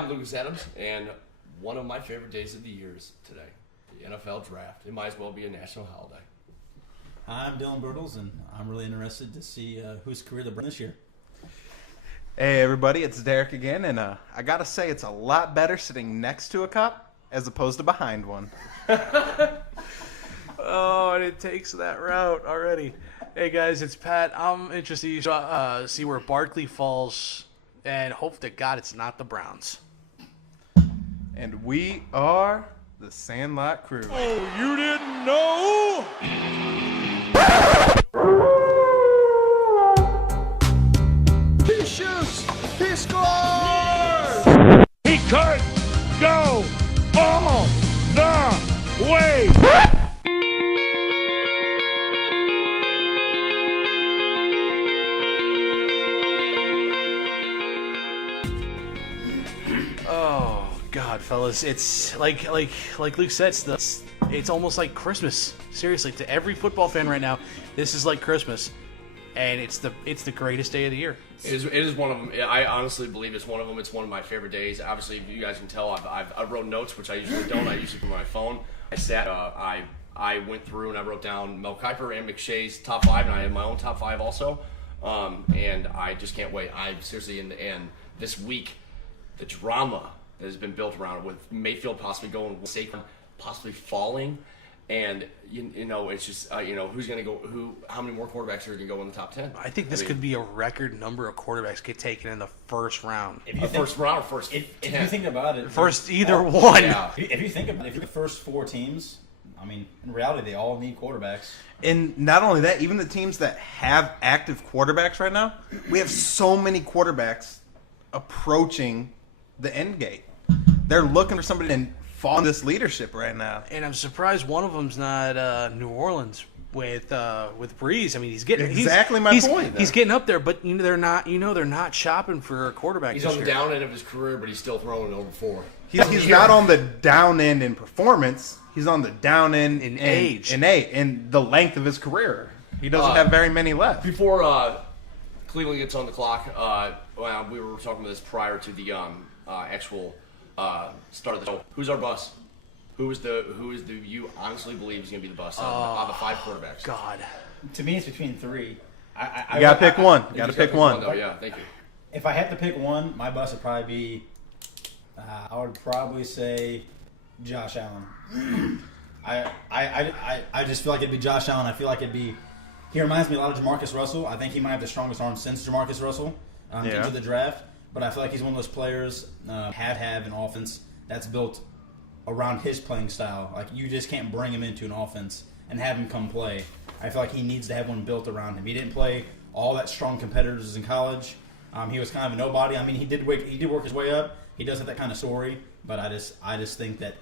I'm Lucas Adams, and one of my favorite days of the year is today, the NFL Draft. It might as well be a national holiday. Hi, I'm Dillon, and I'm really interested to see whose career they're bringing this year. Hey everybody, it's Derek again, and I gotta say it's a lot better sitting next to a cop as opposed to behind one. Oh, and it takes that route already. Hey guys, it's Pat. I'm interested to see where Barkley falls, and hope to God it's not the Browns. And we are the Sandlot Crew. Oh, you didn't know? He shoots! He scores! He could go all the way. Oh God, fellas, it's like Luke said, it's almost like Christmas. Seriously, to every football fan right now, this is like Christmas, and it's the greatest day of the year. It is one of them. I honestly believe it's one of them. It's one of my favorite days. Obviously, you guys can tell I wrote notes, which I usually don't. I usually put on my phone. I went through and I wrote down Mel Kiper and McShay's top 5, and I have my own top 5 also. And I just can't wait. I seriously, and this week, the drama that has been built around it, with Mayfield possibly going, Saquon possibly falling, and you know it's just who's going to go, how many more quarterbacks are going to go in the top 10? I think this could be a record number of quarterbacks get taken in the first round. First round or first 10? If you think about it, First either one. Yeah. If you think about the first 4 teams, I mean, in reality, they all need quarterbacks. And not only that, even the teams that have active quarterbacks right now, we have so many quarterbacks approaching the end gate. They're looking for somebody to fall in this leadership right now. And I'm surprised one of them's not New Orleans with Breeze. I mean, he's getting my point. He's getting up there, but they're not shopping for a quarterback. He's this on the year. down end of his career, but he's still throwing it over 4. He's not on the down end in performance. He's on the down end in age, in the length of his career. He doesn't have very many left. Before Cleveland gets on the clock, we were talking about this prior to the actual start of the show. Who's our bus? Who is the you honestly believe is going to be the bus on the 5 quarterbacks? God, To me, it's between 3. You gotta pick one. You gotta pick one. Though, yeah, thank you. If I had to pick one, my bus would probably be, I would probably say Josh Allen. I just feel like it'd be Josh Allen. I feel like he reminds me a lot of Jamarcus Russell. I think he might have the strongest arm since Jamarcus Russell into the draft. But I feel like he's one of those players have an offense that's built around his playing style. Like, you just can't bring him into an offense and have him come play. I feel like he needs to have one built around him. He didn't play all that strong competitors in college. He was kind of a nobody. I mean, he did work his way up. He does have that kind of story, but I just think that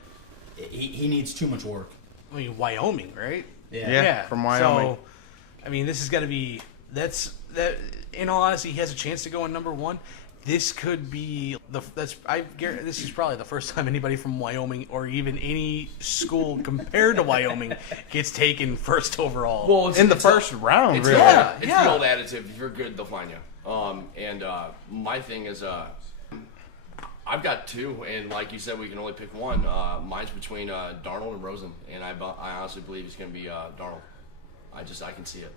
he needs too much work. I mean, Wyoming, right? Yeah, from Wyoming. So, I mean, this has got to be that. In all honesty, he has a chance to go in number 1. This could be this is probably the first time anybody from Wyoming or even any school compared to Wyoming gets taken first overall. Well, in the first round, it's really. It's the old additive. If you're good, they'll find you. My thing is, I've got 2, and like you said, we can only pick one. Mine's between Darnold and Rosen, and I honestly believe it's going to be Darnold. I can see it.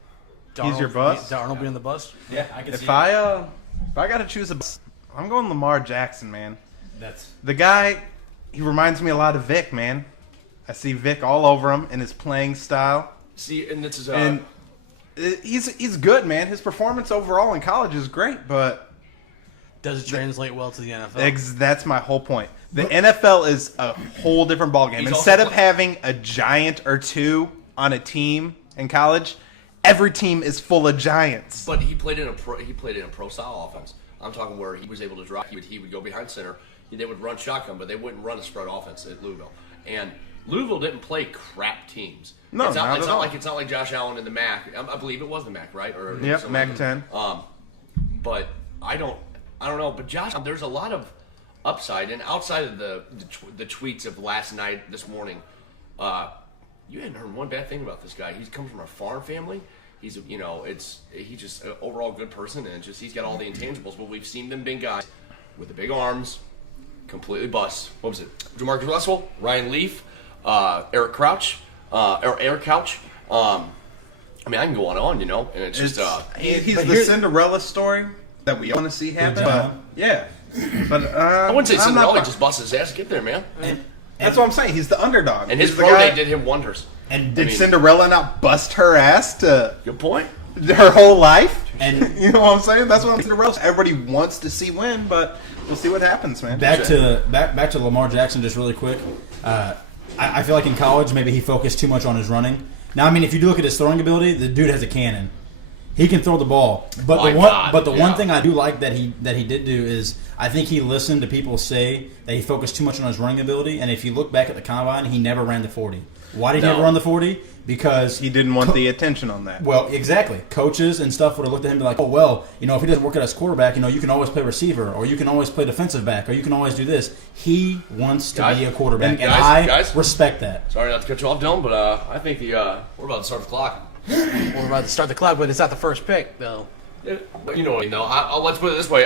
He's your bus? Darnold being the bus? Yeah, I can see If I got to choose a bus, I'm going Lamar Jackson, man. That's The guy, he reminds me a lot of Vic, man. I see Vic all over him in his playing style. See, and this is And he's good, man. His performance overall in college is great, but Does it translate well to the NFL? that's my whole point. The NFL is a whole different ballgame. He's Instead also of having a giant or 2 on a team in college, every team is full of giants. But he played in a pro style offense. I'm talking where he was able to drop. He would go behind center. They would run shotgun, but they wouldn't run a spread offense at Louisville. And Louisville didn't play crap teams. No, it's not all. like Josh Allen in the MAC. I believe it was the MAC, right? Or Yep, MAC 10. But I don't know. But Josh, there's a lot of upside, and outside of the tweets of last night, this morning, you hadn't heard one bad thing about this guy. He comes from a farm family. He's just an overall good person, and he's got all the intangibles. But we've seen them big guys with the big arms completely bust. What was it? Jamarcus Russell, Ryan Leaf, Eric Couch. I mean, I can go on, and it's just. He's the Cinderella story that we want to see happen. But, yeah. But I wouldn't say Cinderella, just bust his ass to get there, man. That's what I'm saying. He's the underdog. And his He's the pro guy- day did him wonders. And Did Cinderella not bust her ass to Good point. her whole life? And You know what I'm saying? That's what I'm Cinderella. Everybody wants to see win, but we'll see what happens, man. back to Lamar Jackson just really quick. I feel like in college maybe he focused too much on his running. Now, I mean, if you do look at his throwing ability, the dude has a cannon. He can throw the ball. But one thing I do like that he did do is I think he listened to people say that he focused too much on his running ability. And if you look back at the combine, he never ran the 40. Why did he never run the 40? Because He didn't want the attention on that. well, exactly. Coaches and stuff would have looked at him and be like, oh, well, if he doesn't work out as quarterback, you can always play receiver, or you can always play defensive back, or you can always do this. He wants to be a quarterback, and I respect that. Sorry not to cut you off, Dillon, but I think we're about to start the clock. We're about to start the clock, but it's not the first pick, though. You know what I mean, though. Let's put it this way.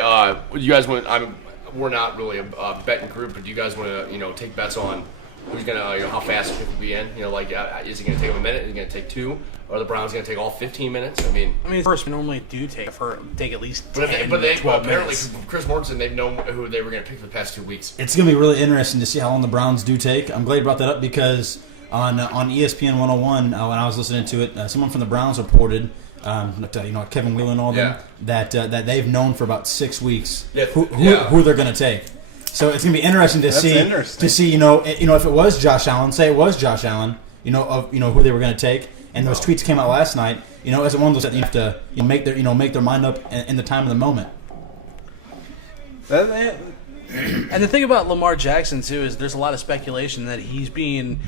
You guys want? We're not really a betting group, but do you guys want to, take bets on who's gonna, how fast it will be in? Is it gonna take him a minute? Is it gonna take 2? Or are the Browns gonna take all 15 minutes? I mean, first we normally do take at least 10, but 12 apparently minutes. Chris Mortensen, they've known who they were gonna pick for the past 2 weeks. It's going to be really interesting to see how long the Browns do take. I'm glad you brought that up because on ESPN 101, when I was listening to it, someone from the Browns reported, Kevin Wheeler and all them, that they've known for about 6 weeks who they're going to take. So it's going to be interesting to see if it was Josh Allen, say it was Josh Allen, who they were going to take, and those tweets came out last night. As one of those that you have to make their mind up in the time of the moment. And the thing about Lamar Jackson too is there's a lot of speculation that he's being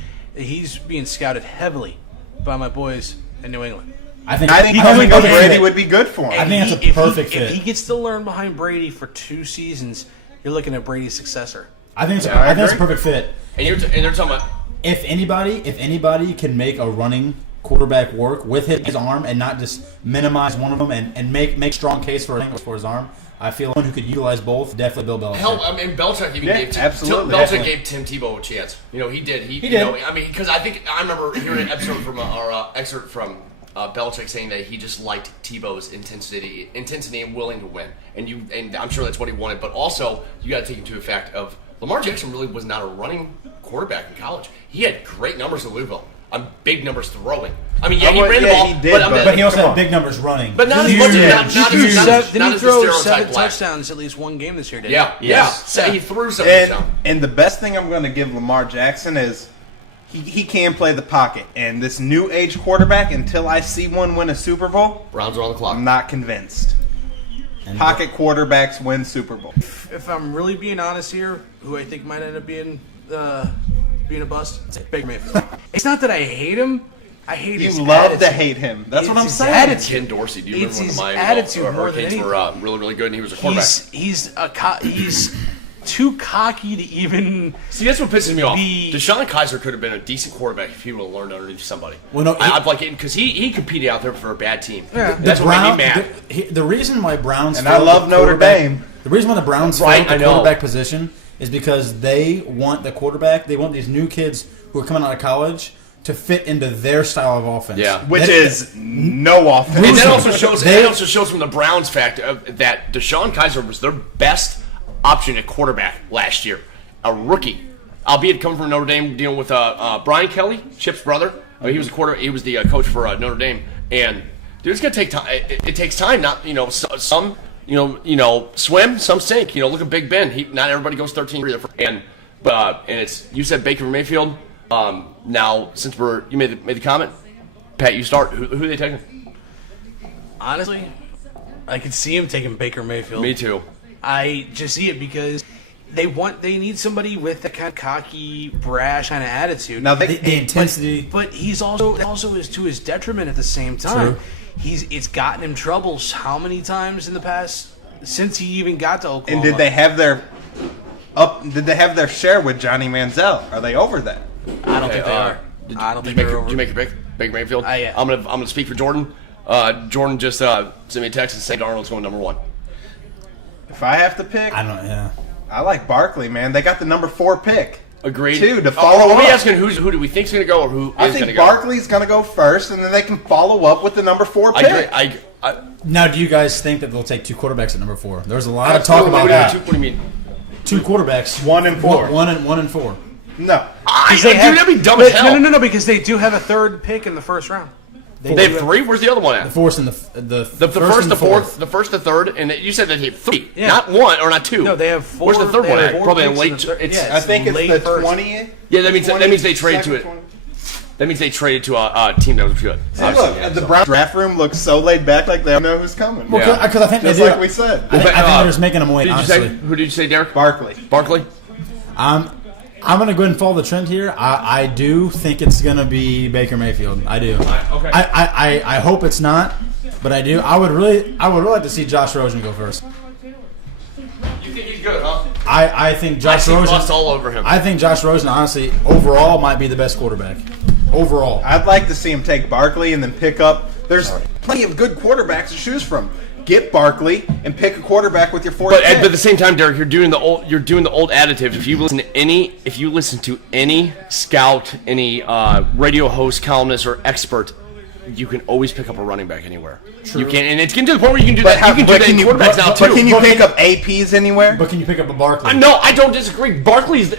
scouted heavily by my boys in New England. I think coming up Brady would be good for him. I think that's a perfect fit. If he gets to learn behind Brady for 2 seasons, you're looking at Brady's successor. I think it's a perfect fit. And they're talking about if anybody can make a running quarterback work with his arm and not just minimize one of them and make strong case for his arm, I feel one who could utilize both, definitely Bill Belichick. Hell, I mean, Belichick even gave Tim Tebow a chance. He did. He did. Because I remember hearing an excerpt from Belichick saying that he just liked Tebow's intensity and willing to win. And I'm sure that's what he wanted. But also, you got to take into effect of Lamar Jackson really was not a running quarterback in college. He had great numbers at Louisville. Big numbers throwing. He ran the ball, he did, but he also had big numbers running. But not as much. Didn't he throw 7 touchdowns at least one game this year? Didn't he? Yeah. So he threw 7 touchdowns. And the best thing I'm going to give Lamar Jackson is he can play the pocket. And this new age quarterback, until I see one win a Super Bowl, Browns are on the clock. I'm not convinced. Pocket quarterbacks win Super Bowl. If I'm really being honest here, who I think might end up being a bust, it's Baker Mayfield. It's not that I hate him. I hate his attitude. You love to hate him. That's what I'm saying. Attitude. Ken Dorsey. Do you remember when his the Miami attitude more than Hurricanes anything. were really, really good and he was a quarterback? He's too cocky to even. See, that's what pisses me off. be- Deshaun Kaiser could have been a decent quarterback if he would have learned underneath somebody. Well, no, I'd like it because he competed out there for a bad team. Yeah. That's what made me mad. The reason why Browns And I love Notre Dame. The reason why the Browns Right, failed I the know. quarterback position is because they want the quarterback. They want these new kids who are coming out of college to fit into their style of offense. Yeah. Which is no offense. And that also shows from the Browns fact that Deshaun Kaiser was their best option at quarterback last year. A rookie, albeit coming from Notre Dame, dealing with Brian Kelly, Chip's brother. He was the coach for Notre Dame, and dude, it's gonna take time. It takes time. Not some swim, some sink. Look at Big Ben. Not everybody goes 13-3. And it's you said Baker Mayfield. Now since you made the comment, Pat, you start. Who are they taking? Honestly, I could see him taking Baker Mayfield. Me too. I just see it because they need somebody with that kind of cocky, brash kind of attitude. Now the intensity, but he's also is to his detriment at the same time. True. It's gotten him troubles how many times in the past since he even got to Oklahoma? And did they have their share with Johnny Manziel? Are they over that? I don't think they are. I don't think they're over. Did you make your pick, Baker Mayfield? Yeah. I'm gonna speak for Jordan. Jordan just sent me a text and said Darnold's going number 1. If I have to pick, I don't. Yeah. I like Barkley, man. They got the number 4 pick. Agreed. Too, to follow Are we up. asking who do we think's going to go or who I is going to think go? Barkley's going to go first, and then they can follow up with the number 4 I pick. agree. Now, do you guys think that they'll take 2 quarterbacks at number 4? There's a lot of talk about that. What do you mean? 2 quarterbacks. 1 and 4. 1 and 4. No. Dude, They have- that'd be dumb as hell. No, because they do have a 3rd pick in the first round. They have 3? Where's the other one at? The fourth and the The first first, and the the fourth, the first, the third, and you said that he had 3, Yeah. not 1 or not 2. No, they have 4. Where's the third they one have at? 4 Probably in picks late. the third- It's, yeah, I think it's late the first. 20th. yeah, that means they traded to it. 20. That means they traded to a team that was good. See, Obviously, look, yeah, the so. Browns draft room looks so laid back, like they don't know who's coming. Well, Yeah. because I think Just they do. like we said. I think they're just making them wait, Who did you honestly. say? Who did you say, Derek? Barkley. Barkley? I'm going to go ahead and follow the trend here. I do think it's going to be Baker Mayfield. I do. Okay. I hope it's not, but I do. I would really like to see Josh Rosen go first. You think he's good, huh? I think I Josh see Rosen. bust all over him. I think Josh Rosen, honestly, overall might be the best quarterback. Overall. I'd like to see him take Barkley and then pick up. There's plenty of good quarterbacks to choose from. Get Barkley and pick a quarterback with your 4th But pick. at the same time, Derek, you're doing the old additive. If you listen to any scout, any radio host, columnist, or expert, you can always pick up a running back anywhere. True. You can, and it's getting to the point where you can do that. You can do that in quarterbacks now But too. can you pick up APs anywhere? But can you pick up a Barkley? No, I don't disagree. Barkley is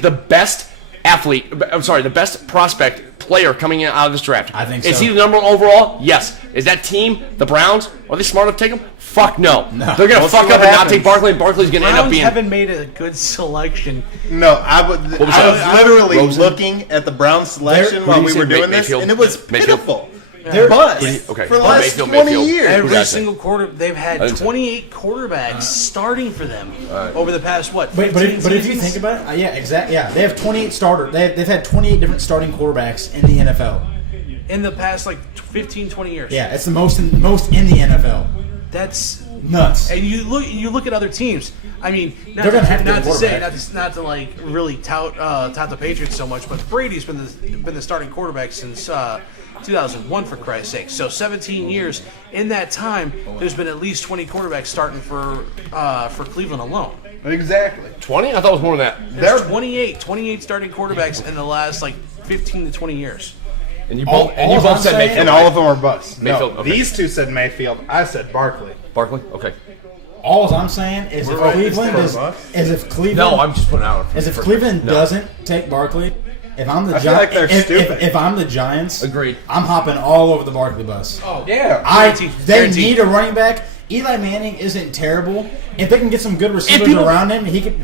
the best athlete. I'm sorry, the best prospect player coming in out of this draft. I think Is so. he the number 1 overall? Yes. Is that team, the Browns, are they smart enough to take him? Fuck no. They're going to We'll fuck see up what and not happens. take Barkley, and Barkley's going to end up Browns being. haven't made a good selection. No, I was that? literally Rosen? looking at the Browns selection Who while do you we say? were doing this, Mayfield? and it was Mayfield? pitiful. They're- Bust Okay. for the last Mayfield, 20 Mayfield. years. Every got single quarter, they've had didn't say. 28 quarterbacks starting for them over the past what? But 15 if you seasons? think about it, yeah, exactly. Yeah, they have 28 starters. They've had 28 different starting quarterbacks in the NFL. in the past like 15, 20 years. Yeah, it's the most in the NFL. That's Nuts. and you look at other teams. I mean, not They're gonna have to not get a to say quarterback. not to like really tout the Patriots so much, but Brady's been the starting quarterback since 2001 for Christ's sake. So 17 years. In that time, there's been at least 20 quarterbacks starting for Cleveland alone. Exactly. 20? I thought it was more than that. There's 28 starting quarterbacks in the last like 15 to 20 years. And you All- both all I'm said saying- Mayfield. And all of them are busts. Mayfield, No, okay. these two said Mayfield. I said Barkley. Barkley? Okay. All I'm saying is if right, Cleveland this is, is is if Cleveland No, I'm just putting it out. is if Cleveland doesn't take Barkley, if I'm the I feel like they're stupid. if I'm the Giants, Agreed. I'm hopping all over the Barkley bus. Oh, yeah. They Guaranteed. need a running back. Eli Manning isn't terrible. If they can get some good receivers people- around him, he can.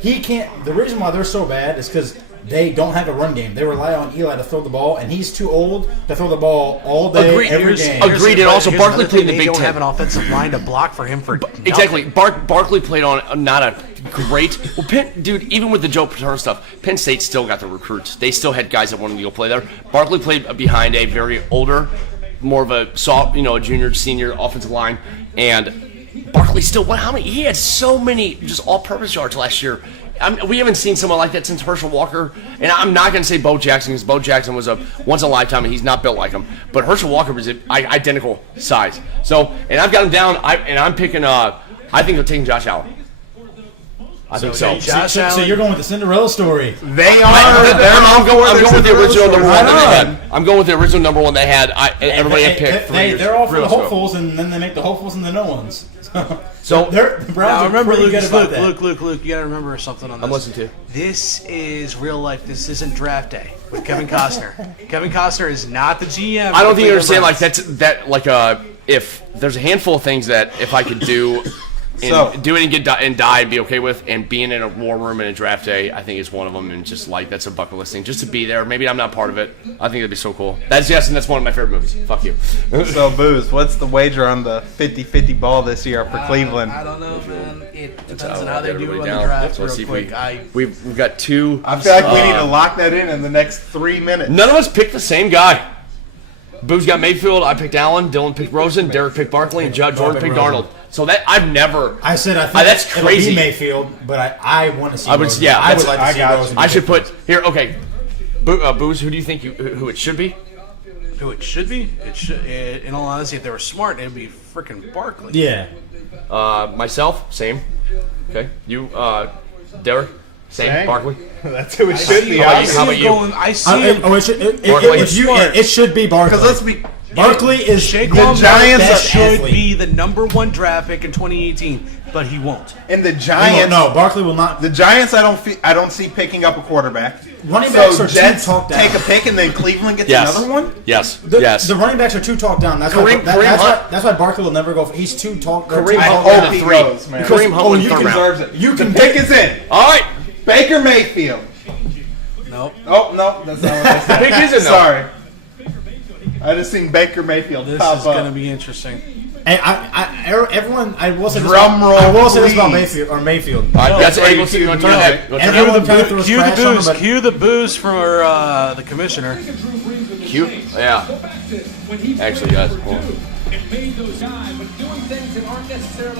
He can't. The reason why they're so bad is because they don't have a run game. They rely on Eli to throw the ball, and he's too old to throw the ball all day, Agreed. every Here's- game. Agreed, and also Here's Barkley another played in thing, the they Big don't Ten. have an offensive line to block for him for Exactly. nothing. Barkley played on not a great. Well, Penn, dude, even with the Joe Paterno stuff, Penn State still got the recruits. They still had guys that wanted to go play there. Barkley played behind a very older, more of a soft, a junior, senior offensive line, and Barkley still won. How many? He had so many just all-purpose yards last year. We haven't seen someone like that since Herschel Walker. And I'm not going to say Bo Jackson because Bo Jackson was a once in a lifetime and he's not built like him. But Herschel Walker was identical size. So, and I've got him down. I'm picking. I think they're taking Josh Allen. I think so. Josh So Allen. you're going with the Cinderella story. They are. I'm going with the original number one that they Right had. I'm going with the original number one they had. Everybody had picked 3 years. They're all for the real ago. hopefuls, and then they make the hopefuls and the no ones. So- the Browns Now are remember, pretty good about Luke, that. Luke, you gotta remember something on this. I'm listening to you. This is real life. This isn't draft day with Kevin Costner. Kevin Costner is not the GM. I don't think you of the understand. Like Browns. if there's a handful of things that if I could do, and So- do it and and die and be okay with, and being in a war room in a draft day, I think is one of them. And just like that's a bucket list thing, just to be there. Maybe I'm not part of it. I think that'd be so cool. That's and that's one of my favorite movies. Fuck you. So, Booze, what's the wager on the 50-50 ball this year for Cleveland? I don't know, man. It depends I'll on how they get do everybody on the down. draft. So let's see Real if quick, we've got 2. I feel like we need to lock that in the next 3 minutes. None of us picked the same guy. Boo's got Mayfield. I picked Allen. Dylan picked Rosen. Derek picked Barkley, and Jordan picked Rosen. Darnold. So that I've never. I said I think That's it'll crazy. be Mayfield, but I want to see. I would- Rosen. yeah, I would that's- like to I see got you. Rosen. I should put here. Okay, Booze. Who do you think who it should be? Who it should be? In all honesty, if they were smart, it'd be freaking Barkley. Yeah. Myself, same. Okay. You, Derek, same. Barkley. That's who it should be. How about you? I see him. It should be Barkley. Because let's be. Barkley is Shake the Giants Giants should be the number 1 draft pick in 2018, but he won't. And the Giants. No, Barkley will not. The Giants, I don't see picking up a quarterback. Running backs So are too Jets talked down. take a pick and then Cleveland gets Yes. another one. Yes. The running backs are too talked down. That's Kareem Hunt. that's why Barkley will never go. He's too talked. Kareem I Hunt hope went he to 3. goes, man. Kareem Hunt went you third can- round. Deserves it. You The can pick is in. All right. Baker Mayfield. Nope. Oh no, that's not what I said. Pick is in, though. Sorry. I just seen Baker Mayfield This pop is up. going to be interesting. Hey, everyone. I will say this Drum roll, I will say this about please. Mayfield. All right. That's three, it. two, Let's turn it back. Let's turn it Everyone kind of throws Cue the trash on him, booze. but Cue the booze from the commissioner. back. Cute. Yeah. Actually, guys. Hold on.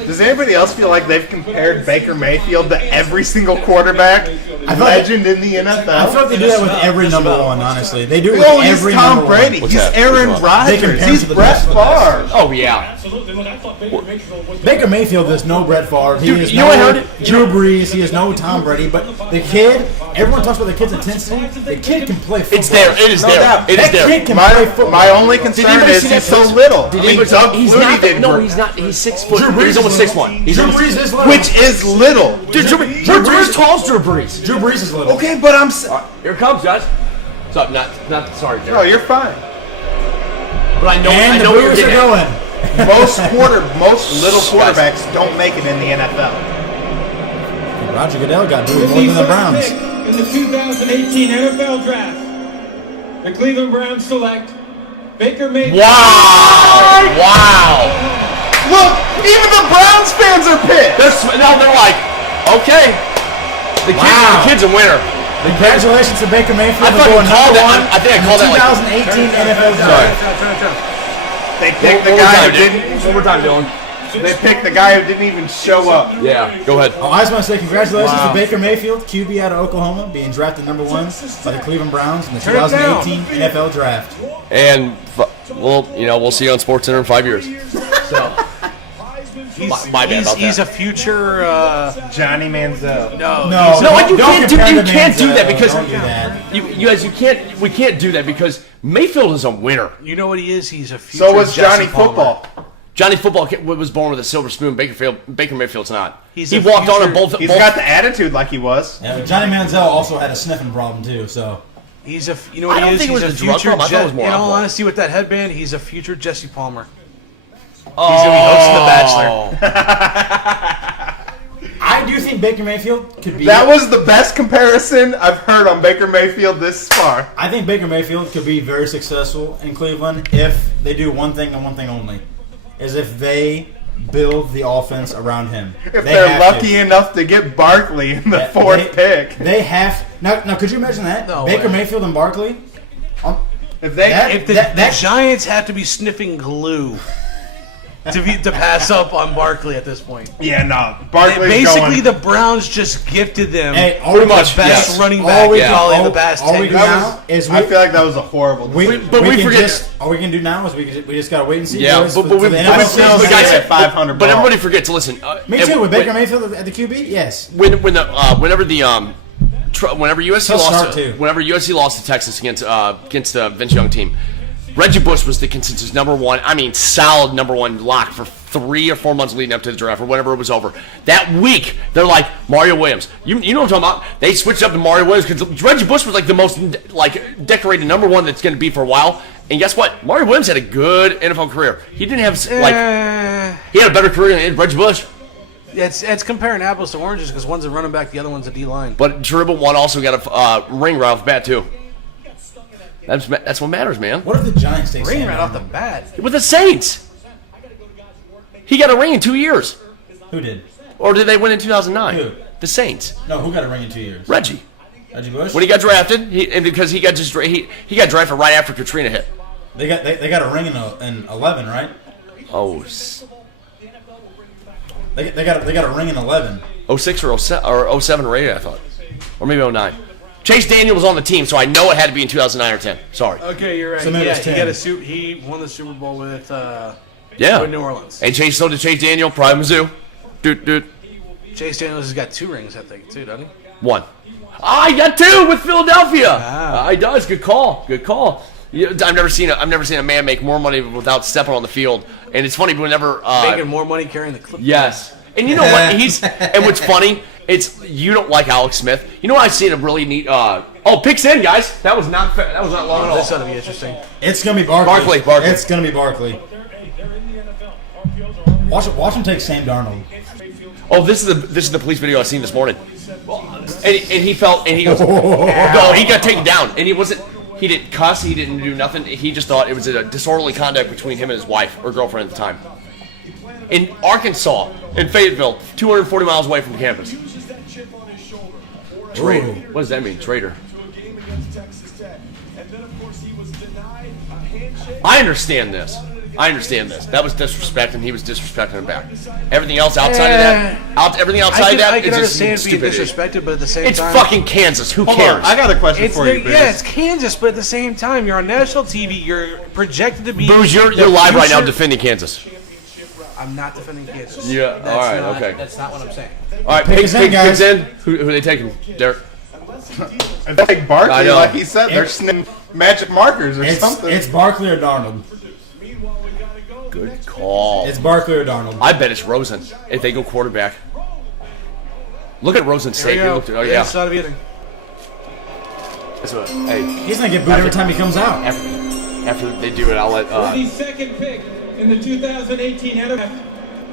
Does anybody else feel like they've compared Baker Mayfield to every single quarterback legend in the NFL? I feel like they do that with every number one. Honestly, they do it Oh, with he's every Tom number Brady. one. He's that? Aaron Which one? They Rodgers. compare him He's to the Brett best of the Favre. Oh yeah. Baker Mayfield is no Brett Favre. He is you know what I no heard? Drew Brees. He is no Tom Brady. But the kid, everyone talks about the kid's intensity. The kid can play football. It's there. It is No there. doubt. It is That kid there. can play football. My only concern anybody is see he's that so picture? little. Did I mean, anybody- Doug he's Flutie not. did. No, he's not. He's 6 foot. Drew Brees He's almost is 6'1". little. He's Drew almost Brees is little. Which is little. Dude, Drew Brees is tall as Drew Brees. Drew Brees is little. Okay, but Here it comes, guys. What's up? Not sorry, No, Derek. you're fine. But I know. And I the know what you're Brewers are getting at. going. Most little quarterbacks don't make it in the NFL. Roger Goodell got booed more than the Browns. In the 2018 NFL Draft, the Cleveland Browns select Baker Mayfield. Wow! Look, even the Browns fans are pissed. They're like, okay. The kid's a winner. Congratulations to Baker Mayfield. I for thought you going called number that. one I think I in called the that 2018 NFL Sorry. Draft. They picked the One more guy time, who didn't. One more time, Dillon. They picked the guy who didn't even show up. Yeah, go ahead. Oh, I just want to say congratulations Wow. to Baker Mayfield, QB out of Oklahoma, being drafted number 1 by the Cleveland Browns in the Turn it down. 2018 NFL Draft. And we'll see you on SportsCenter in 5 years. So my bad about He's that. a future. Johnny Manziel. No. No, you don't can't do compare you the can't do Manziel. that because Don't do that. you guys we can't do that because Mayfield is a winner. You know what he is? He's a future. So was Jesse Johnny Palmer. Football. Johnny Football was born with a silver spoon. Baker Mayfield's not. He's He a walked on future- a both. He's both got the attitude like he was. Yeah, but Johnny Manziel also had a sniffing problem too. So He's a. You know what I don't he is? think it He's was a the drug future. problem. I thought it was more in all alcohol. honesty, with that headband, he's a future Jesse Palmer. Oh, He's gonna be hosting The Bachelor. I do think Baker Mayfield could be. That was the best comparison I've heard on Baker Mayfield this far. I think Baker Mayfield could be very successful in Cleveland if they do one thing and one thing only, is if they build the offense around him. If They they're have lucky to. enough to get Barkley in the Yeah, fourth pick. They have now. Could you imagine that No Baker way. Mayfield and Barkley? If they That- If the Giants have to be sniffing glue to pass up on Barkley at this point. yeah, no. Barkley's Basically, going. the Browns just gifted them Hey, Pretty much, the best yes. running all back we in can- probably all- the past all 10 we can years. now is I feel like that was a horrible decision. But we can forget- just all we can do now is we just gotta wait and see. Yeah, boys, but for we- the but NFL we- season. still but say guys- at 500 But ball. everybody forgets. Listen, Me too. With Baker Mayfield at the QB, yes. whenever USC He'll lost, start too. whenever USC lost to Texas against the Vince Young team, Reggie Bush was the consensus number one. I mean, solid number one lock for 3 or 4 months leading up to the draft or whenever it was over. That week, they're like Mario Williams. You know what I'm talking about? They switched up to Mario Williams because Reggie Bush was like the most decorated number one that's going to be for a while. And guess what? Mario Williams had a good NFL career. He didn't have he had a better career than Reggie Bush. It's comparing apples to oranges because one's a running back, the other one's a D line. But Dribble one also got a ring right off the bat too. That's what matters, man. What if the Giants take Ring Sam right off the Darnold? bat. With the Saints, he got a ring in 2 years. Who did? Or did they win in 2009? Who? The Saints. No, who got a ring in 2 years? Reggie. Reggie Bush. When he got drafted, and because he got drafted right after Katrina hit. They got a ring in 11, right? Oh, They got a ring in 11. 06 or 07 or 08, I thought, or maybe 09. Chase Daniel was on the team, so I know it had to be in 2009 or 10. Sorry. Okay, you're right. So maybe Yeah, it's he 10. got he won the Super Bowl with Yeah. New Orleans. And so did Chase Daniel, probably Mizzou. Dude. Chase Daniels has got 2 rings, I think, too, doesn't he? 1. I got 2 with Philadelphia. Wow. He does. Good call. I've never seen a man make more money without stepping on the field. And it's funny, whenever Making more money carrying the clipboard. yes. And you know what? And what's funny? You don't like Alex Smith. You know what I've seen a really neat. Picks in, guys. That was not long at all. This ought to be interesting. It's gonna be Barkley. Barkley. It's gonna be Barkley. Watch him take Sam Darnold. Oh, this is the police video I seen this morning. And he felt, and he goes, no, he got taken down, and he didn't cuss, he didn't do nothing. He just thought it was a disorderly conduct between him and his wife or girlfriend at the time. In Arkansas, in Fayetteville, 240 miles away from campus. Traitor. What does that mean, traitor? I understand this. That was disrespect, and he was disrespecting him back. Everything else outside of that, I can is understand just being stupidity. disrespected, but at the same It's time, fucking Kansas. Who Hold cares? on, I got a question for you, Booze. it's Kansas, but at the same time, you're on national TV. You're projected to be. Booze, you're the live right now future- defending Kansas. I'm not defending Kansas. Yeah, That's all right, not- okay. That's not what I'm saying. All right, Pigs in, guys. picks in. Who are they taking, Derek? If they take Barkley, I know. like he said, they're sniffing magic markers or something. It's Barkley or Darnold. Good call. It's Barkley or Darnold. I bet it's Rosen if they go quarterback. Look at Rosen's There steak. you go. Oh yeah. This ought to be it. That's what, hey, He's gonna get booed every time he comes out. after they do it, I'll let. The second pick in the 2018 NFL,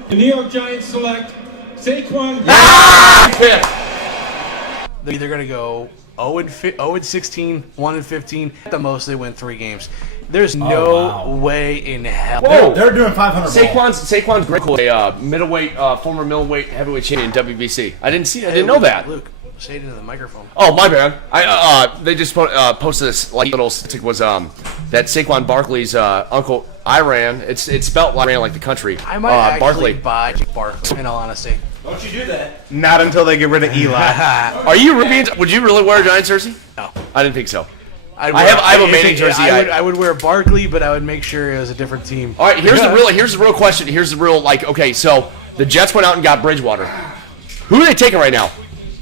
the New York Giants select Saquon. They're either going to go 0-16, 1-15. At the most, they win 3 games. There's no wow. way in hell. Whoa. They're doing 500 ball. Saquon's great. A middleweight, former middleweight heavyweight champion in WBC. I didn't know that. Luke, say it into the microphone. Oh, my bad. They just posted this like little statistic was that Saquon Barkley's uncle Iran. It's spelled like Iran, like the country. I might actually Barkley. buy Barkley, in all honesty. Don't you do that? Not until they get rid of Eli. Are you really? Would you really wear a Giants jersey? No. I didn't think so. I have a Manning jersey. I would wear Barkley, but I would make sure it was a different team. All right, here's the real question. Here's the real okay. So the Jets went out and got Bridgewater. Who are they taking right now?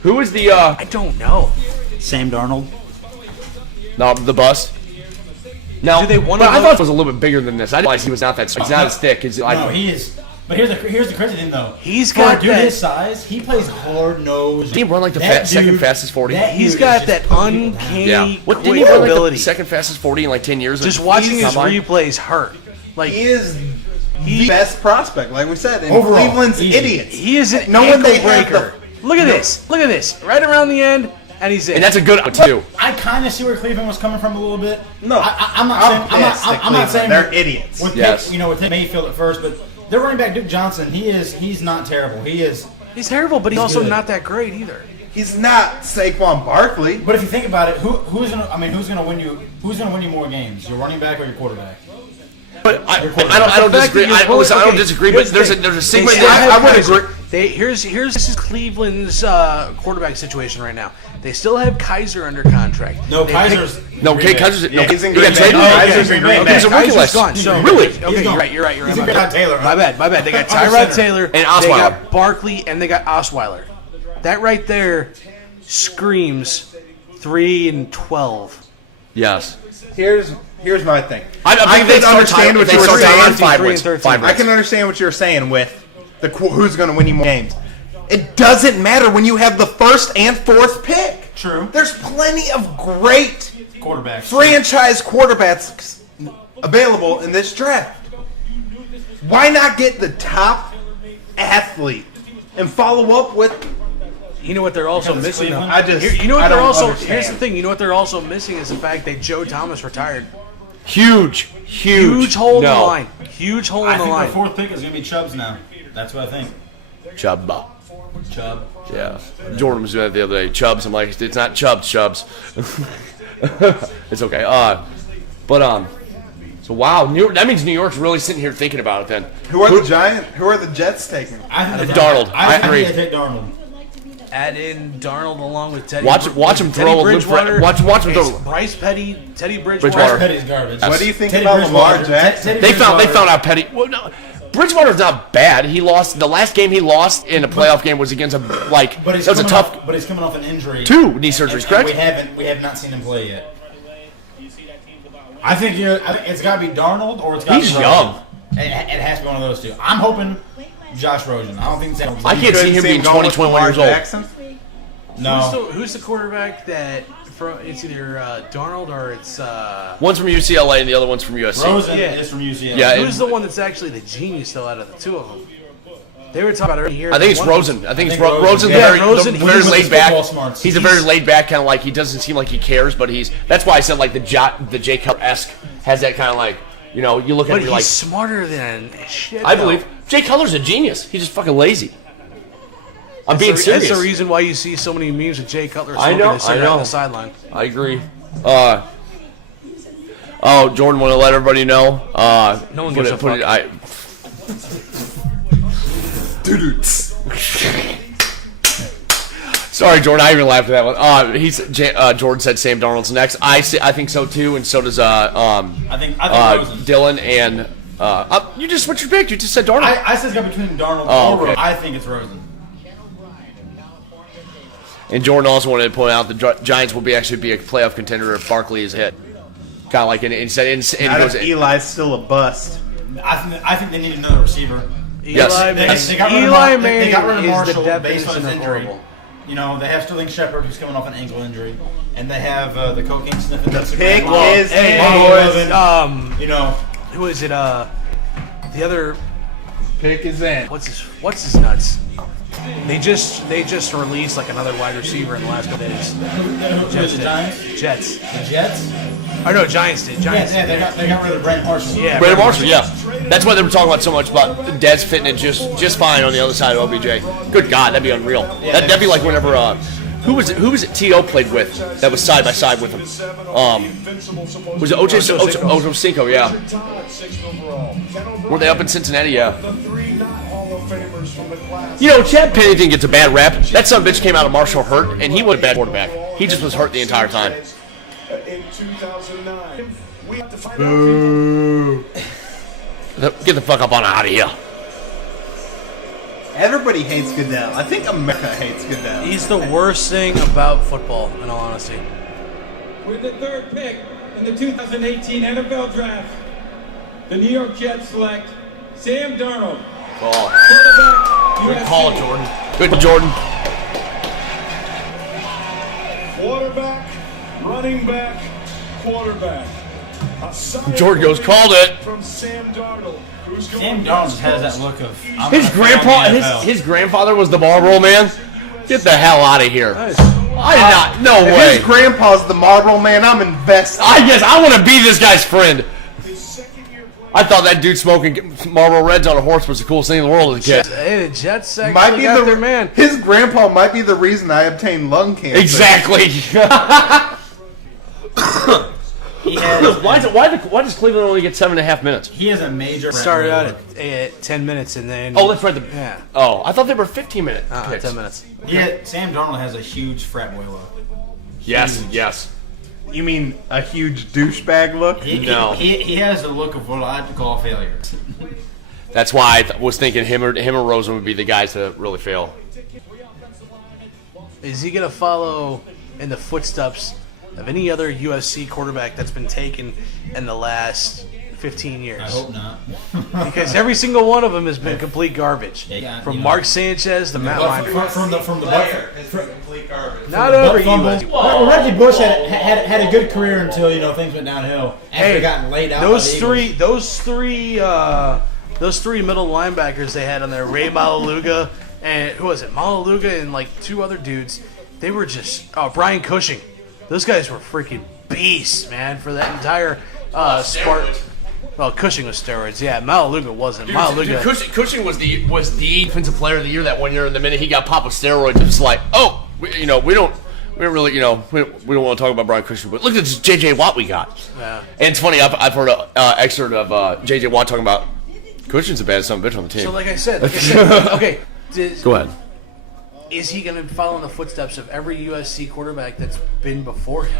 Who is the I don't know. Sam Darnold. no the bust? Now, Do they wanna but I look- thought it was a little bit bigger than this. I didn't realize he was not that. He's not as thick. No, he is. But here's the crazy thing though. He's For got a dude that- his size, he plays hard nose. Did he run like the That second dude- fastest 40? that He's dude got is that just putting you down. uncanny Yeah. What did he quick run like ability. the second fastest 40 in like 10 years? Just watching his Combine? replays hurt. Like He is the best prospect, like we said. And Overall, Cleveland's easy. idiots. he is an No one ankle they have breaker. Look at this. Look at this. Right around the end, and he's in. And that's a good one too. I kind of see where Cleveland was coming from a little bit. No, I'm not saying. I'm pissed at not Cleveland. saying They're idiots. With Yes. with Mayfield at first, but their running back Duke Johnson, he's not terrible. He is. He's terrible, but he's also good. not that great either. He's not Saquon Barkley. But if you think about it, who's gonna win you? Who's gonna win you more games? Your running back or your quarterback? But I don't disagree. I don't disagree. But there's a sigma. I would agree. Here's this is Cleveland's quarterback situation right now. They still have Kaiser under contract. No, They Kaiser's. No, Kaiser's no. He's in He got Green Bay. traded. Kaiser's in Green Bay. He's a rookie Kaiser's list. gone. So Really? Okay, He's gone. you're right. He's got Taylor. My bad. They got Under Tyrod center. Taylor And They Osweiler. got Barkley, and they got Osweiler. That right there screams 3-12. Yes. Here's my thing. I think they can understand what you were start saying. on 5 wins. 13. 5 I wins. can understand what you're saying with who's going to win you more games. It doesn't matter when you have the first and fourth pick. True. There's plenty of great Quarterbacks. franchise quarterbacks available in this draft. Why not get the top athlete and follow up with? You know what they're also Because it's missing? though? Cleveland. You know what I they're don't also. understand. Here's the thing. You know what they're also missing is the fact that Joe Thomas retared. Huge Hole in the No. line. Huge hole I in the think line. the fourth pick is gonna be Chubbs now. That's what I think. Chubb. Chubb. Yeah. Jordan was doing that the other day. Chubbs. I'm like, it's not Chubbs. It's okay. So wow, that means New York's really sitting here thinking about it. Then Who are the Giants? Who are the Jets taking? I think Darnold. I I agree. think they take Darnold. add in Darnold along with Teddy. Watch him throw a loop. Watch him throw. Bryce Petty, Teddy Bridgewater. Bryce Petty's garbage. What do you think Teddy about Bridgewater. Lamar Jackson? They found out Petty. Well, no, Bridgewater's not bad. He lost the last game he lost in a playoff game was against a that was a tough. But he's coming off an injury. 2 knee surgeries, correct? We have not seen him play yet. I think it's got to be Darnold or it's got to be He's Rosen. young. It has to be one of those two. I'm hoping Josh Rosen. I don't think Zach. I can't see him being 20, 21 years old. No. Who's the quarterback that it's either Darnold or it's One's from UCLA and the other one's from USC. Rosen Yeah. is from UCLA. Yeah, who's the one that's actually the genius though out of the two of them? They were talking about earlier here. I think it's one Rosen. I think it's Rosen. Rosen's Yeah, very, Rosen, very he's with laid his back. football smarts. He's a very laid back kind of like he doesn't seem like he cares, but that's why I said like the Jay Cutler-esque has that kind of like you look at But him he's you're like smarter than shit. I though. believe Jay Cutler's a genius. He's just fucking lazy. I'm being serious. That's the reason why you see so many memes with Jay Cutler I smoking know, a cigarette I know. on the sideline. I agree. Jordan, want to let everybody know. No one gives a fuck. Sorry, Jordan. I even laughed at that one. Jordan said Sam Darnold's next. I think so too, and so does I think Rosen. Dillon and you just switched your pick. You just said Darnold. I said it's got between Darnold Oh, or okay. Rosen. I think it's Rosen. And Jordan also wanted to point out the Giants will actually be a playoff contender if Barkley is hit. Kind of like and he Not goes. if Eli's still a bust. I think they need another receiver. Yes. They got rid of Eli they got rid of Manning is Marshall the based on his definition of injury. horrible. They have Sterling Shepard who's coming off an ankle injury, and they have the cocaine sniffing. Pick is Hey, boys. who is it? The other. Pick is in. What's his nuts? They just released like another wide receiver in the last couple days. Who's the Giants? Jets. The Jets? Oh no, Giants did. Giants. Yeah, they got rid of Brandon Marshall. Yeah, Brandon Marshall, yeah. That's why they were talking about so much about Dez fitting in just fine on the other side of OBJ. Good God, that'd be unreal. That'd be like whenever who was it T.O. played with that was side by side with him? Was it Ocho Cinco? Yeah. Were they up in Cincinnati? Yeah. Chad Pennington gets a bad rap. That son of a bitch came out of Marshall hurt, and he was a bad quarterback. He just was hurt the entire time. In 2009, we have to find Boo. Get the fuck up on out of here. Everybody hates Goodell. I think America hates Goodell. He's the worst thing about football, in all honesty. With the third pick in the 2018 NFL Draft, the New York Jets select Sam Darnold. Call. Quarterback, Good USC. call, Jordan. Good, Jordan. quarterback, running back, quarterback. Jordan goes, called it. From Sam Darnold. Who's going Sam Darnold has that look of His grandfather was the Marlboro Man. Get the hell out of here. I did not. No If way. his grandpa's the Marlboro Man, I'm invested. I want to be this guy's friend. I thought that dude smoking Marlboro Reds on a horse was the coolest thing in the world as a kid. Hey, the Jets Might actually be got the their man. His grandpa might be the reason I obtained lung cancer. Exactly. He has, why does Cleveland only get 7.5 minutes? he has a major Started out at 10 minutes and then. Oh, that's right. Yeah. Oh, I thought they were 15 minute. 10 minutes. Sam Darnold has a huge frat boy look. Yes. You mean a huge douchebag look? No. He has the look of what I like to call a failure. That's why I was thinking him or Rosen would be the guys to really fail. Is he going to follow in the footsteps of any other USC quarterback that's been taken in the last 15 years? I hope not. Because every single one of them has been complete garbage. Yeah, From you know. Mark Sanchez to Matt Leinart. From the complete garbage. Not over fumble. USC. Well, Reggie Bush had a good career until things went downhill. After he got laid out. Those by the Eagles. those three middle linebackers they had on there, Ray Malaluga and who was it? Malaluga and like two other dudes. They were just Brian Cushing. Those guys were freaking beasts, man, for that entire Spartan. Well, Cushing was steroids, yeah. Malaluga wasn't. Malaluga. Cushing was the defensive player of the year that one year, and the minute he got popped with steroids, it's like, we don't want to talk about Brian Cushing, but look at this J.J. Watt we got. Yeah. And it's funny, I've heard an excerpt of J.J. Watt talking about Cushing's the baddest son of a bitch on the team. So, like I said, okay. Go ahead. is he going to follow in the footsteps of every USC quarterback that's been before him?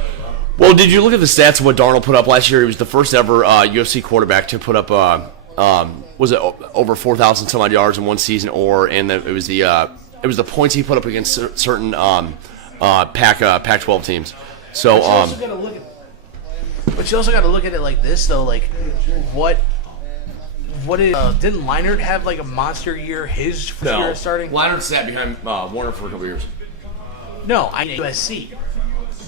Well, did you look at the stats of what Darnold put up last year? He was the first ever UFC quarterback to put up, was it over 4,000 some odd yards in one season, it was the points he put up against certain Pac-12 teams. So, but you also got to look at it like this, though. Like, what didn't Leinart have like a monster year? His first year starting. Leinart sat behind Warner for a couple years. No, I mean USC.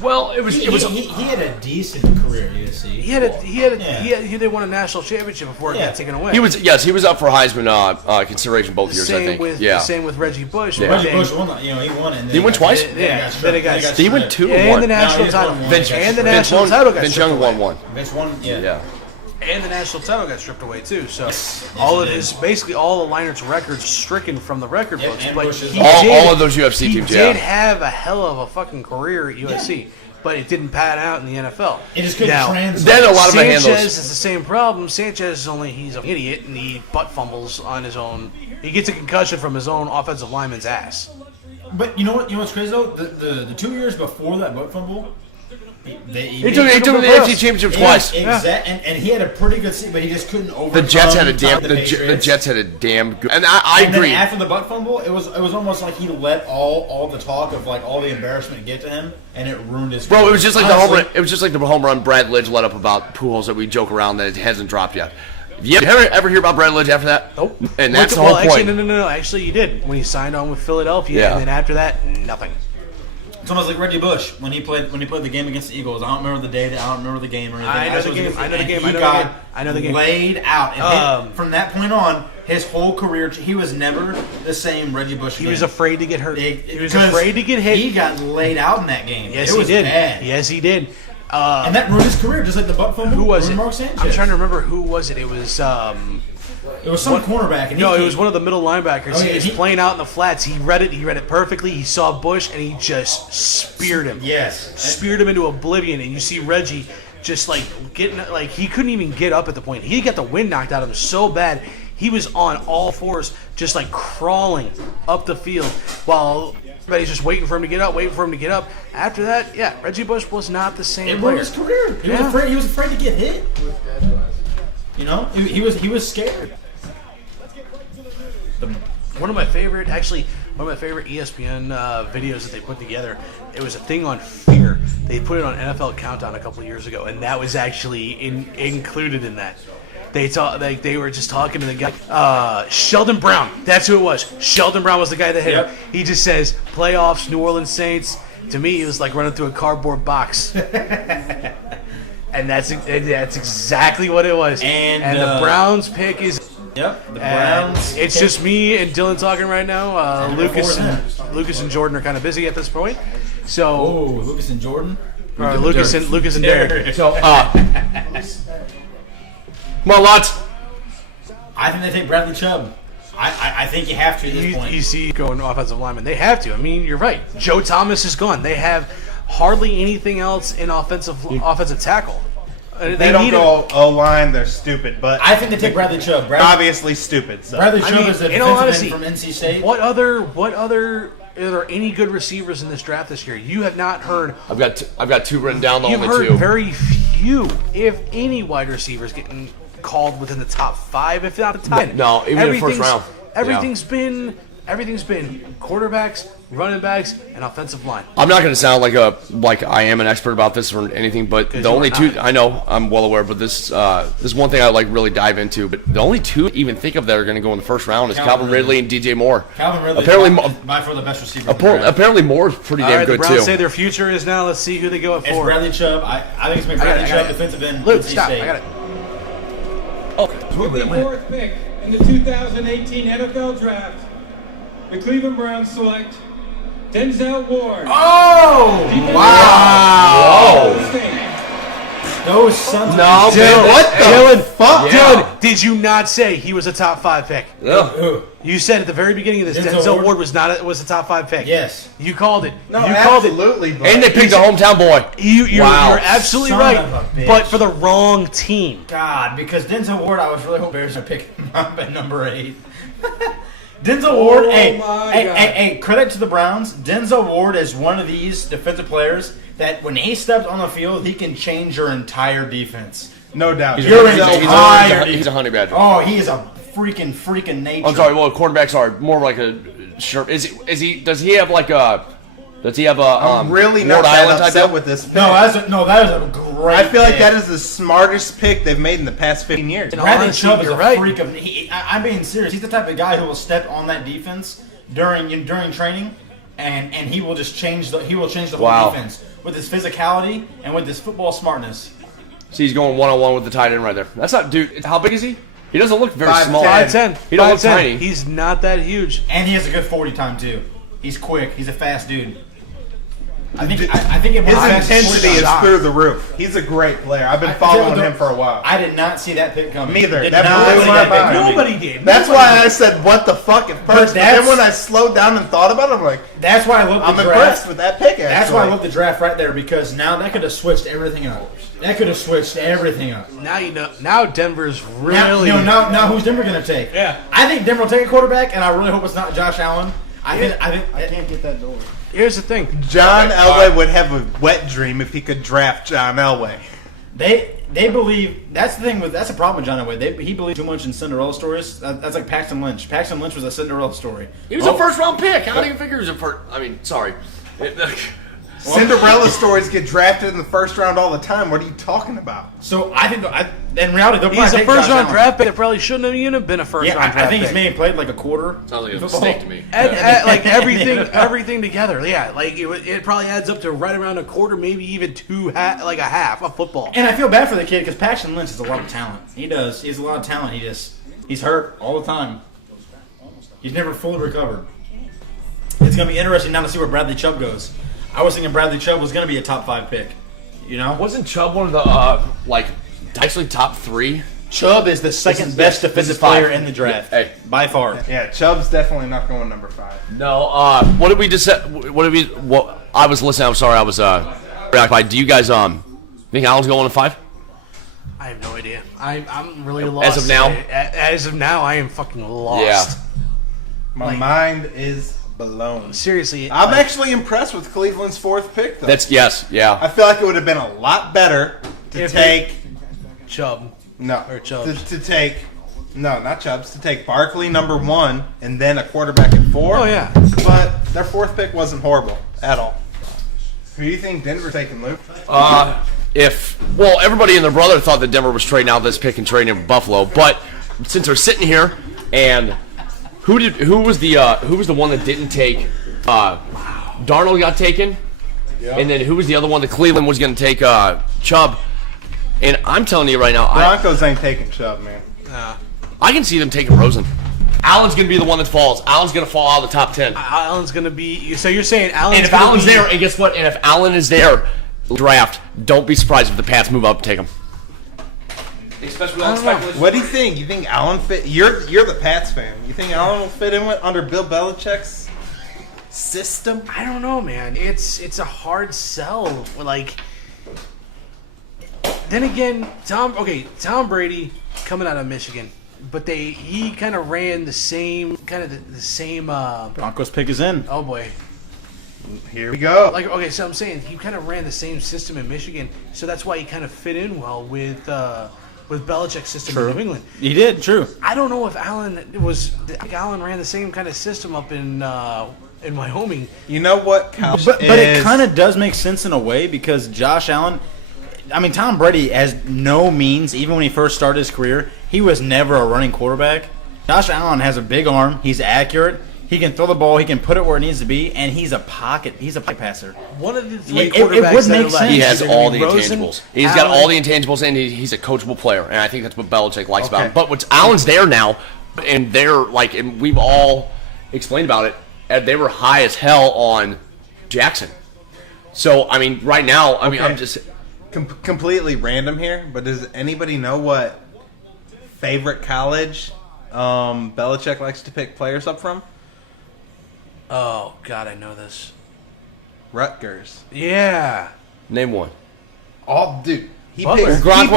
Well, He had a decent career at USC. They won a national championship before it got taken away. He was up for Heisman consideration both years. I think. Same with Reggie Bush. Yeah. Reggie Bush won. He won it. Did he win twice? Then it got he went 2 and one. the national title. Vince Title Young won 1. Vince won. Yeah. And the national title got stripped away too. So all of basically all of Leinart's records stricken from the record books. and But Bush's all of those UFC he teams. did have a hell of a fucking career at USC, but it didn't pan out in the NFL. It just couldn't translate. Then a lot of Sanchez handles. is the same problem. Sanchez he's an idiot and he butt fumbles on his own. He gets a concussion from his own offensive lineman's ass. But you know what? You know what's crazy though? The 2 years before that butt fumble, He took him to the AFC Championship twice. And he had a pretty good season, but he just couldn't overcome. The Jets had a the Jets had a damn good. And I agree. Then after the butt fumble, it was almost like he let all the talk of like all the embarrassment get to him, and it ruined his. Bro, it was just like Honestly, the home run Brad Lidge let up about Pujols that we joke around that it hasn't dropped yet. You ever hear about Brad Lidge after that? Nope. And that's the whole point. Actually, no. Actually, you did when he signed on with Philadelphia, and then after that, nothing. It's almost like Reggie Bush when he played the game against the Eagles. I don't remember the day. I don't remember the game or anything. I know the game. I know the game. Laid out. And from that point on, his whole career, he was never the same Reggie Bush. He was afraid to get hurt. He was afraid to get hit. He got laid out in that game. Yes, it was he did. Bad. Yes, he did. And that ruined his career, just like the butt fumble. Who was it? Mark Sanchez. I'm trying to remember who was it. It was. It was some cornerback. And it was one of the middle linebackers. He was he playing out in the flats. He read it perfectly. He saw Bush, and he just speared him. Yes. Speared him into oblivion. And you see Reggie just, he couldn't even get up at the point. He got the wind knocked out of him so bad. He was on all fours, just, crawling up the field while everybody's just waiting for him to get up, After that, Reggie Bush was not the same It player. ruined his career. He was afraid to get hit. He was scared. One of my favorite ESPN videos that they put together, it was a thing on fear. They put it on NFL Countdown a couple of years ago, and that was actually included in that. They were just talking to the guy, Sheldon Brown. That's who it was. Sheldon Brown was the guy that hit him. He just says, playoffs, New Orleans Saints. To me, it was like running through a cardboard box. And that's exactly what it was. And the Browns pick is. Yep, the Browns. It's just me and Dillon talking right now. Lucas and Jordan are kind of busy at this point. So Lucas and Jordan. Lucas and Derek. So come on, lads. I think they take Bradley Chubb. I think you have to at this point. You see going offensive lineman. They have to. I mean, you're right. Joe Thomas is gone. They have hardly anything else in offensive tackle. They don't go O-line, they're stupid. But I think they take Bradley Chubb. Obviously stupid. So. Bradley Chubb is the defensive end from NC State. What other are there any good receivers in this draft this year? You have not heard. I've got 2 written down. You've heard very few, if any, wide receivers getting called within the top 5, if not the top 10. No, even in the first round. Everything's been quarterbacks, running backs, and offensive line. I'm not going to sound like I am an expert about this or anything, but the only 2 I know I'm well aware. But this is one thing I really dive into. But the only 2 even think of that are going to go in the first round is Calvin Ridley and DJ Moore. Calvin Ridley apparently by far the best receiver. Apparently Moore's pretty damn good the Browns too. say their future is now. Let's see who they go at 4. It's Bradley Chubb. I think it's been Bradley Chubb, defensive end. Luke, NC stop. State. I got it. With the 4th pick in the 2018 NFL Draft, the Cleveland Browns select Denzel Ward. Oh! Wow! Those sons No, of man, what the Dillon, fuck? Dillon, did you not say he was a top 5 pick? Yeah. You said at the very beginning of this, Denzel Ward was a top 5 pick. Yes. You called it. No, you called it. absolutely. And they picked a hometown boy. You're absolutely Son right, of a bitch. but for the wrong team. God, because Denzel Ward, I was really hoping Bears would pick him up at number 8. Denzel Ward, my God. hey, credit to the Browns. Denzel Ward is one of these defensive players that when he steps on the field, he can change your entire defense. No doubt. He's a honey badger. Oh, he is a freaking nature. I'm sorry. Well, quarterbacks are more like a sure. Does he have like a? Does he have a? I'm really not Rhode that Island type upset deal? with this pick. That is a great. I feel like pick. that is the smartest pick they've made in the past 15 years. Bradley Honestly, Chubb is you're a right. freak of. I'm being serious. He's the type of guy who will step on that defense during training, and he will just change the whole defense with his physicality and with his football smartness. See, he's going one-on-one with the tight end right there. That's not, dude. How big is he? He doesn't look very 5'10". small. 5'10". He don't look 5'10". tiny. He's not that huge. And he has a good 40 time too. He's quick. He's a fast dude. I think it His was intensity is through the roof. He's a great player. I've been following him for a while. I did not see that pick coming. Me either. Did That not blew see my that pick mind. coming. Nobody did. That's why I said, what the fuck at first. But that's- then when I slowed down and thought about it, I'm like, That's why I love the I'm draft. impressed with that pick, actually. That's why I love the draft right there, because now that could have switched everything up. Now you know. Now Denver's really. Now who's Denver going to take? Yeah. I think Denver will take a quarterback, and I really hope it's not Josh Allen. I think I can't get that door. Here's the thing. John Elway would have a wet dream if he could draft John Elway. they believe that's the thing with that's a problem with John Elway. He believes too much in Cinderella stories. That's like Paxton Lynch. Paxton Lynch was a Cinderella story. He was a first-round pick. I don't even figure he was a first. I mean, sorry. Cinderella stories get drafted in the first round all the time. What are you talking about? So I think in reality they'll He's probably a take first Josh round Allen. draft pick that probably shouldn't have even been a first Yeah, round draft I think pick. he's maybe played like a quarter. Sounds like a football. mistake to me. Like everything together, yeah. Like it probably adds up to right around a quarter, maybe even like a half of football. And I feel bad for the kid because Paxton Lynch has a lot of talent. He does. He has a lot of talent. He's hurt all the time. He's never fully recovered. It's going to be interesting now to see where Bradley Chubb goes. I was thinking Bradley Chubb was going to be a top 5 pick. You know? Wasn't Chubb one of the actually top 3? Chubb is the second best defensive player in the draft. Hey. By far. Yeah, Chubb's definitely not going number 5. No. What did we just say? What I was listening. I'm sorry. I was preoccupied. Do you guys think Allen's going to 5? I have no idea. I'm really lost. As of now? As of now, I am fucking lost. Yeah. My mind is blown. Seriously. I'm actually impressed with Cleveland's 4th pick, though. Yeah. I feel like it would have been a lot better to If take... Chubb. No. Or Chubbs. To take... No, not Chubbs. To take Barkley number 1 and then a quarterback at 4. Oh, yeah. But their 4th pick wasn't horrible at all. Who do you think Denver taking, Luke? Everybody and their brother thought that Denver was trading out this pick and trading in Buffalo, but since they're sitting here, and who was the one that didn't take? Darnold got taken, and then who was the other one that Cleveland was going to take? Chubb. And I'm telling you right now, Broncos ain't taking Chubb, man. I can see them taking Rosen. Allen's going to be the one that falls. Allen's going to fall out of the top 10. Allen's going to be. So you're saying Allen's And if gonna Allen's be, there, and guess what? And if Allen is there, draft. Don't be surprised if the Pats move up and take him. Especially with all the speculation. What do you think? You think Allen fit? You're the Pats fan. You think Allen will fit in under Bill Belichick's system? I don't know, man. It's a hard sell. Like, then again, Tom Brady coming out of Michigan, but he kind of ran the same Broncos pick is in. Oh boy. Here we go. Like, okay, so I'm saying he kind of ran the same system in Michigan, so that's why he kind of fit in well with Belichick's system in New England. He did, true. I don't know if Allen ran the same kind of system up in Wyoming. You know what? Couch But is, it kind of does make sense in a way because Josh Allen, I mean, Tom Brady has no means, even when he first started his career, he was never a running quarterback. Josh Allen has a big arm. He's accurate. He can throw the ball. He can put it where it needs to be, and he's a pocket passer. One of the three It quarterbacks would that make are left. sense. He has Either all the Rosen, intangibles. He's got all the intangibles, and he's a coachable player. And I think that's what Belichick likes about him. But Allen's there now, and and we've all explained about it. And they were high as hell on Jackson. So I mean, right now, I'm just completely random here, but does anybody know what favorite college Belichick likes to pick players up from? Oh God, I know this. Rutgers. Yeah. name one. Dude, He Butler. picks, Gronk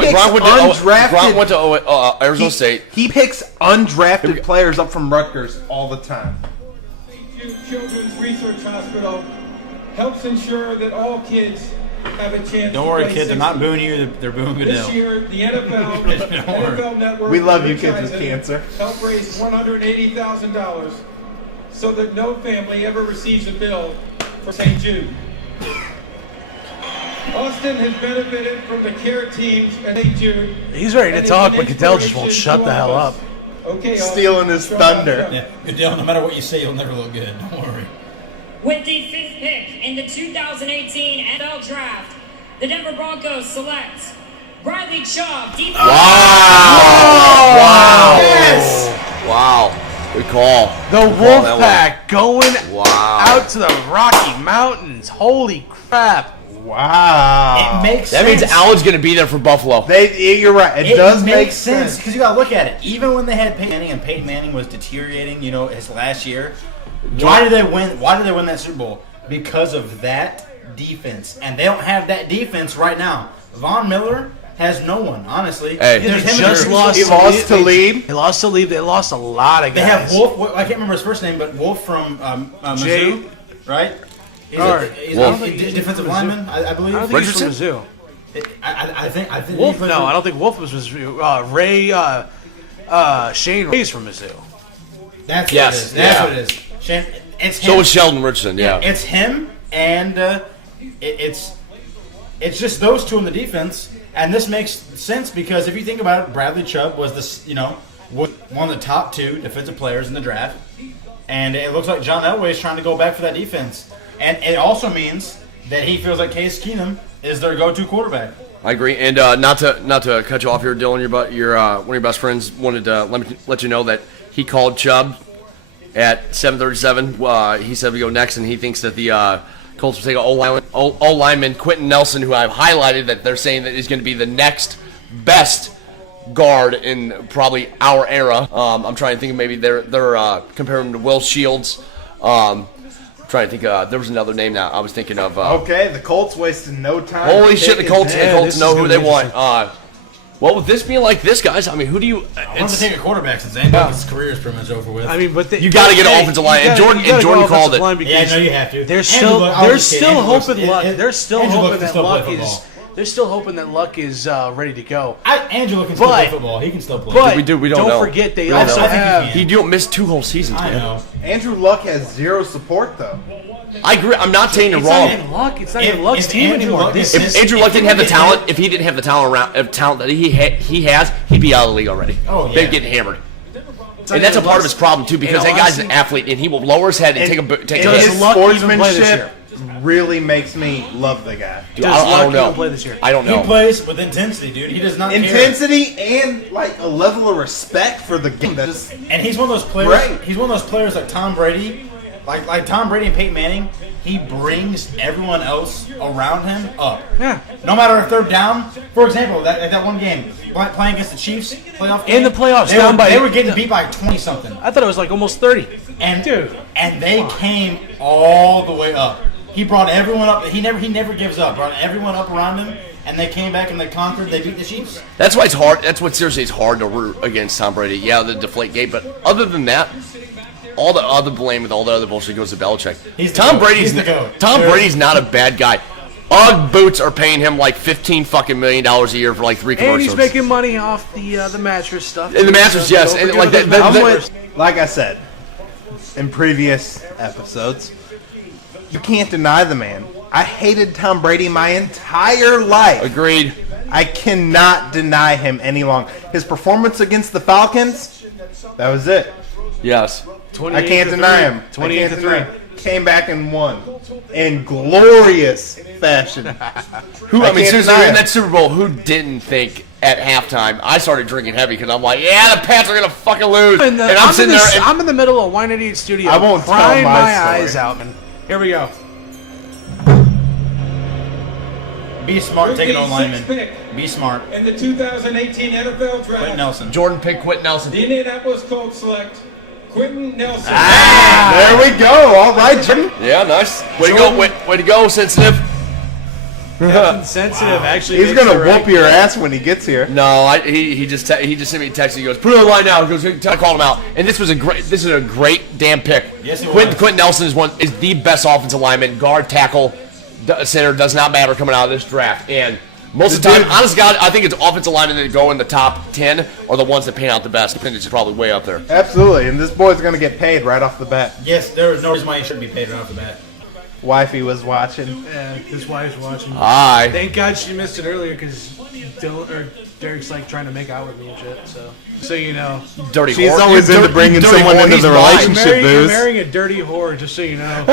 went to Arizona State. He picks undrafted players up from Rutgers all the time. Children's Research Hospital helps ensure that all kids have a chance. Don't worry, kid. They're not booing you. They're booing Goodell. This year, the NFL Network. We love you kids with cancer. Help raise $180,000 so that no family ever receives a bill for St. Jude. Austin has benefited from the care teams at St. Jude. He's ready to talk, but Goodell just won't shut the hell up. Okay, Stealing his thunder. Yeah, Goodell. No matter what you say, you'll never look good. Don't worry. With the 5th pick in the 2018 NFL Draft, the Denver Broncos select Bradley Chubb. Wow! Yes. Wow! Good call. The Wolfpack going Wow. out to the Rocky Mountains. Holy crap! Wow. It makes That sense. means Allen's going to be there for Buffalo. You're right. It does make sense. because you got to look at it. Even when they had Peyton Manning and Peyton Manning was deteriorating, his last year. Why did they win? Why did they win that Super Bowl? Because of that defense, and they don't have that defense right now. Von Miller has no one, honestly. Hey. There's They him just and lost He lost to Lead. They lost to Leave. They lost a lot of They guys. have Wolf. I can't remember his first name, but Wolf from Jay. Mizzou, right? He's Alright. he's Wolf. a defensive lineman, I believe. I don't think he's from Richardson? Mizzou. I think Wolf? he plays No, for- I don't think Wolf was Mizzou. Shane Ray's from Mizzou. That's Yes, what it is. That's yeah. what it is. Shan, it's him. So is Sheldon Richardson, yeah. It's him, and it's just those two on the defense, and this makes sense because if you think about it, Bradley Chubb was one of the top 2 defensive players in the draft, and it looks like John Elway is trying to go back for that defense, and it also means that he feels like Case Keenum is their go-to quarterback. I agree. And not to cut you off here, Dylan, one of your best friends wanted to let you know that he called Chubb at 7:37. He said we go next, and he thinks that the Colts will take an O-lineman, Quentin Nelson, who I've highlighted that they're saying that is going to be the next best guard in probably our era. I'm trying to think of maybe they're comparing him to Will Shields. Trying to think. There was another name now I was thinking of. Okay, the Colts wasted no time. Holy shit! The Colts, Yeah, this know is who gonna they be want. Well, with this being like this, guys, I mean, who do you? I want to It's, take a quarterback since Andrew's career is pretty much over with. I mean, but you got to get an offensive line, and Jordan called it. yeah, no, you have to. They're Andrew still Luck- I was just kidding. Andrew hoping Luck's- Luck. They're still Andrew Luck hoping can that still play Luck is. football. They're still hoping that Luck is ready to go. Andrew can still But- play football. He can still play. But we don't know. forget they We don't also know. I think he have. can. He don't miss 2 whole seasons, I man. know. Andrew Luck has zero support, though. I agree. I'm not saying you're It's not wrong. even Luck. It's not If- even Luck's if team Andrew anymore. Luck This is- is If Andrew Luck didn't have the talent, if he didn't have the talent that he has, he'd be out of the league already. Oh, yeah. They'd get hammered. And that's a part of his problem too, because that guy's an athlete, and he will lower his head and take a. Does His Luck even play this sportsmanship year? really makes me love the guy. Dude, Does I Luck don't know. even play this year? I don't He know. plays with intensity, dude. He does not care. Intensity and like a level of respect for the game. That just And he's one of those players. Right. He's one of those players like Tom Brady, like Tom Brady and Peyton Manning. He brings everyone else around him up. Yeah. No matter if they're down. For example, that one game playing against the Chiefs playoff game. In the playoffs, they down were, by- they were getting beat by 20 something. I thought it was like almost 30. And Dude. and they came all the way up. He brought everyone up. He never gives up. Brought everyone up around him, and they came back and they conquered. They beat the Chiefs. That's why it's hard. That's what seriously it's hard to root against Tom Brady. Yeah, the deflate gate, but other than that, all the other blame with all the other bullshit goes to Belichick. He's the Tom goat. Brady's He's the goat. Tom Brady's not a bad guy. Ugg boots are paying him like $15 fucking million a year for like 3 And commercials. he's making money off the mattress stuff. And the mattress, yes, and like that. like I said in previous episodes, you can't deny the man. I hated Tom Brady my entire life. Agreed. I cannot deny him any longer. His performance against the Falcons, that was it. Yes. I can't deny him. 28 to 3. Came back and won in glorious fashion. Who? I mean, can't seriously, deny in it. that Super Bowl, who didn't think at halftime? I started drinking heavy because I'm like, yeah, the Pats are gonna fucking lose, and I'm sitting there. And, I'm in the middle of Wine Idiot Studio. I won't tell crying my my story. eyes out, man. Here we go. Be smart, take an old Sixth lineman. pick Be smart. in the 2018 NFL Quentin Draft, Nelson. Jordan picked Quentin Nelson. the Indianapolis Colts select Quentin Nelson. There we go. All right, Jim. Yeah, nice. Way to go, way to go, sensitive. Captain Sensitive actually. He's makes gonna the whoop right your call. ass when he gets here. No, he just sent me a text. He goes, "Put it on the line now." He goes, "I called him out." And this is a great damn pick. Yes, it Quentin Nelson is the best offensive lineman, guard, tackle, center, does not matter coming out of this draft. And most of the time, honest to God, I think it's offensive linemen that go in the top 10 are the ones that pan out the best. I think it's probably way up there. Absolutely, and this boy's gonna get paid right off the bat. Yes, there is no reason why he shouldn't be paid right off the bat. Wifey was watching. Yeah, his wife's watching. Aye. Thank God she missed it earlier because Derek's like trying to make out with me and shit. So you know. Dirty She's whore. always You're into bringing dirty someone whore. into He's the mine. relationship. I'm Booze. marrying a dirty whore, just so you know.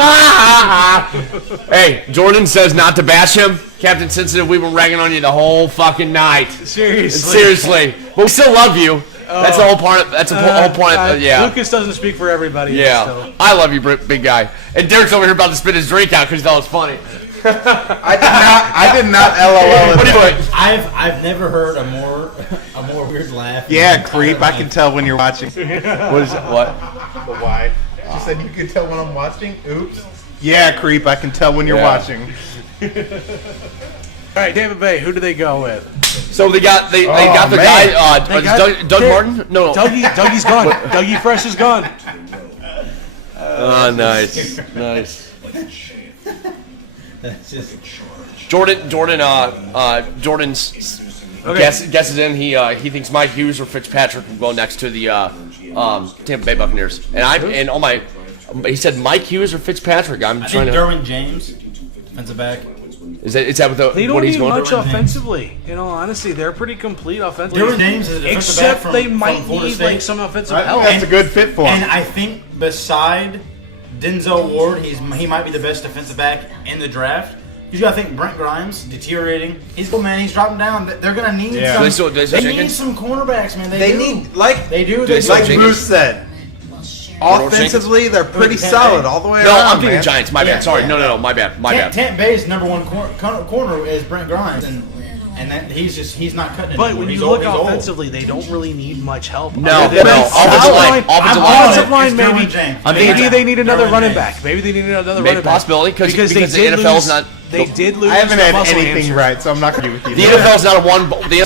Hey, Jordan says not to bash him. Captain Sensitive, we were ragging on you the whole fucking night. Seriously. But we still love you. That's the whole part. That's the whole point. Yeah. Lucas doesn't speak for everybody. Yeah. So. I love you, big guy. And Derek's over here about to spit his drink out because he thought it was funny. I did not LOL. What are you doing? I've never heard a more weird laugh. Yeah, creep. I can tell when you're watching. What is it? What? But why? She said you can tell when I'm watching. Oops. Yeah, creep. I can tell when you're watching. All right, Tampa Bay. Who do they go with? So they got the man. guy. They got- Doug Dick. Martin? No. Dougie's gone. Dougie Fresh is gone. Oh, nice. That's just Jordan's guesses in. He thinks Mike Hughes or Fitzpatrick will go next to the Tampa Bay Buccaneers. He said Mike Hughes or Fitzpatrick. I think Derwin James, defensive back. Is that what They don't what he's need going much to? offensively. You know, honestly, they're pretty complete offensively. Derwin James is a defensive back Except from they from might Florida need State. like some offensive I help. think that's a good fit for And him. I think beside Denzel Ward, he might be the best defensive back in the draft. You got to think Brent Grimes deteriorating. He's good, man. He's dropping down. They're gonna need Yeah. some. They They need need some cornerbacks, man. They do. need like They do. They They still like do. Jenkins. Bruce said. Offensively, they're pretty Tampa solid Bay? all the way No, around. I'm thinking man. Giants. My Yeah, bad. Sorry. yeah. No. My bad. Tampa Bay's number one corner is Brent Grimes, and that he's not cutting it. But anymore. when He's you old, look he's old. offensively, they don't really need much help. No, Other than no. Offensive line. Offensive line, It's maybe. Derwin James. thinking Maybe they need another Derwin running James. back. Maybe they need another Maybe running back. possibility because they the did NFL's lose, not. They did lose. I haven't had Russell anything Hamster. right, so I'm not going to be with The you. NFL's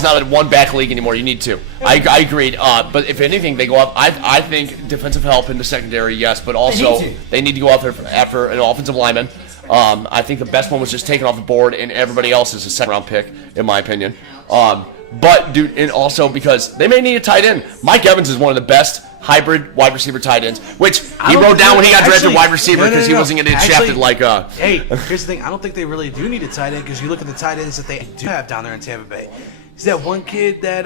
not a one back league anymore. You need two. I agreed. But if anything, they go up. I think defensive help in the secondary, yes, but also they need to go after an offensive lineman. I think the best one was just taken off the board, and everybody else is a second round pick, in my opinion. But dude, and also because they may need a tight end. Mike Evans is one of the best hybrid wide receiver tight ends, which he wrote down when he got drafted wide receiver because he wasn't getting shafted like. Hey, here's the thing. I don't think they really do need a tight end because you look at the tight ends that they do have down there in Tampa Bay. Is that one kid that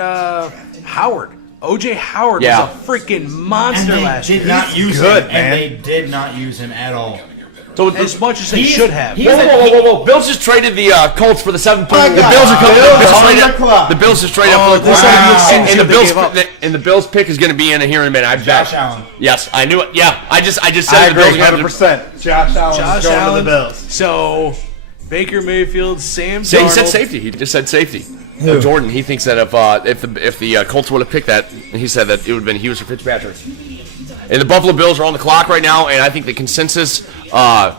Howard? OJ Howard was a freaking monster And they last did year. not use good, him, man. and they did not use him at all. So As much as they He's- should have. he's- Whoa! Bills just traded the Colts for the 7th pick. Oh, The God. Bills are coming. Bills on The the clock. Bills just traded up Oh, for the this Colts. idea seems And the good they Bills gave up. and the Bills pick is going to be in here in a minute. I bet. Josh Allen. Yes, I knew it. Yeah, I just I said the Bills agree, are going to. 100%. Josh Allen Josh is going Allen. to the Bills. So Baker Mayfield, Sam He Darnold. said safety. He just said safety. Jordan. He thinks that if the Colts would have picked that, he said that it would have been Hughes or Fitzpatrick. And the Buffalo Bills are on the clock right now, and I think the consensus thought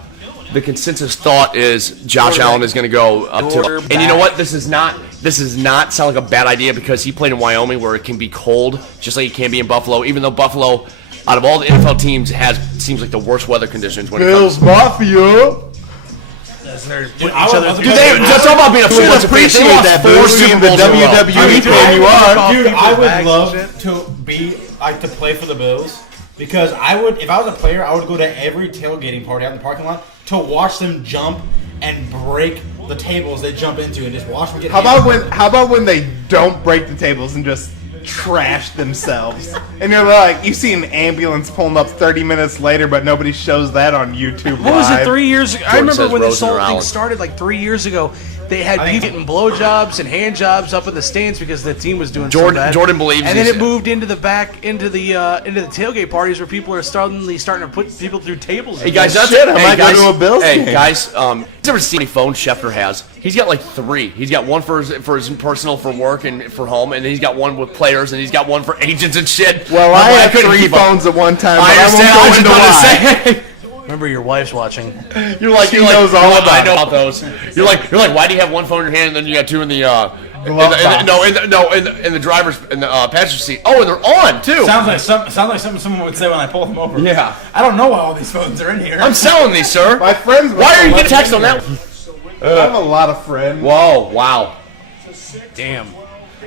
is Josh Allen is going to go up to. And you know what? This is not sound like a bad idea because he played in Wyoming where it can be cold, just like it can be in Buffalo. Even though Buffalo, out of all the NFL teams, seems like the worst weather conditions when it comes. Bills Mafia. Just talk about being a Should football fan. appreciate They lost that, 4 Bruce, Super being the Bowls in a row. WWE fan you are. Dude, I would back love and to be to play for the Bills because I would, if I was a player, I would go to every tailgating party out in the parking lot to watch them jump and break the tables they jump into and just watch them get. How about when they don't break the tables and just trash themselves? And you're like, you see an ambulance pulling up 30 minutes later, but nobody shows that on YouTube What was it, Live. 3 years ago? I Jordan remember says when this Rosen or whole thing Allen. started like 3 years ago. They had people getting blowjobs and hand jobs up in the stands because the team was doing so bad. Jordan believes and then he's- it moved into the back into the tailgate parties where people are starting to put people through tables. Hey guys, that's Shit, I hey, might go guys, to a Bills hey game. guys, you ever seen how many phones Schefter has? He's got like 3. He's got one for his personal for work and for home, and then he's got one with players, and he's got one for agents and shit. Well, That's I why had couldn't 3 keep up. phones at one time, but I I understand. I won't was go just into about why. to say. Remember, your wife's watching. You're like, he knows all about I know about those. You're like, why do you have one phone in your hand and then you got two in the in the driver's in the passenger seat? Oh, and they're on too. Sounds like something someone would say when I pull them over. Yeah. I don't know why all these phones are in here. I'm selling these, sir. My friends. Why are you getting text on that? I have a lot of friends. Whoa! Wow. Damn.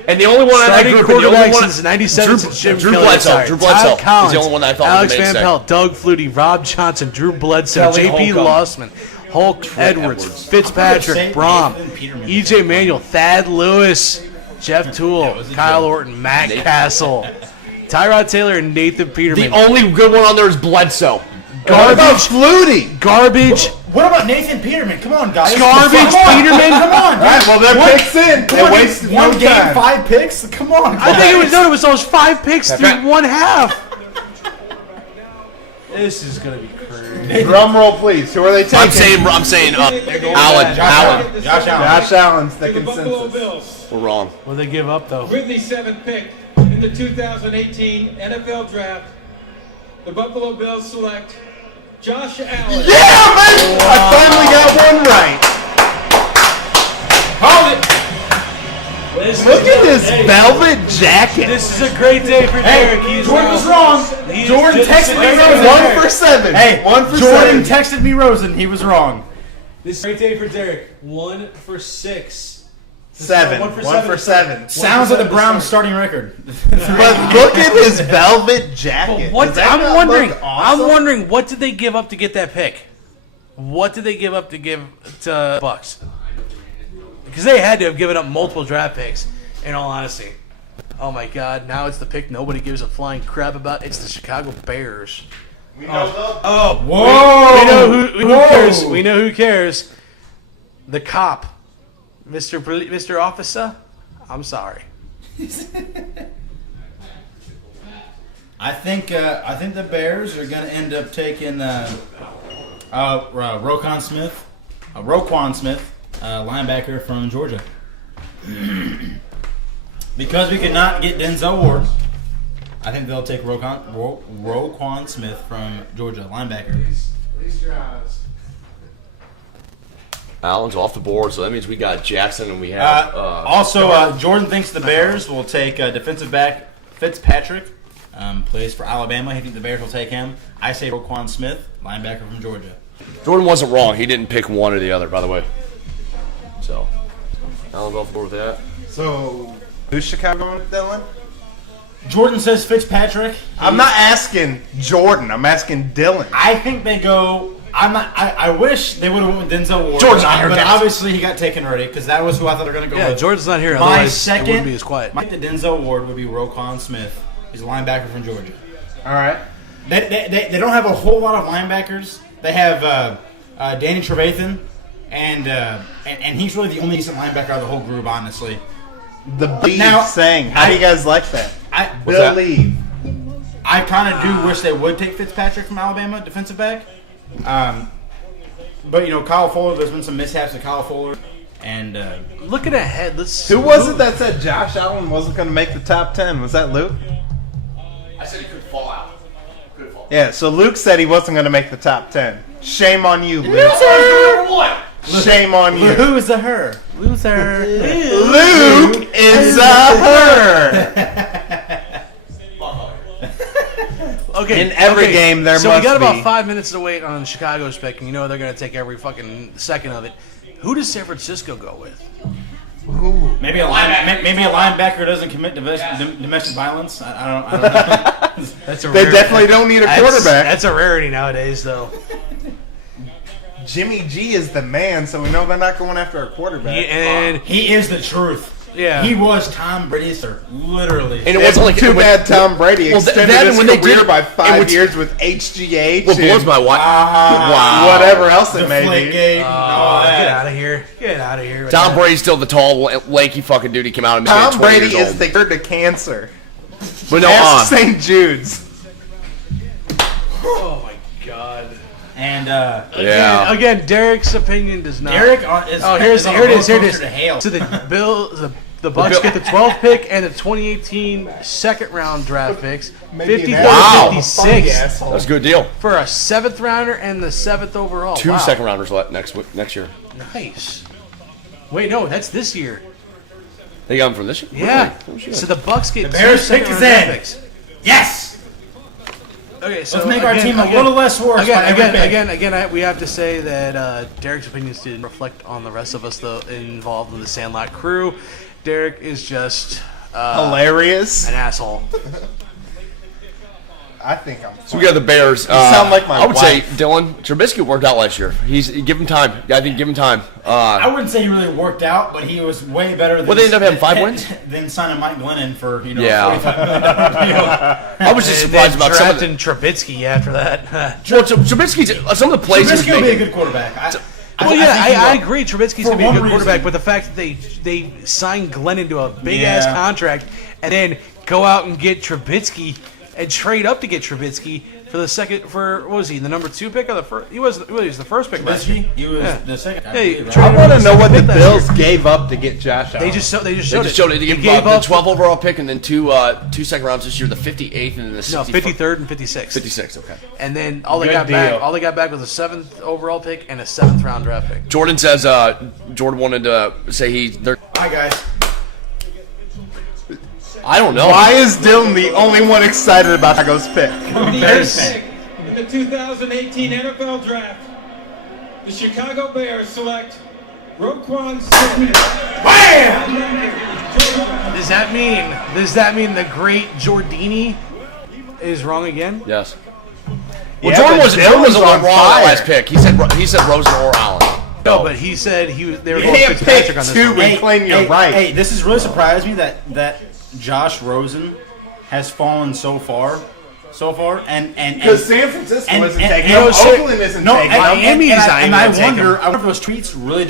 And the only one I Starting grew up quarterback since '97 since Jim Drew Kelly Bledsoe. retired. Drew Bledsoe Todd Collins, is the only one that I thought Alex would have Van made Pelt, Doug Flutie, Rob Johnson, Drew Bledsoe, Kelly J.P. Holcomb. Lossman, Hulk Edwards, Fitzpatrick, Saint Brom, Nathan Peterman. E.J. Manuel, Thad Lewis, Jeff Toole, Kyle Orton, Matt Castle, Tyrod Taylor, and Nathan Peterman. The only good one on there is Bledsoe. What about Flutie? Garbage. What about Nathan Peterman? Come on, guys. Garbage Come on. Peterman? Come on. All right, well, they're picks in. They wasted no one game, time. 5 picks. Come on. I think it was those 5 picks through one half. This is gonna be crazy. Drum roll, please. Who are they taking? I'm saying, Allen. Josh Allen. Josh Allen's the To the Buffalo consensus. Bills. We're wrong. What they give up though? With the 7th pick in the 2018 NFL Draft, the Buffalo Bills select Josh Allen. Yeah, man! I finally got one right. Called it. Look at this velvet jacket. This is a great day for Derek. He's Jordan was wrong. He's Jordan just texted me sitting Rosen. there. 1 for 7. Hey, 1 for Jordan 7. texted me Rosen. He was wrong. This is a great day for Derek. 1 for 6. 7. 1 for 7. Sounds like the Browns starting record. But look at his velvet jacket. What Does that I'm not wondering, look awesome? I'm wondering, what did they give up to get that pick? What did they give up to give to Bucks? Because they had to have given up multiple draft picks. In all honesty, oh my God! Now it's the pick nobody gives a flying crap about. It's the Chicago Bears. We know Whoa. We know who cares. We know who cares. The cop, Mr. Officer. I'm sorry. I think the Bears are going to end up taking Roquan Smith, linebacker from Georgia. Because we could not get Denzel Ward, I think they'll take Roquan Smith from Georgia, linebacker. Allen's off the board, so that means we got Jackson and we have. Also, Jordan thinks the Bears will take defensive back Fitzpatrick, plays for Alabama. He thinks the Bears will take him. I say Roquan Smith, linebacker from Georgia. Jordan wasn't wrong. He didn't pick one or the other, by the way. So, Allen's off the board with that. So, who's Chicago going with, Dillon? Jordan says Fitzpatrick. I'm not asking Jordan. I'm asking Dillon. I think they go. I wish they would have went with Denzel Ward. Jordan's not here, but guys. obviously he got taken already because that was who I thought they were going to go Yeah, with. Jordan's not here. My Otherwise, it wouldn't second, be as quiet. the Denzel Ward would be Roquan Smith. He's a linebacker from Georgia. All right. They don't have a whole lot of linebackers. They have Danny Trevathan, and he's really the only decent linebacker out of the whole group, honestly. The Believe Now, saying. How do you guys like that? What's that? Believe. I kind of do wish they would take Fitzpatrick from Alabama, defensive back. But, Kyle Fuller, there's been some mishaps with Kyle Fuller. And Looking ahead, let's. Who was it that said Josh Allen wasn't going to make the top 10? Was that Luke? I said he could fall out. Could fall. Yeah, so Luke said he wasn't going to make the top 10. Shame on you, Luke. Number one. Shame on you. who is the her? Loser. Luke is a her. Okay. In every game, there so must we got be. about 5 minutes to wait on Chicago's pick, and they're going to take every fucking second of it. Who does San Francisco go with? Maybe a linebacker doesn't commit domestic violence. I don't know. That's a They definitely don't need a quarterback. That's a rarity nowadays, though. Jimmy G is the man, so we know they're not going after a quarterback. And He is the truth. Yeah. He was Tom Brady's sir, literally. And it It's wasn't like too bad Tom Brady Well, extended that and his when they career did- by and 5 what's- years with HGH What blows and my wife? Wow. whatever else it may Deflategate be. and all get that. out of here. Get out of here. with Tom that. Brady's still the tall, lanky fucking dude. He came out and made Tom 20 Brady years is old. the cure to cancer. But no, Ask St. Jude's. Oh, my God. And Yeah. Again, Derek's opinion does not. Derek is. Oh, is on here a it is. roller Here it is. coaster to hell. So the Bucks get the 12th pick and the 2018 second round draft picks, 53rd Wow. and 56 That was a good deal. for a 7th rounder and the 7th overall. Two Wow. second rounders next year. Nice. Wait, no, that's this year. They got him from this year? Yeah. Really? Oh, shit. So the Bucks get The Bears two picked second his round draft end. picks. Yes. Okay, so Let's make our team a little less worse. by every pick. We have to say that Derek's opinions didn't reflect on the rest of us involved in the Sandlot Crew. Derek is just Hilarious. an asshole. I think I'm. So we got the Bears. sound like my I would say wife. Dillon Trubisky worked out last year. Give him time. I think give him time. I wouldn't say he really worked out, but he was way better than. Well, they ended up having 5 wins? Than signing Mike Glennon for Yeah. $45 million deal. I was just surprised about some of the. drafting Trubisky after that. Well, Trubisky, some of the plays he was Trubisky will be a making. good quarterback. Well, yeah, think he I will. agree. Trubisky's For gonna be a one good quarterback, reason. but the fact that they signed Glennon to a big ass Yeah. contract and then go out and get Trubisky and trade up to get Trubisky for the second what was he, the number 2 pick or the first? He was the first pick last year. Trubisky, he was Yeah. the second. I Hey, believe, right? trade- I want to know what the Pick that Bills gave up to get Josh Allen. They just showed They it. just showed it. They He gave up the up 12th overall pick and then two second rounds this year, the 58th and then the 61st. 53rd and 56th. 56, okay. And then all they Good got deal. back was a 7th overall pick and a 7th round draft pick. Jordan says Jordan wanted to say they're. Hi guys. I don't know. Why is Dillon the only one excited about Chicago's pick? The Bears eighth fan. pick in the 2018 NFL Draft, the Chicago Bears select Roquan Smith. Does that mean the great Jordini is wrong again? Yes. Yeah, Well, Jordan but was Dillon's the one on wrong on that fire. last pick. He said Rosen or Allen. No, but he said they were You going can't Fitzpatrick pick on this two one. and claim you're right. Hey, this has really surprised me that Josh Rosen has fallen so far, and Because San Francisco and- isn't and- taking and- him. so- Oakland isn't no, taking and, him. Miami's and, not and even I gonna take wonder. him. I wonder if those tweets really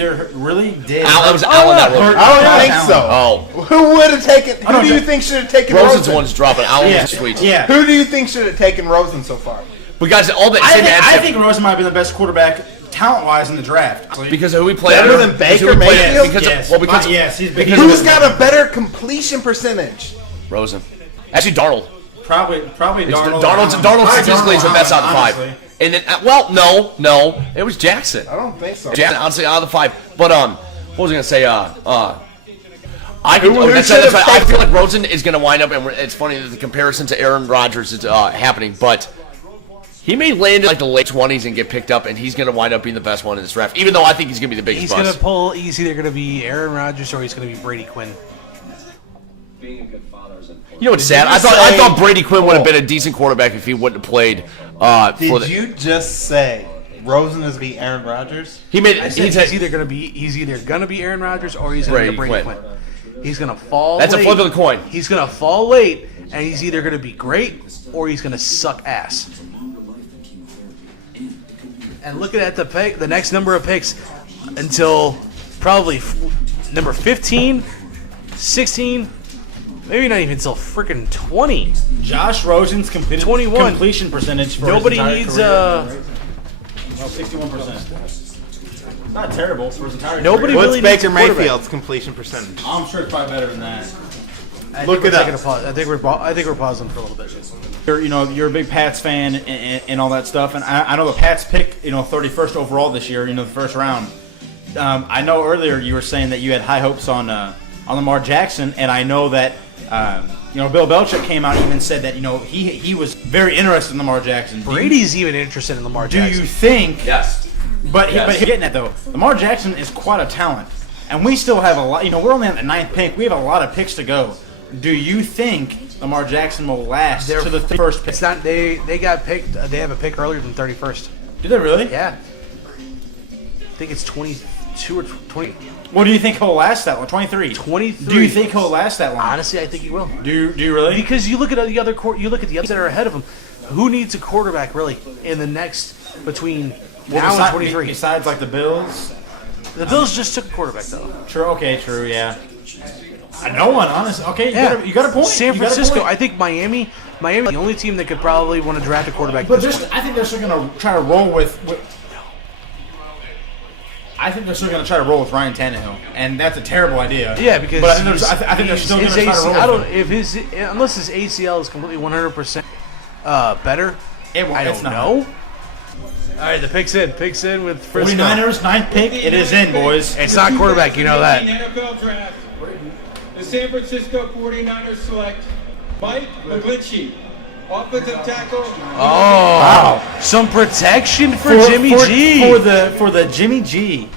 did. That was Allen that wrote it. I don't think so. Oh. Who would have taken? Who no, do you Joe- think should have taken Rosen's Rosen? the one's dropping. Allen Yeah, was his tweets. yeah. Who do you think should have taken Rosen so far? But guys, all that I same think, ad I think Rosen might be the best quarterback talent-wise in the draft. because of who we played Better under. than Because who Baker we played- Mayfield? Because Yes. because Yes, he's big. because- Who's got a better completion percentage? Rosen. Actually, Darnold. Probably Darnold. Darnold statistically is the best out of the honestly. 5. And then, no, it was Jackson. I don't think so. Jackson, honestly, out of the 5. But what was I gonna say? I can. Who That's should have right. I feel taken- like Rosen is gonna wind up, and it's funny that the comparison to Aaron Rodgers is happening, but. He may land in like the late 20s and get picked up, and he's going to wind up being the best one in this draft. Even though I think he's going to be the biggest He's bust. gonna pull. He's either gonna be Aaron Rodgers or he's gonna be Brady Quinn. You know what's sad? I thought Brady Quinn would have been a decent quarterback if he wouldn't have played. For Did the, you just say Rosen is be Aaron Rodgers? He made. I said He's he's either gonna be Aaron Rodgers or he's gonna be Brady Brady Quinn. Quinn. He's gonna fall. That's a late. flip of the coin. He's gonna fall late, and he's either gonna be great or he's gonna suck ass. And looking at the next number of picks until probably number 15, 16, maybe not even until freaking 20. Josh Rosen's 21. completion percentage. For Nobody his entire needs career. 61%. Not terrible for his entire Nobody career. What's really needs Baker a quarterback. Mayfield's completion percentage? I'm sure it's probably better than that. I Look think it we're up. taking a pause. I think we're pausing for a little bit. You're a big Pats fan and all that stuff, and I know the Pats picked 31st overall this year, the first round. I know earlier you were saying that you had high hopes on Lamar Jackson, and I know that Bill Belichick came out and even said that he was very interested in Lamar Jackson. Brady's even interested in Lamar Do Jackson. you think? Yes. But he's getting at though. Lamar Jackson is quite a talent, and we still have a lot. We're only at the 9th pick. We have a lot of picks to go. Do you think Lamar Jackson will last to the first pick? It's not. They got picked. They have a pick earlier than 31st. Do they really? Yeah. I think it's 22 or 20. Well, do you think he'll last that long? 23. 23. Do you think he'll last that long? Honestly, I think he will. Do you really? Because you look at the other others that are ahead of him. Who needs a quarterback really in the next between now and 23? Besides like the Bills. The Bills just took a quarterback though. True. Okay. True. Yeah. No one, honestly. Okay, you got a point. San You got a Francisco. point. I think Miami is the only team that could probably want to draft a quarterback. But I think they're still going to try to roll with. I think they're still going to try to roll with Ryan Tannehill, and that's a terrible idea. Yeah, because but I think they're still going to try to roll with him. Unless his ACL is completely 100% better, I don't know. All right, the pick's in. Pick's in with Frisco. 49ers, 9th pick. It is in, boys. It's not quarterback, you know that. NFL draft. The San Francisco 49ers select Mike McGlinchey, offensive tackle. Oh, wow. Some protection for Jimmy G. For the Jimmy G.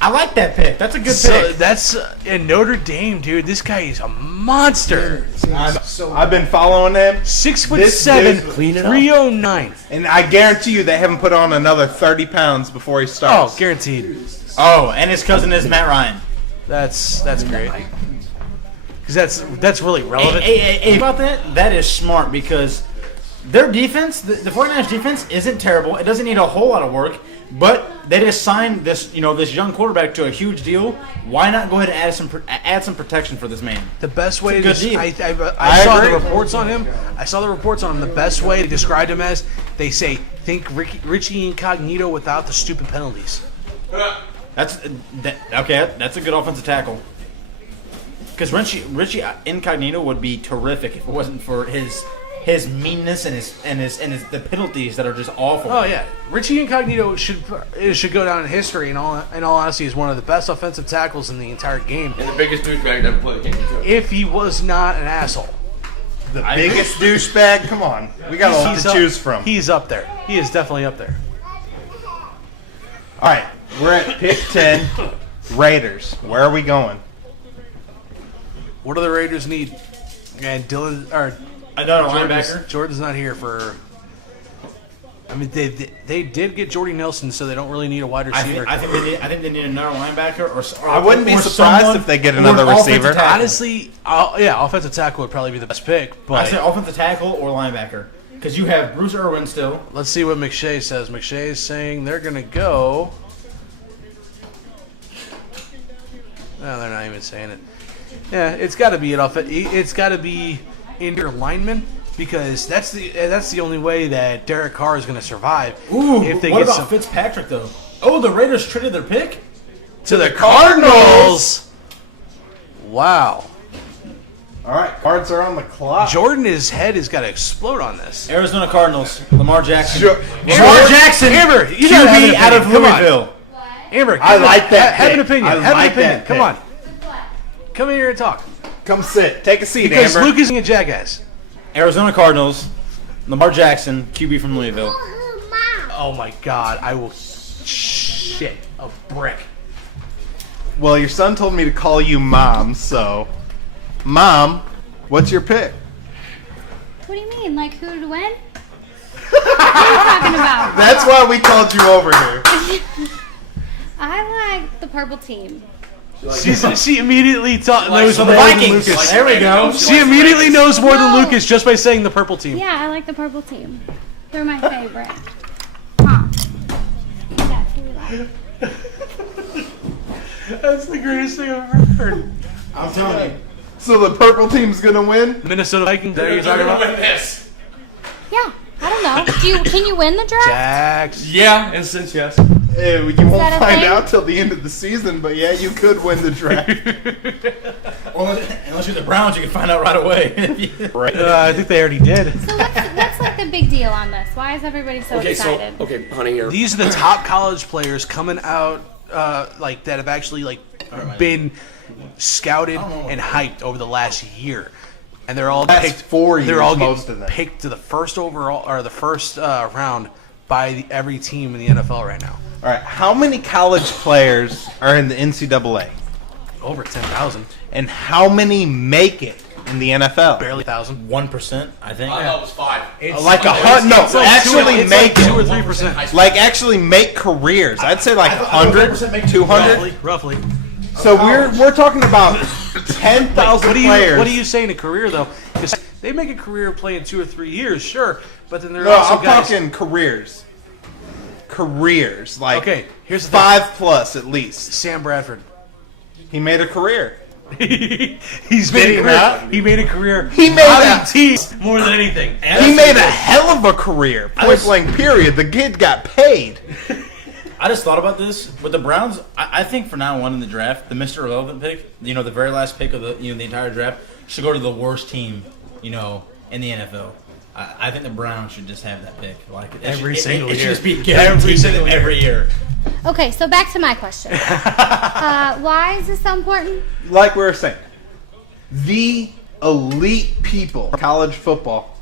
I like that pick. That's a good pick. That's in Notre Dame, dude. This guy is a monster. I've been following him. 6'7", 309. And I guarantee you they haven't put on another 30 pounds before he starts. Oh, guaranteed. Oh, and his cousin is Matt Ryan. That's great. Because that's really relevant. Hey, about that? That is smart because their defense, the 49ers defense, isn't terrible. It doesn't need a whole lot of work. But they just signed this young quarterback to a huge deal. Why not go ahead and add some protection for this man? The best way It's a good deal. I saw the reports on him. The best way they described him as, they say, think Richie Incognito without the stupid penalties. That's a good offensive tackle. Because Richie Incognito would be terrific if it wasn't for his meanness and his the penalties that are just awful. Oh yeah, Richie Incognito should go down in history. In all honesty, is one of the best offensive tackles in the entire game. And the biggest douchebag to ever play the game. If he was not an asshole. The biggest douchebag? Come on. We got a lot to choose from. He's up there. He is definitely up there. All right, we're at pick 10. Raiders. Where are we going? What do the Raiders need? And Dillon or another linebacker. Jordan's not here for. I mean, they did get Jordy Nelson, so they don't really need a wide receiver. I think they need another linebacker, or I wouldn't be surprised if they get another receiver. Honestly, offensive tackle would probably be the best pick. But I say offensive tackle or linebacker because you have Bruce Irvin still. Let's see what McShay says. McShay is saying they're going to go. No, they're not even saying it. Yeah, it's got to be it's got to be interior lineman. Because that's the only way that Derek Carr is going to survive. Ooh, if they what get about Fitzpatrick though? Oh, the Raiders traded their pick to the Cardinals. Wow. All right, cards are on the clock. Jordan's head has got to explode on this. Arizona Cardinals. Lamar Jackson. Lamar Jackson. Amber, you QB out of Louisville. Amber, I like that. Have an opinion. Have an opinion. Come on. Come in here and talk. Come sit. Take a seat, because Amber. Luke is a jackass. Arizona Cardinals, Lamar Jackson, QB from Louisville. Oh my God, I will shit a brick. Well, your son told me to call you Mom, so Mom, what's your pick? What do you mean? Like who to win? What are you talking about? That's why we called you over here. I like the purple team. She immediately knows more the Vikings. than Lucas. There we go. She immediately knows more than Lucas just by saying the purple team. Yeah, I like the purple team. They're my favorite. Huh. That's who we like. That's the greatest thing I've ever heard. I'm telling you. So the purple team's gonna win? Minnesota Vikings. That you're talking about? This. Yeah, I don't know. Can you win the draft? Jax. Yeah, in a sense, yes. You won't that a find thing? out till the end of the season, but yeah, you could win the draft. Well, unless you're the Browns, you can find out right away. Right. I think they already did. So what's like the big deal on this? Why is everybody so excited? Okay, honey, here. These are the top college players coming out, that have actually been scouted and hyped over the last year, and they're all Last picked. 4 years, They're all most getting of them. picked to the first overall or the first round by every team in the NFL right now. All right, how many college players are in the NCAA? Over 10,000, And how many make it in the NFL? barely 1,000. 1%, I think. I thought it was 5. Like actually make 2 or 3%. Like actually make careers. I'd say like 100, 200. Roughly. So we're talking about 10,000 players. What are you saying a career though? Because they make a career playing 2 or 3 years, sure, but then there are No, also I'm guys. talking careers. Like Okay, here's the thing. 5 plus at least. Sam Bradford. He made a career. He's Did made he a not? career. He made a career. He made out a- of tees more than anything. He made a hell of a career. Point blank, period. The kid got paid. I just thought about this with the Browns. I think for now on in the draft, the Mr. Irrelevant pick, the very last pick of the entire draft, should go to the worst team, in the NFL. I think the Browns should just have that pick. Like Every single it year. should just be guaranteed every year. Okay, so back to my question. Why is this so important? Like we were saying, the elite people in college football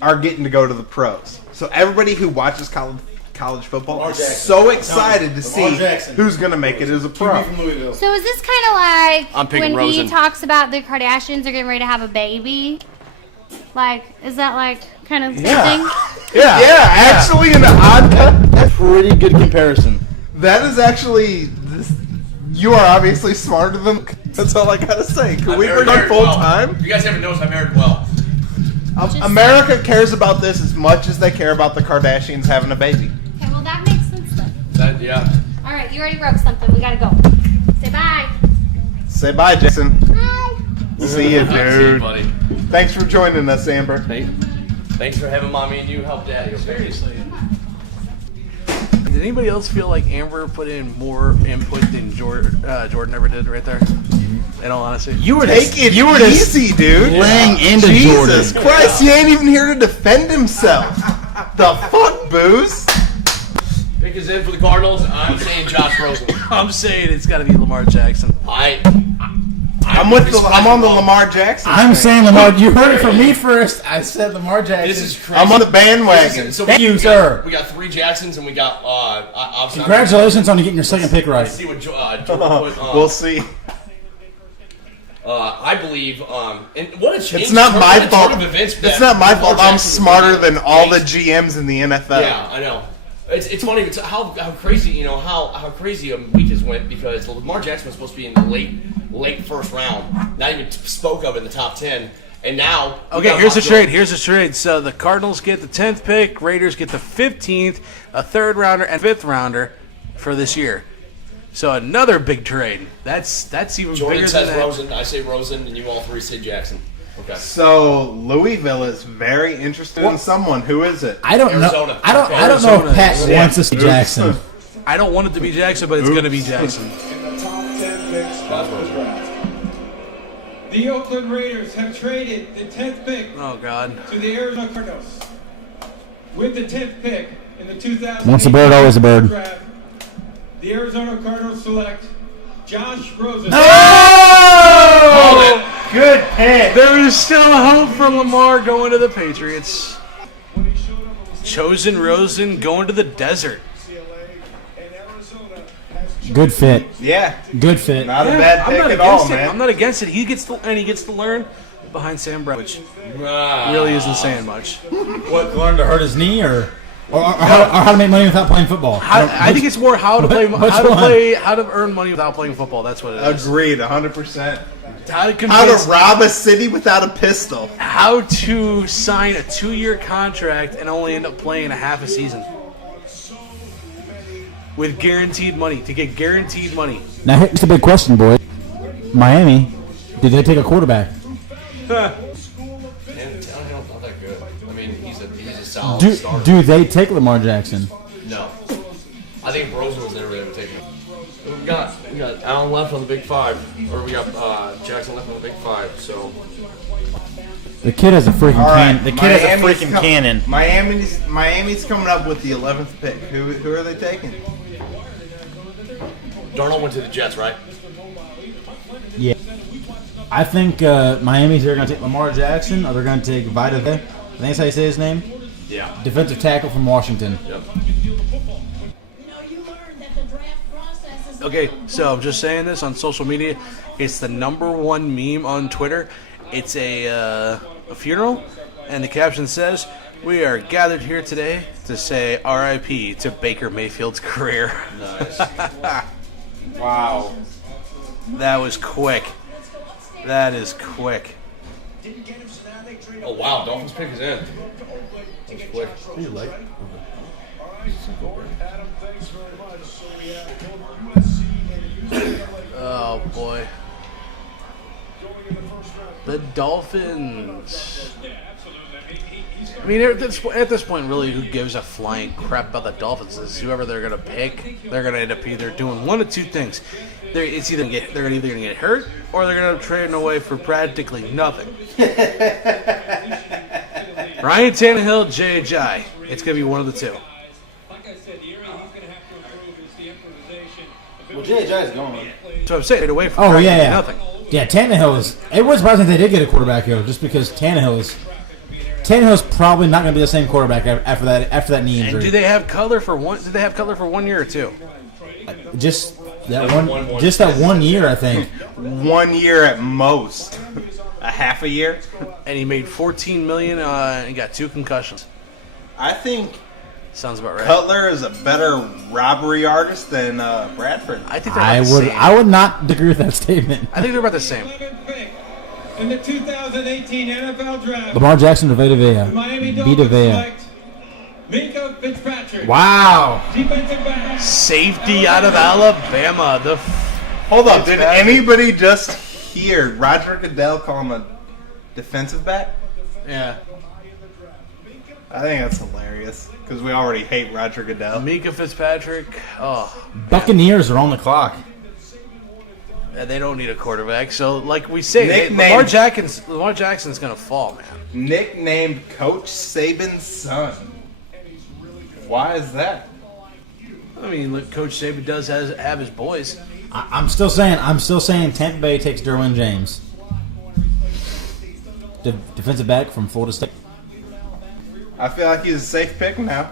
are getting to go to the pros. So everybody who watches college football is so excited to see who's going to make it as a pro. So is this kind of like I'm picking when Rosen. he talks about the Kardashians are getting ready to have a baby? Like, is that like kind of the thing? Yeah, actually, an odd. Pretty good comparison. That is actually. You are obviously smarter than. That's all I gotta say. Can we bring on full time? You guys haven't noticed I married well. America cares about this as much as they care about the Kardashians having a baby. Okay, well that makes sense then. Yeah. All right, you already wrote something. We gotta go. Say bye. Say bye, Jason. Bye. See you, See you, dude. buddy. Thanks for joining us, Amber. Thanks for having mommy and you help daddy. Seriously. Did anybody else feel like Amber put in more input than Jordan ever did right there? In all honesty, You were Take it easy, dude. laying into Jesus Jordan. Christ, he ain't even here to defend himself. The fuck, Booze? Pick is in for the Cardinals. I'm saying Josh Rosen. I'm saying it's got to be Lamar Jackson. I'm on the Lamar Jackson. I'm train. saying Lamar. You heard it from me first. I said Lamar Jackson. This is crazy. I'm on the bandwagon. So Thank you, we sir. Got, we got 3 Jacksons and we got obviously. Congratulations on getting your second pick right. Let's see what Jordan put. We'll see. I believe. And what a change! It's not my what a fault. turn of events It's that not my Lamar fault. I'm Jackson was smarter playing. than all the GMs in the NFL. Yeah, I know. It's funny. It's how crazy how crazy a week has went because Lamar Jackson was supposed to be in the late first round, not even spoke of in the top 10, and now Okay, here's the trade. Here's the trade. So the Cardinals get the 10th pick, Raiders get the 15th, a 3rd rounder and 5th rounder for this year. So another big trade. That's even Jordan bigger says than that. Rosen. I say Rosen, and you all 3 say Jackson. Okay. So Louisville is very interested in someone. Who is it? I don't Arizona. know. I don't know if Pat Yeah. wants us to Jackson. I don't want it to be Jackson, but it's going to be Jackson. In the top 10 picks of the draft. The Oakland Raiders have traded the 10th pick Oh God. to the Arizona Cardinals. With the 10th pick in the 2000 Once a bird, always a bird. draft, the Arizona Cardinals select Josh Rosen. Oh! Good pick. There is still hope for Lamar going to the Patriots. Chosen Rosen going to the desert. Good fit. Yeah, Good fit. not a bad I'm pick not at against all, it. man. I'm not against it. He gets to learn behind Sam Brown, which really isn't saying much. What, learn to hurt his knee or how to make money without playing football? I think it's more how to play, Which how to one? play, how to earn money without playing football. That's what it is. Agreed, 100%. How to How convince, to rob a city without a pistol. how to sign a 2-year contract and only end up playing a half a season with guaranteed money to get guaranteed money. Now here's the big question, boy. Miami, did they take a quarterback? And Tannehill's not that good. I mean, he's a solid Do starter. do they take Lamar Jackson? No. I think Rosen was never going to take him. We got Allen left on the Big 5, or we got Jackson left on the Big 5. So The kid has a freaking All right, can. The kid has a Miami's freaking cannon. Miami's coming up with the 11th pick. Who are they taking? Darnold went to the Jets, right? Yeah. I think Miami's either going to take Lamar Jackson or they're going to take Vita. I think that's how you say his name. Yeah. Defensive tackle from Washington. Yep. Okay, so I'm just saying this on social media. It's the #1 meme on Twitter. It's a funeral, and the caption says, "We are gathered here today to say R.I.P. to Baker Mayfield's career." Nice. Wow. That was quick. That is quick. Oh wow, Dolphins pick is in. That's quick. Adam, thanks very much. So we have USC and Oh boy. The Dolphins. I mean, at this point, really, who gives a flying crap about the Dolphins? Is whoever they're going to pick, they're going to end up either doing one of two things. They're either going to get hurt, or they're going to trade away for practically nothing. Ryan Tannehill, J.J. It's going to be one of the two. Well, J.J. is going. So I'm saying, trade away for practically nothing. Yeah, Tannehill is. It was surprising they did get a quarterback here, just because Tannehill's probably not going to be the same quarterback after that knee injury. And do they have Cutler for one? Did they have Cutler for 1 year or two? Just that one. Just that 1 year, I think. 1 year at most. A half a year. And he made $14 million and got 2 concussions. I think sounds about right. Cutler is a better robbery artist than Bradford. I think they're about the same. I would not agree with that statement. I think they're about the same. In the 2018 NFL Draft, Lamar Jackson to Vita Vea. the Miami Vita Dolphins Vea. select Minka Fitzpatrick. Wow. Defensive back. Safety out of Alabama. Hold up. Did anybody just hear Roger Goodell call him a defensive back? Yeah. I think that's hilarious because we already hate Roger Goodell. Minka Fitzpatrick. Oh. Buccaneers are on the clock. And they don't need a quarterback. So, like we say, Lamar Jackson's going to fall, man. Nicknamed Coach Saban's son. Why is that? I mean, look, Coach Saban does have his boys. I'm still saying Tampa Bay takes Derwin James. Defensive back from Florida State. I feel like he's a safe pick now.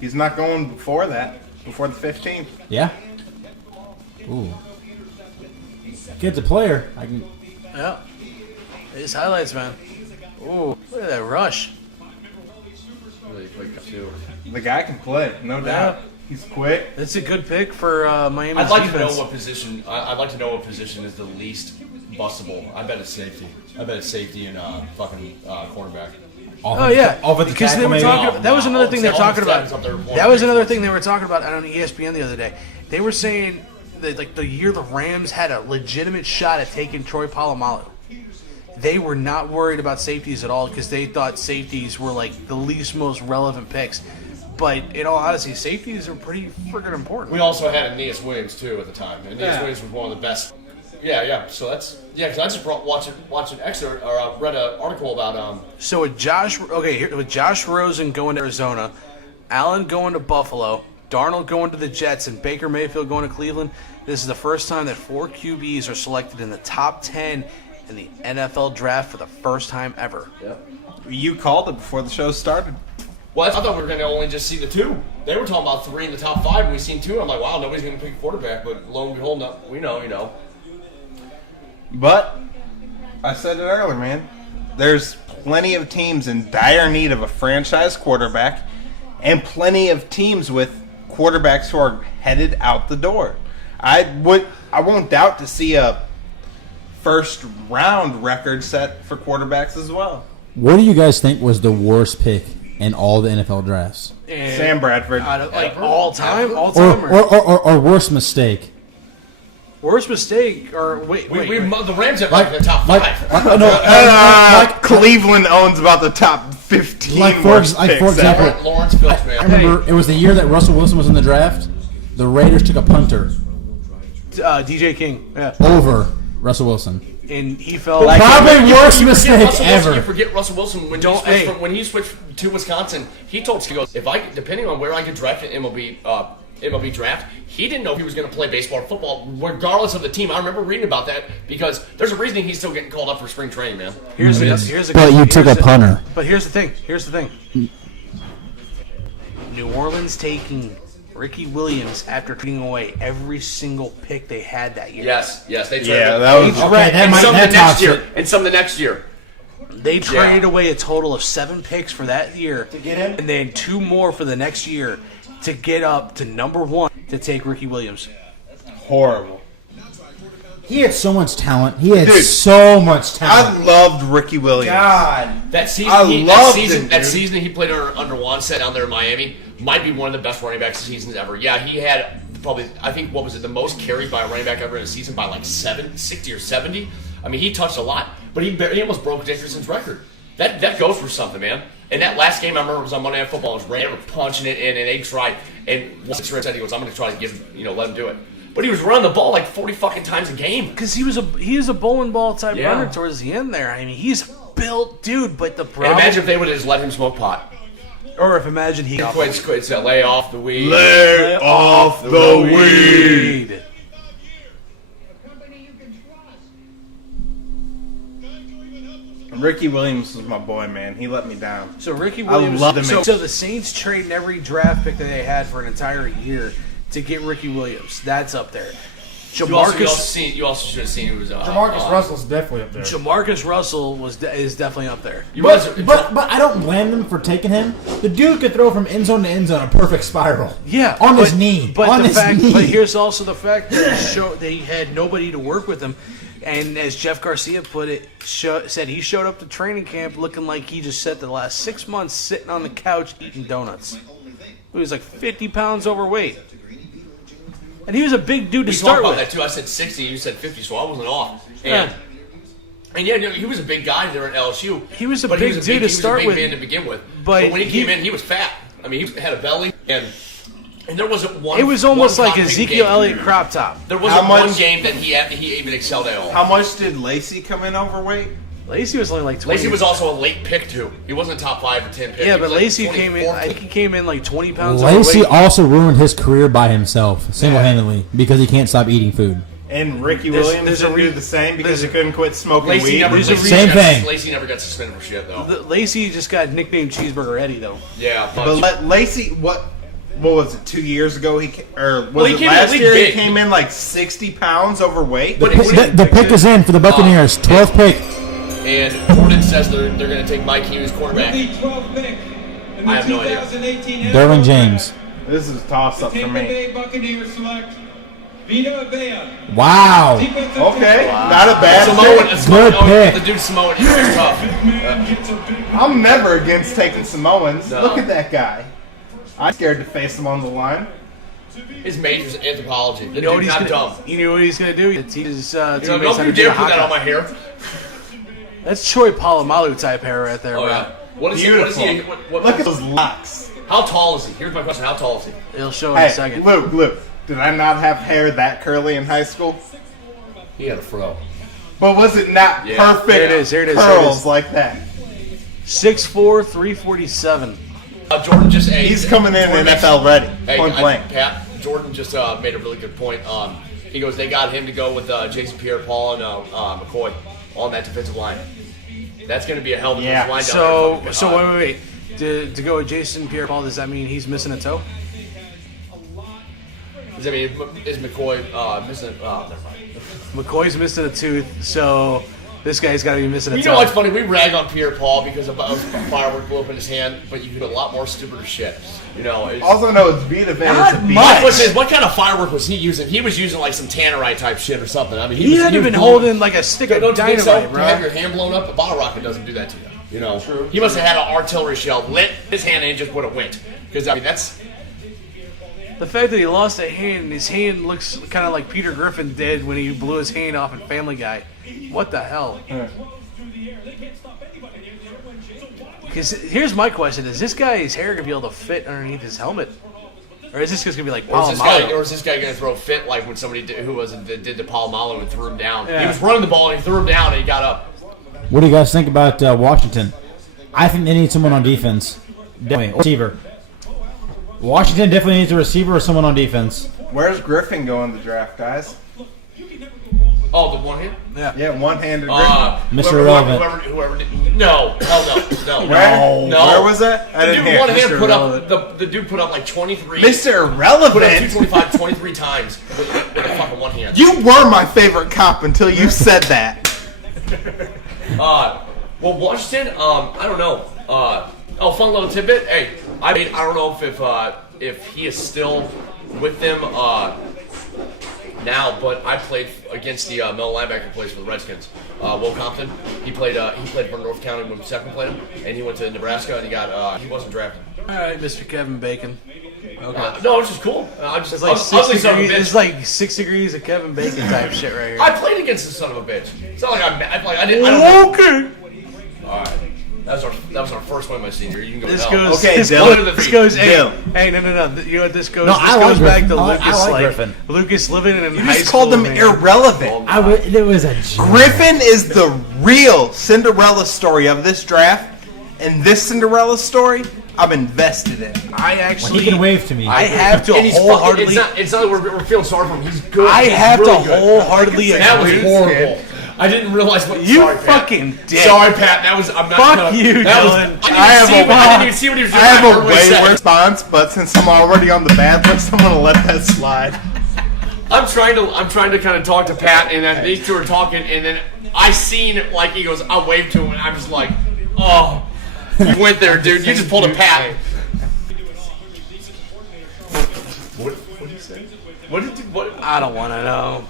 He's not going before that, before the 15th. Yeah. Ooh. Kid's a player. Yeah. His highlights, man. Ooh, look at that rush. Really quick too. The guy can play, no doubt. He's quick. That's a good pick for Miami's I'd like defense. to know what position. I'd like to know what position is the least bustable. I bet it's safety. I bet it's safety and fucking cornerback. Oh yeah, because they were talking. That was another thing they were talking about. Offensive tackles up there. That was another thing they were talking about on ESPN the other day. They were saying that like the year the Rams had a legitimate shot at taking Troy Polamalu, they were not worried about safeties at all because they thought safeties were like the least most relevant picks. But in all honesty, safeties are pretty freaking important. We also had Aeneas Williams too at the time. Aeneas Williams was one of the best. Yeah. So that's because I just watched an excerpt or read an article about So with Josh Rosen going to Arizona, Allen going to Buffalo, Darnold going to the Jets, and Baker Mayfield going to Cleveland, this is the first time that 4 QBs are selected in the top 10 in the NFL draft for the first time ever. Yep. You called it before the show started. Well, I thought we were going to only just see the 2. They were talking about 3 in the top 5, and we seen 2. I'm like, wow, nobody's going to pick a quarterback. But lo and behold, no, we know. But I said it earlier, man. There's plenty of teams in dire need of a franchise quarterback, and plenty of teams with quarterbacks who are headed out the door. I won't doubt to see a first round record set for quarterbacks as well. What do you guys think was the worst pick in all the NFL drafts? Sam Bradford. All time. Or worst mistake? Worst mistake, or wait. The Rams have like the top 5. Cleveland owns about the top 15 for example, Lawrence Phillips, man. I remember it was the year that Russell Wilson was in the draft. The Raiders took a punter. DJ King. Yeah. Over Russell Wilson. And he fell. Probably worst mistake ever. You forget Russell Wilson when he switched to Wisconsin. He told us, he goes, depending on where I get drafted in MLB draft, he didn't know if he was going to play baseball or football, regardless of the team. I remember reading about that because there's a reason he's still getting called up for spring training, man. But you took a punter. But here's the thing. New Orleans taking Ricky Williams after trading away every single pick they had that year. Yes, they traded. Yeah, that was And some the next year. They traded away a total of 7 picks for that year to get him, and then 2 more for the next year to get up to number 1 to take Ricky Williams. Horrible. He had so much talent. So much talent. I loved Ricky Williams. God, that season that he played under Wanstead down there in Miami might be one of the best running back seasons ever. Yeah, he had probably, I think, the most carries by a running back ever in a season by like 60 or 70. I mean, he touched a lot, but he almost broke Dickerson's record. That goes for something, man. And that last game I remember was on Monday Night Football. It was Ray punching it in, and they tried. And once Trent said he goes, I'm going to try to let him do it. But he was running the ball like 40 fucking times a game. Because he was a bowling ball type runner towards the end there. I mean, he's built, dude. But the problem. And imagine if they would have just let him smoke pot. Or if imagine he quit, lay off the weed. Lay off the weed. Ricky Williams was my boy, man. He let me down. So Ricky Williams. I love him. So the Saints trading every draft pick that they had for an entire year to get Ricky Williams. That's up there. You also should have seen who was. Jamarcus Russell's definitely up there. Jamarcus Russell is definitely up there. But I don't blame them for taking him. The dude could throw from end zone to end zone a perfect spiral. Yeah, on his knee. But here's also the fact that they had nobody to work with him. And as Jeff Garcia put it, said he showed up to training camp looking like he just spent the last 6 months sitting on the couch eating donuts. He was like 50 pounds overweight. And he was a big dude to start with. We talked about that too. I said 60, you said 50, so I wasn't off. And he was a big guy there at LSU. He was a big dude to start with. He was a big man to begin with. But when he came in, he was fat. I mean, he had a belly, and there wasn't one. It was almost like Ezekiel Elliott crop top. There wasn't one game that he even excelled at all. How much did Lacey come in overweight? Lacey was only like 20. Lacey was also a late pick too. He wasn't a top 5 or 10 pick. Yeah, but Lacey came in. I think he came in like 20 pounds. Lacey also ruined his career by himself, single-handedly, because he can't stop eating food. And Ricky Williams didn't do the same because he couldn't quit smoking weed. Same thing. Lacey never got suspended for shit though. Lacey just got nicknamed Cheeseburger Eddie though. Yeah, but Lacey, what was it? 2 years ago, last year? He came in like 60 pounds overweight. The pick is in for the Buccaneers. 12th pick. And Gordon says they're going to take Mike Hughes, quarterback. The 12th pick in the I have no 2018 idea. Derwin James. This is a toss-up for Tampa me. Bay Buccaneers select Vita Vea. Wow. Okay, not a bad pick. Good pick. The dude Samoan, he's tough. I'm never against taking Samoans. No. Look at that guy. I'm scared to face him on the line. His major's anthropology. The You know what dude's he's not gonna, dumb. You know what he's going to do? Teach his teammates Don't how to you do dare the put that hot on my dog. hair. That's Troy Polamalu type hair right there, Oh, bro. yeah. What is Beautiful. he? Look at those locks. How tall is he? Here's my question. How tall is he? It'll show in a Hey, second. Luke, did I not have hair that curly in high school? He had a fro. But was it not perfect There it is, curls like that? 6'4", 347. Jordan just He's coming in NFL ready, point Hey, blank. Pat, Jordan just made a really good point. He goes, they got him to go with Jason Pierre-Paul and McCoy on that defensive line. That's going to be a hell of a defensive line down there. So wait. To go with Jason Pierre-Paul, does that mean he's missing a toe? Does that mean is McCoy missing? Oh, never mind. McCoy's missing a tooth, so this guy's got to be missing a toe. You know what's funny? We rag on Pierre-Paul because of a firework blew up in his hand, but you can do a lot more stupider shit. You know. Also, no, it's Vita Vea. My question is, what kind of firework was he using? He was using like some tannerite type shit or something. I mean, he hadn't even holding like a stick of dynamite, so? bro. To have your hand blown up, a bottle rocket doesn't do that to you. You know, true. He must have had an artillery shell lit his hand and just would have went. Because I mean, that's the fact that he lost a hand. And his hand looks kind of like Peter Griffin did when he blew his hand off in Family Guy. What the hell? Because here's my question: is this guy's hair gonna be able to fit underneath his helmet, or is this just gonna be like Polamalu? Or is this guy gonna throw fit like when somebody did the Polamalu and threw him down? Yeah. He was running the ball and he threw him down and he got up. What do you guys think about Washington? I think they need someone on defense. Definitely. Receiver. Washington definitely needs a receiver or someone on defense. Where's Griffin going to the draft, guys? Oh, the one hand? Yeah, one-handed Griffin. Mr. Irrelevant. Whoever no, hell no. Where was that? I The didn't dude hear. one hand Mr. put Irrelevant. up the dude put up like 23. Mr. Put up Irrelevant. 225 23 times with a fucking one hand. You were my favorite cop until you said that. Well, Washington, I don't know. Fun little tidbit. Hey, I don't know if he is still with them now, but I played against the middle linebacker who plays for the Redskins, Will Compton. He played for North County when Second played him, and he went to Nebraska and he wasn't drafted. All right, Mr. Kevin Bacon. Okay. No, it's just cool. I'm just It's like ugly son of a bitch. It's like 6 degrees of Kevin Bacon type shit right here. I played against this son of a bitch. It's not like I didn't. Okay. All right. That was our first win my senior. You can go. This to goes. Okay, this Dillon. goes. Dillon. Hey, no. You know what this goes? No, this I like goes back to Griffin. Lucas. I like like Griffin. Lucas living in You high just school. called him man. irrelevant. It was a joke. Griffin is the real Cinderella story of this draft, and this Cinderella story, I'm invested in. I When actually. he can wave to me. I have to And he's wholeheartedly. it's not that we're feeling sorry for him. He's good. I He's have really to good. wholeheartedly That was agree. horrible. I didn't realize what. You sorry, Pat. fucking dick. Sorry, Pat. That was. I'm not. Fuck gonna, you, that was, Dillon. I didn't even see what he was doing. I have I a heard what he way said. worse response, but since I'm already on the bad list, I'm gonna let that slide. I'm trying to kind of talk to Pat, and then these two are talking, and then I seen like he goes, I waved to him, and I'm just like, oh, you went there, dude. You just pulled a Pat. What did you say? What did you? What? I don't want to know.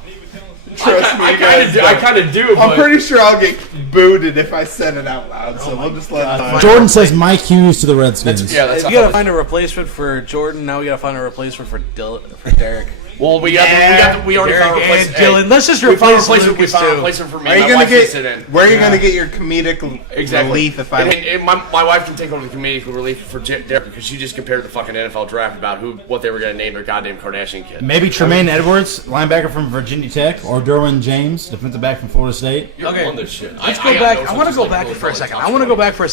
Trust me, I guys, kind of do. I'm But pretty sure I'll get booted if I said it out loud, so we'll just let it slide. Jordan says Mike Hughes to the Redskins. that's You gotta find a replacement for Jordan. Now we gotta find a replacement for Derek. well, we already found a Derek replacement. and Dylan. Let's just We found a replace replacement. We Lucas found a too. replacement for me. Are you My gonna wife can get? sit in. Where are you gonna get your comedic relief if I? And my wife can take over the comedic relief for Derek because she just compared the fucking NFL draft about what they were going to name their goddamn Kardashian kid. Maybe Tremaine Edwards, linebacker from Virginia Tech, or Derwin James, defensive back from Florida State. You're Okay. on this shit. Let's I go got back. notes I on want to just, go like, back really for a really second. tough I want to stuff. go back for a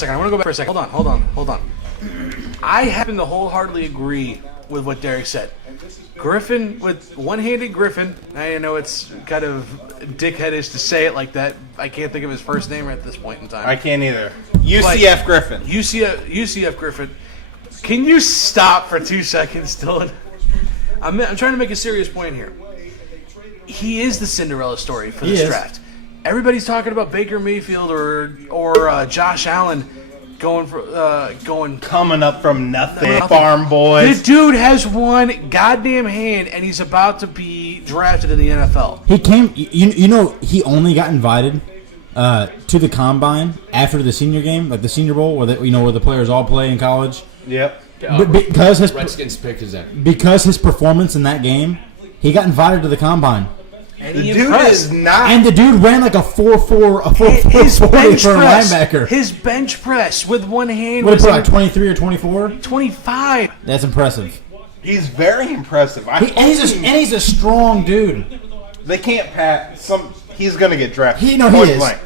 second. Hold on. I happen to wholeheartedly agree with what Derek said. Griffin, with one-handed Griffin, I know it's kind of dickheadish to say it like that. I can't think of his first name at this point in time. I can't either. UCF Griffin. UCF Griffin. Can you stop for 2 seconds, Dylan? I'm trying to make a serious point here. He is the Cinderella story for this draft. Everybody's talking about Baker Mayfield or Josh Allen Coming up from nothing. Farm boys. The dude has one goddamn hand, and he's about to be drafted in the NFL. He came. You know, he only got invited to the combine after the senior game, like the Senior Bowl, where where the players all play in college. Yep. But because his Redskins pick is in. because his performance in that game, he got invited to the combine. And The he dude impressed. is not. And the dude ran like a 4.4, a 4.40 His for a bench press, linebacker. his bench press with one hand What was did he put, like 23 or 24? 25. That's impressive. He's very impressive. And he's a strong dude. They can't pat some. He's gonna get drafted. He Point is. blank.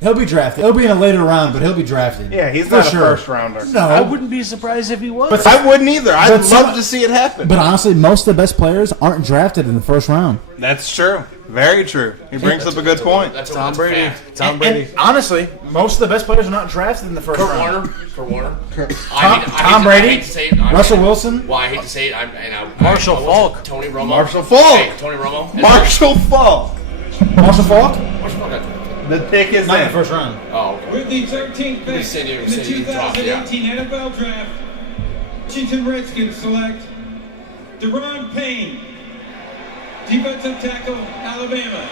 He'll be drafted. He'll be in a later round, but he'll be drafted. Yeah, he's For not a sure. first rounder. No, I wouldn't be surprised if he was. But I wouldn't either. I'd But some- love to see it happen. But honestly, most of the best players aren't drafted in the first round. That's true. Very true. He brings up a good point. That's Tom a Brady. fact. Tom Brady. honestly, most of the best players are not drafted in the first Kurt Warner. Tom Brady, I hate to say it. Russell Wilson. Well, I hate to say it. Marshall Faulk. Tony Romo. Marshall Faulk. Hey, Tony Romo. Marshall Falk. Marshall Faulk? Marshall Faulk. The pick is Not in the in. first round. Oh, okay. With the 13th pick San Diego in the City dropped, 2018 NFL Draft, Washington Redskins select Deron Payne, defensive tackle, Alabama.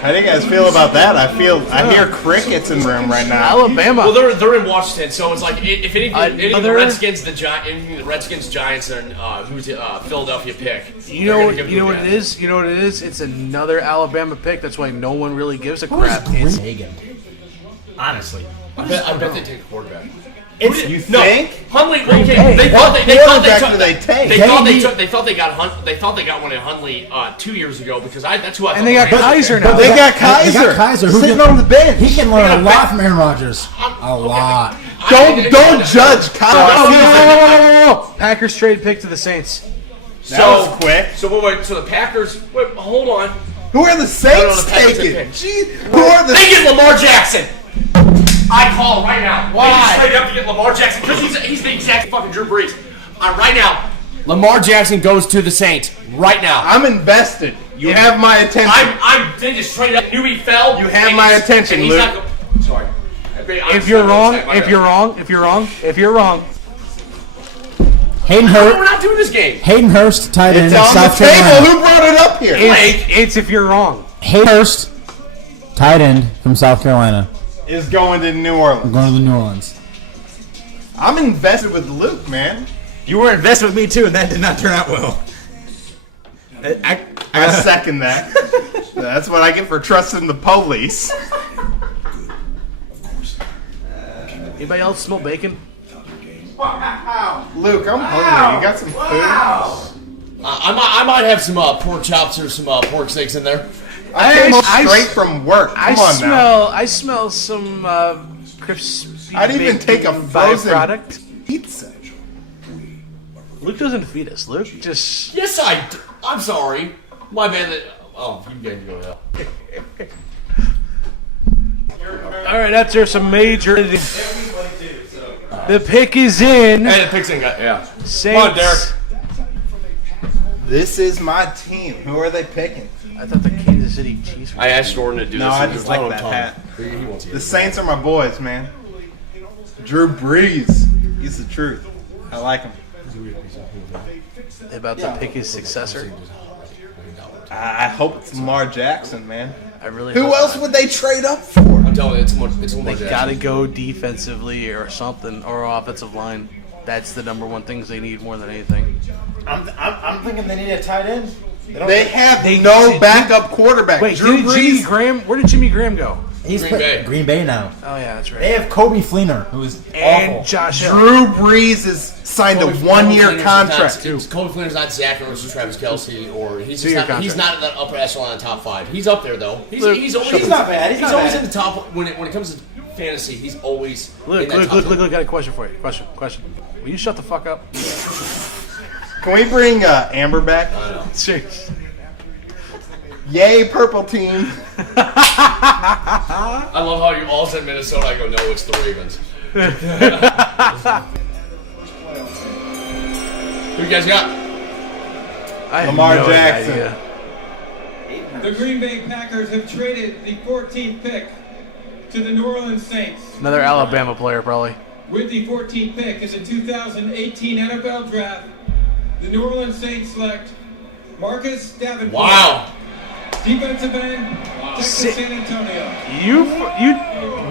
How do you guys feel about that? I hear crickets in the room right now. Alabama. Well, they're in Washington, so it's like if anything, the Redskins, the Redskins, Giants, and who's Philadelphia pick. You know what it is? You know what it is? It's another Alabama pick. That's why no one really gives a crap. It's Hagen. Honestly. I bet they take a quarterback. You think? Hundley. Green Okay, Bay. they thought they Quarterback took. do they take? They thought they got one in Hundley 2 years ago because that's who I. And they got Kaiser now. They got They Kaiser. got Kaiser. Who Sitting can, on the bench. he can learn a got lot from Aaron Rodgers. A lot. Don't judge Kaiser. Packers trade pick to the Saints. That was quick. So wait. So the Packers. Wait, hold on. Who are the Saints the Packers taking? pick. Jeez, who are the? They get Lamar Jackson. I call right now. Why? They just straight up to get Lamar Jackson because he's the exact fucking Drew Brees. Right now, Lamar Jackson goes to the Saints right now. I'm invested. You have my attention. They just straight up knew he fell. You have my attention, and he's Luke. not sorry. If you're wrong, Hayden we're Hurst. not doing this game. Hayden Hurst, tight end, It's on the South table. Carolina. Who brought it up here? it's if you're wrong. Hayden Hurst, tight end from South Carolina. Is going to New Orleans. Going to the New Orleans. I'm invested with Luke, man. You were invested with me too, and that did not turn out well. I second that. That's what I get for trusting the police. Anybody else smell bacon? Luke, I'm hungry. You got some food? I might have some pork chops or some pork steaks in there. I came straight from work. Come on now. I smell some crispy. I'd even take a frozen byproduct. pizza. Luke doesn't feed us. Luke just. Yes, I'm sorry. My bad. Oh, you guys go hell. All right, after some major. The pick is in. Hey, the pick's in. Yeah. Saints. Come on, Derek. This is my team. Who are they picking? I thought the Kansas City Chiefs were. I asked Jordan to do No, this. I and just he was like like, that Tom. hat. He wants to The Saints are my boys, man. Drew Brees. He's the truth. I like him. About to pick his successor. I hope it's Lamar Jackson, man. I really. Who hope else not. would they trade up for? I'm telling you, it's Lamar They Jackson. gotta go defensively or something, or offensive line. That's the number one things they need more than anything. I'm thinking they need a tight end. They have no backup quarterback. Wait, Drew Jimmy Brees. Graham? Where did Jimmy Graham go? He's Green Bay. now. Oh yeah, that's right. They have Kobe Fleener, who is And awful. Josh Allen. Drew Brees is signed a one-year contract. Kobe Fleener's not Zach Ertz or Travis Kelce, or he's Two-year just not, he's contract. not in that upper echelon of the top 5. He's up there though. He's Luke, always He's not bad. He's not always bad. in the top when it comes to fantasy. He's always Look, in that top 10. got a question for you. Question. Will you shut the fuck up? Can we bring Amber back? Serious. Yay, purple team. I love how you all said Minnesota. I go, no, it's the Ravens. Who you guys got? I have Lamar no Jackson. idea. The Green Bay Packers have traded the 14th pick to the New Orleans Saints. Another Alabama player, probably. With the 14th pick in the 2018 NFL Draft, the New Orleans Saints select Marcus Davenport. Wow. Defensive end, Texas San Antonio. You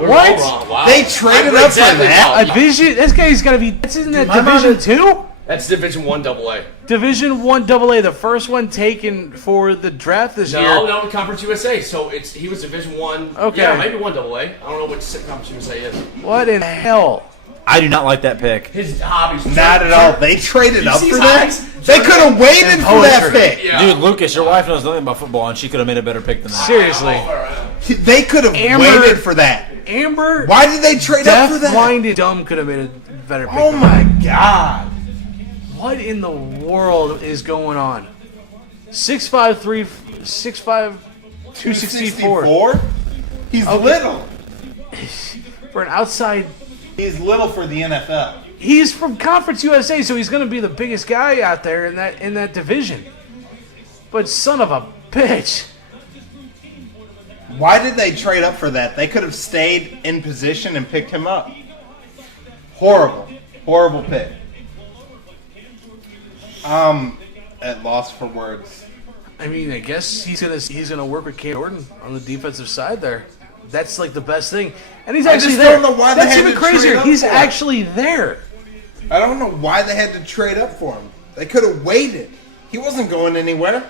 We're what? all wrong. Wow. They traded I up for exactly that? how- A division? This guy's got to be. That's in that my Division mom- 2. That's Division 1 AA. Division 1 AA, the first one taken for the draft this year. No, Conference USA. So he was Division 1. Okay. Yeah, maybe 1 AA. I don't know what Conference USA is. What in hell? I do not like that pick. His hobbies. Not at all. They traded You up see for his that? eyes? They could have waited for that pick. Yeah. Dude, Lucas, your wife knows nothing about football, and she could have made a better pick than that. Seriously. They could have Amber- waited for that. Amber, Why did they trade up for that? deaf-minded dumb could have made a better pick. Oh than my that. god. What in the world is going on? 6'5", 264. He's little. For an outside. He's little for the NFL. He's from Conference USA, so he's going to be the biggest guy out there in that division. But son of a bitch. Why did they trade up for that? They could have stayed in position and picked him up. Horrible pick. At loss for words. I mean, I guess he's gonna work with Cam Jordan on the defensive side there. That's like the best thing, and he's I actually just there. don't know why they That's had even to trade crazier. up He's for him. actually there. I don't know why they had to trade up for him. They could have waited. He wasn't going anywhere.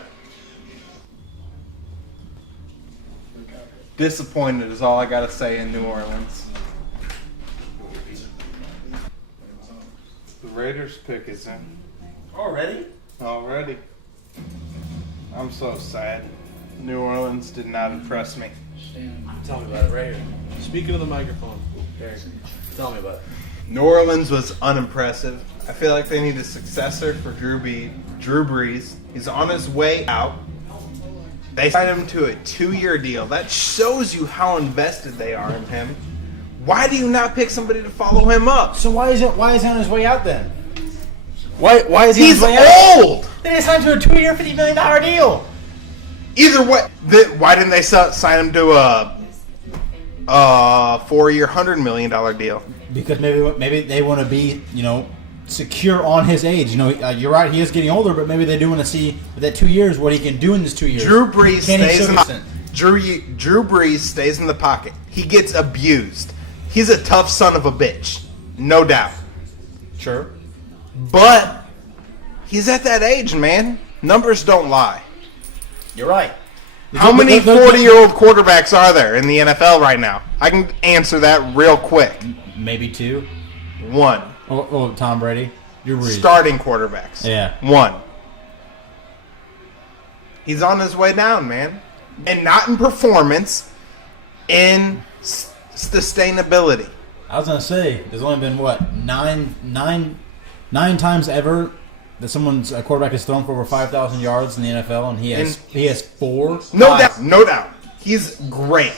Disappointed is all I gotta say in New Orleans. The Raiders pick is in. Already? Already. I'm so sad. New Orleans did not impress me. Tell me about it right here. Speaking of the microphone, Eric, tell me about it. New Orleans was unimpressive. I feel like they need a successor for Drew Brees. He's on his way out. They signed him to a 2-year deal. That shows you how invested they are in him. Why do you not pick somebody to follow him up? So why is he on his way out then? Why is he He's on his way out? old! They signed to a 2-year, $50 million deal. Either way, why didn't they sign him to a 4-year, $100 million deal? Because maybe they want to be, secure on his age. You're right, he is getting older, but maybe they do want to see with that 2 years what he can do in this 2 years. Drew Brees Can he stays show in consistent? Drew Brees stays in the pocket. He gets abused. He's a tough son of a bitch, no doubt. Sure. But he's at that age, man. Numbers don't lie. You're right. How many 40-year-old quarterbacks are there in the NFL right now? I can answer that real quick. Maybe 2. One. Oh, Tom Brady. You're Breeze. Starting quarterbacks. Yeah. One. He's on his way down, man. And not in performance, in sustainability. I was gonna say there's only been what nine times ever that a quarterback has thrown for over 5,000 yards in the NFL, and he has 4. No doubt. He's great.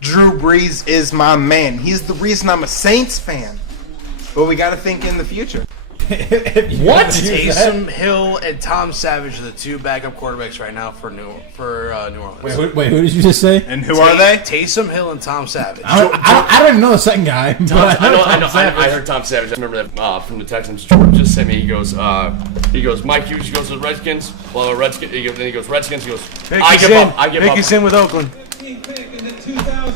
Drew Brees is my man. He's the reason I'm a Saints fan. But we got to think in the future. What? Taysom Hill and Tom Savage are the 2 backup quarterbacks right now for New Orleans. Wait, who did you just say? And who are they? Taysom Hill and Tom Savage. I don't even know the second guy. I heard Tom Savage. I remember that from the Texans. George just sent me. He goes, Mike Hughes goes to the Redskins. Well, Redskins. Then he goes Redskins. He goes, I give up. Pick us in with Oakland.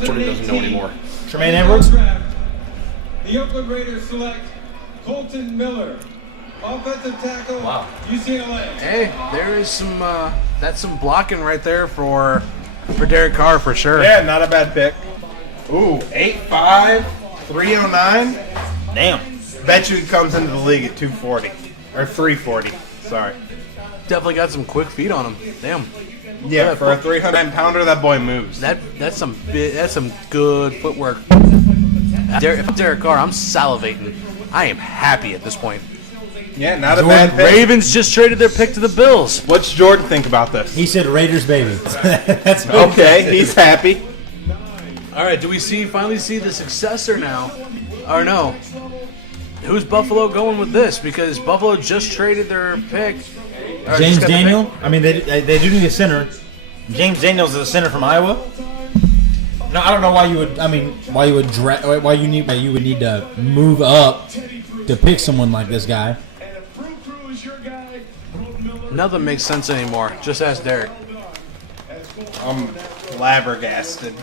Jordan doesn't know anymore. Tremaine Edwards. The Oakland Raiders select Colton Miller, offensive tackle, UCLA. Hey, there is some that's some blocking right there for Derek Carr for sure. Yeah, not a bad pick. Ooh, 8'5", 309. Damn. Bet you he comes into the league at 240 or 340. Sorry. Definitely got some quick feet on him. Damn. Yeah, for a 300-pounder, that boy moves. That's some good footwork. If I'm Derek Carr, I'm salivating. I am happy at this point. Yeah, not a bad pick. Ravens just traded their pick to the Bills. What's Jordan think about this? He said Raiders, baby. That's okay. He's happy. All right, do we finally see the successor now, or no? Who's Buffalo going with this? Because Buffalo just traded their pick. James Daniel. I mean, they do need a center. James Daniels is a center from Iowa. No, I don't know why you would. I mean, why you would need to move up to pick someone like this guy. Nothing makes sense anymore. Just ask Derek. I'm flabbergasted.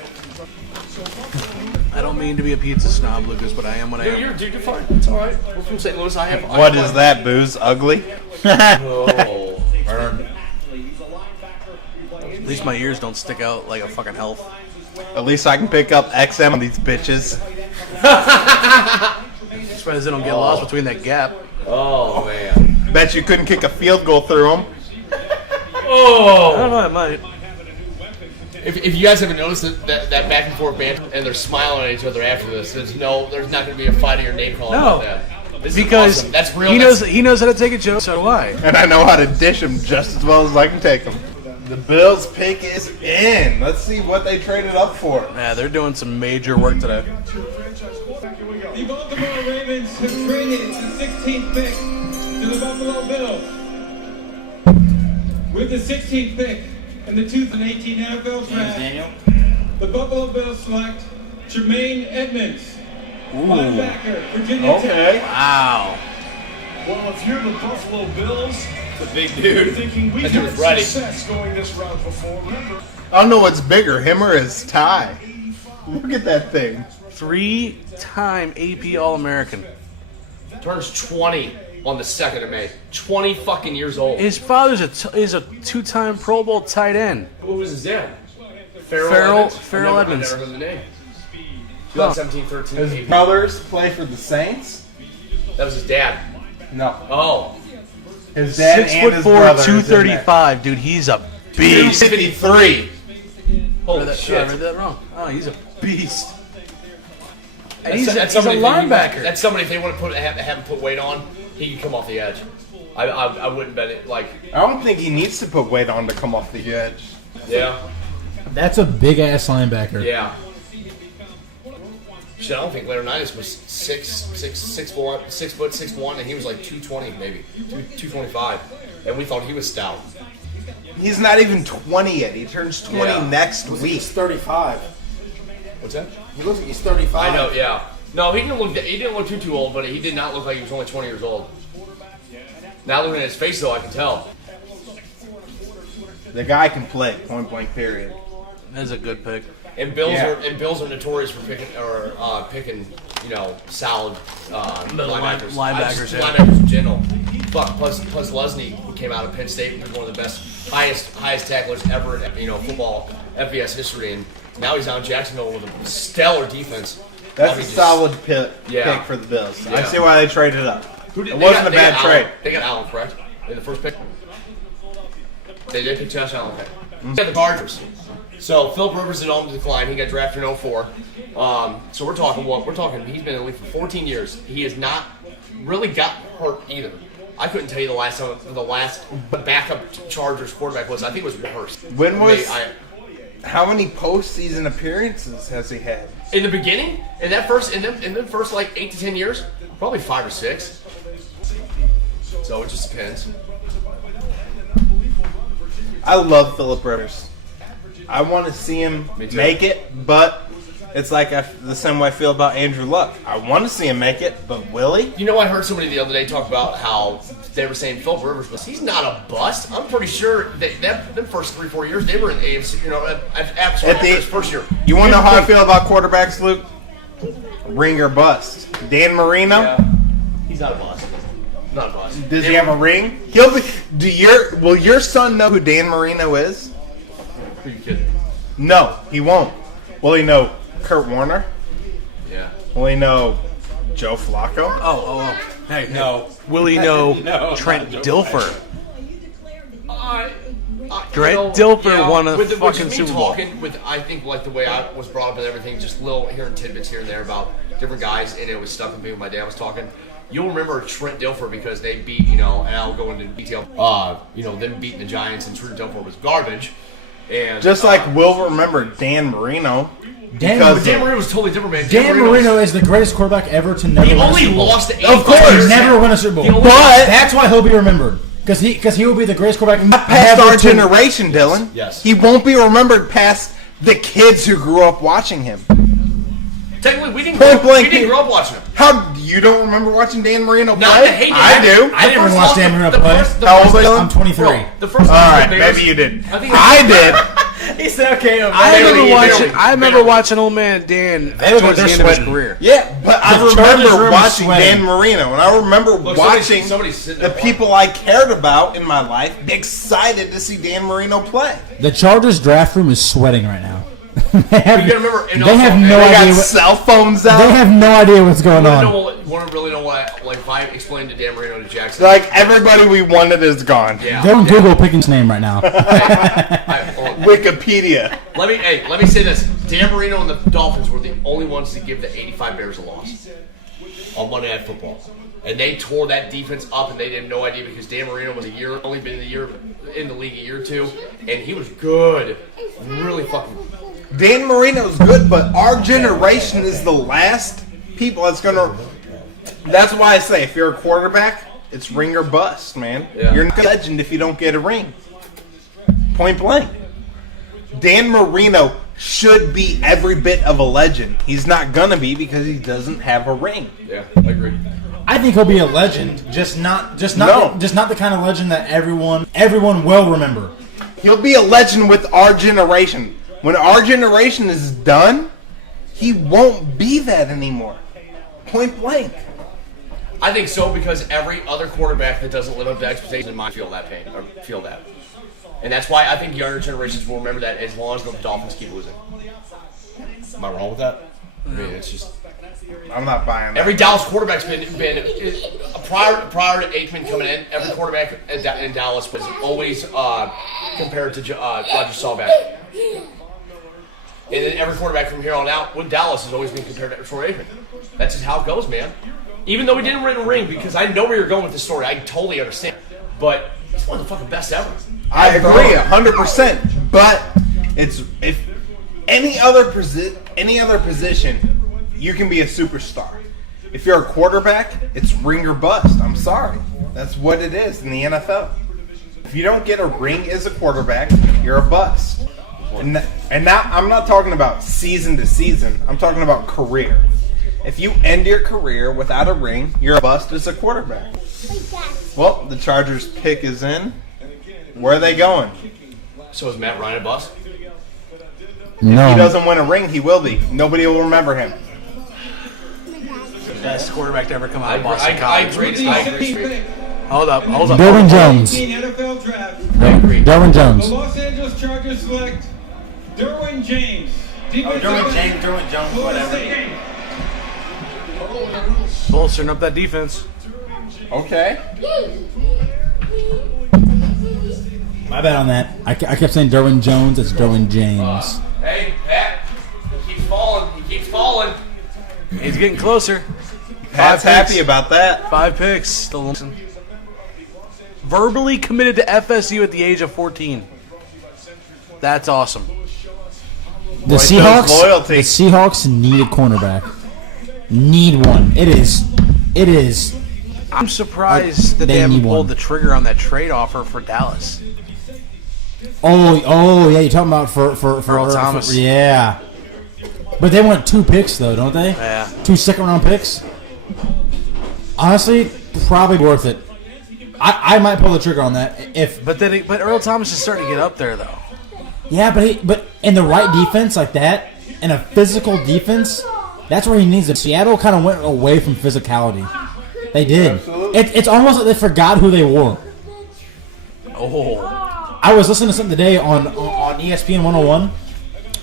I don't mean to be a pizza snob, Lucas, but I am what I am. You're fine. It's all right. We're from St. Louis. What is that, Booze? Ugly? Oh. At least my ears don't stick out like a fucking elf. At least I can pick up XM on these bitches. Surprised they don't get lost between that gap. Oh, man. Bet you couldn't kick a field goal through them. Oh. I don't know, I might. If you guys haven't noticed that back and forth banter and they're smiling at each other after this, there's not going to be a fight of your name calling about that. This because is awesome. That's real. He knows how to take a joke, so do I. And I know how to dish them just as well as I can take them. The Bills pick is in. Let's see what they traded up for. Yeah, they're doing some major work today. The Baltimore Ravens have traded the 16th pick to the Buffalo Bills. With the 16th pick in the 2018 NFL Draft, the Buffalo Bills select Tremaine Edmonds, linebacker, Virginia Tech. Wow. Well, if you're the Buffalo Bills, the big dude. thinking we've had success going this route before, remember? I don't know what's bigger, him or his tie. Look at that thing. 3-time AP All-American. Turns 20 on the 2nd of May. 20 fucking years old. His father's is a 2-time Pro Bowl tight end. What was his dad? Farrell I Edmonds. never heard the name. 2017-13. His brothers play for the Saints? That was his dad. No. Oh. His dad 6'4", 235, dude. He's a beast. 53. Holy I shit. read that wrong. Oh, he's a beast. And He's he's a linebacker. That's somebody, if they want to have him put weight on, he can come off the edge. I wouldn't bet it. Like, I don't think he needs to put weight on to come off the edge. yeah. That's a big ass linebacker. Yeah. Shit, I don't think Leonidas was 6'1", and he was like 220 maybe, 225, and we thought he was stout. He's not even 20 yet. He turns 20 next week. He's 35. What's that? He looks like he's 35. I know, yeah. No, he didn't look too old, but he did not look like he was only 20 years old. Now looking at his face, though, I can tell. The guy can play, point blank period. That's a good pick. And Bills are notorious for picking solid linebackers. Linebackers in general. Fuck. Plus Lesney, who came out of Penn State, was one of the best, highest tacklers ever in football FBS history, and now he's down in Jacksonville with a stellar defense. That's a solid pick for the Bills. I see why they traded up. It wasn't a bad trade. They got Allen, correct? In the first pick? They did pick Josh Allen. Okay. They got the Chargers. So Philip Rivers is on the decline. He got drafted in 2004. So we're talking. He's been in the league for 14 years. He has not really gotten hurt either. I couldn't tell you the last backup Chargers quarterback was. I think it was rehearsed. How many postseason appearances has he had? In the beginning, in the first like 8 to 10 years, probably 5 or 6. So it just depends. I love Philip Rivers. I want to see him make it, but it's like the same way I feel about Andrew Luck. I want to see him make it, but will he? I heard somebody the other day talk about how they were saying Philip Rivers, but he's not a bust. I'm pretty sure that the first 3-4 years they were in AFC. After his first year. You want to know how I feel about quarterbacks, Luke? Ring or bust. Dan Marino. Yeah. He's not a bust. Not a bust. Does he have a ring? He'll be. Will your son know who Dan Marino is? Who are you kidding? No, he won't. Will he know Kurt Warner? Yeah. Will he know Joe Flacco? Oh. Hey, no. Will he know Trent Dilfer? Trent Dilfer won a fucking Super Bowl. I think like the way I was brought up and everything, just little hearing tidbits here and there about different guys, and it was stuck with me when my dad was talking. You'll remember Trent Dilfer because they beat, and I'll go into detail, them beating the Giants, and Trent Dilfer was garbage. And just like we'll remember Dan Marino. Dan Marino was totally different, man. Dan Marino is the greatest quarterback ever to never win a Super Bowl. He only lost to 8 Of course, never win a Super Bowl. But that's why he'll be remembered. Because he will be the greatest quarterback past our generation, Dillon. Yes. He won't be remembered past the kids who grew up watching him. Technically, we didn't grow up watching him. How you don't remember watching Dan Marino play? I do. I didn't watch Dan Marino play. How old are you? I'm 23. The first all right, maybe you did. I did. He said, "Okay." I remember watching old man Dan towards the end of his career. Yeah, but I remember watching Dan Marino, and I remember watching the people I cared about in my life excited to see Dan Marino play. The Chargers draft room is sweating right now. They have got cell phones out. They have no idea what's going on. Want to really know what if I explained to Dan Marino to Jackson? Like everybody we wanted is gone. Yeah. They're on Google picking his name right now. Wikipedia. Let me say this: Dan Marino and the Dolphins were the only ones to give the '85 Bears a loss on Monday Night Football, and they tore that defense up, and they had no idea because Dan Marino was only been in the league a year or two, and he was good, really fucking. Dan Marino's good, but our generation is the last people that's gonna. That's why I say if you're a quarterback, it's ring or bust, man. Yeah. You're not a legend if you don't get a ring. Point blank. Dan Marino should be every bit of a legend. He's not gonna be because he doesn't have a ring. Yeah, I agree. I think he'll be a legend, just not the kind of legend that everyone will remember. He'll be a legend with our generation. When our generation is done, he won't be that anymore. Point blank. I think so because every other quarterback that doesn't live up to expectations might feel that pain or feel that. And that's why I think younger generations will remember that as long as the Dolphins keep losing. Am I wrong with that? I mean, it's just... I'm not buying that. Every Dallas quarterback's been prior to Aikman coming in, every quarterback in Dallas was always compared to Roger Staubach. And then every quarterback from here on out with Dallas has always been compared to Troy Aikman. That's just how it goes, man. Even though we didn't win a ring, because I know where you're going with this story, I totally understand. But he's one of the fucking best ever. I agree 100%. But if any other position, you can be a superstar. If you're a quarterback, it's ring or bust. I'm sorry. That's what it is in the NFL. If you don't get a ring as a quarterback, you're a bust. And now I'm not talking about season to season. I'm talking about career. If you end your career without a ring, you're a bust as a quarterback. Well, the Chargers pick is in. Where are they going? So is Matt Ryan a bust? No. If he doesn't win a ring, he will be. Nobody will remember him. Best quarterback to ever come out I of Boston agree. College. I agree. Hold up. Derwin Jones. 2018 NFL Draft. Derwin The Jones. Los Angeles Chargers select Derwin James. Derwin Jones, Florida whatever. State. Bolstering up that defense. Okay. My bad on that. I kept saying Derwin Jones. It's Derwin James. Hey, Pat. He keeps falling. He keeps falling. He's getting closer. Pat's happy about that. 5 picks. Still verbally committed to FSU at the age of 14. That's awesome. The Boy, Seahawks. shows loyalty. The Seahawks need a cornerback. Need one. It is. I'm surprised that They they haven't need pulled one. the trigger on that trade offer for Dallas. Oh yeah. You're talking about for Earl Thomas. yeah. But they want 2 picks though, don't they? Yeah. 2 second-round picks. Honestly, probably worth it. I might pull the trigger on that if. But Earl Thomas is starting to get up there though. Yeah, but in the right defense like that, in a physical defense, that's where he needs it. Seattle kind of went away from physicality. They did. It's almost like they forgot who they were. Oh. I was listening to something today on ESPN 101.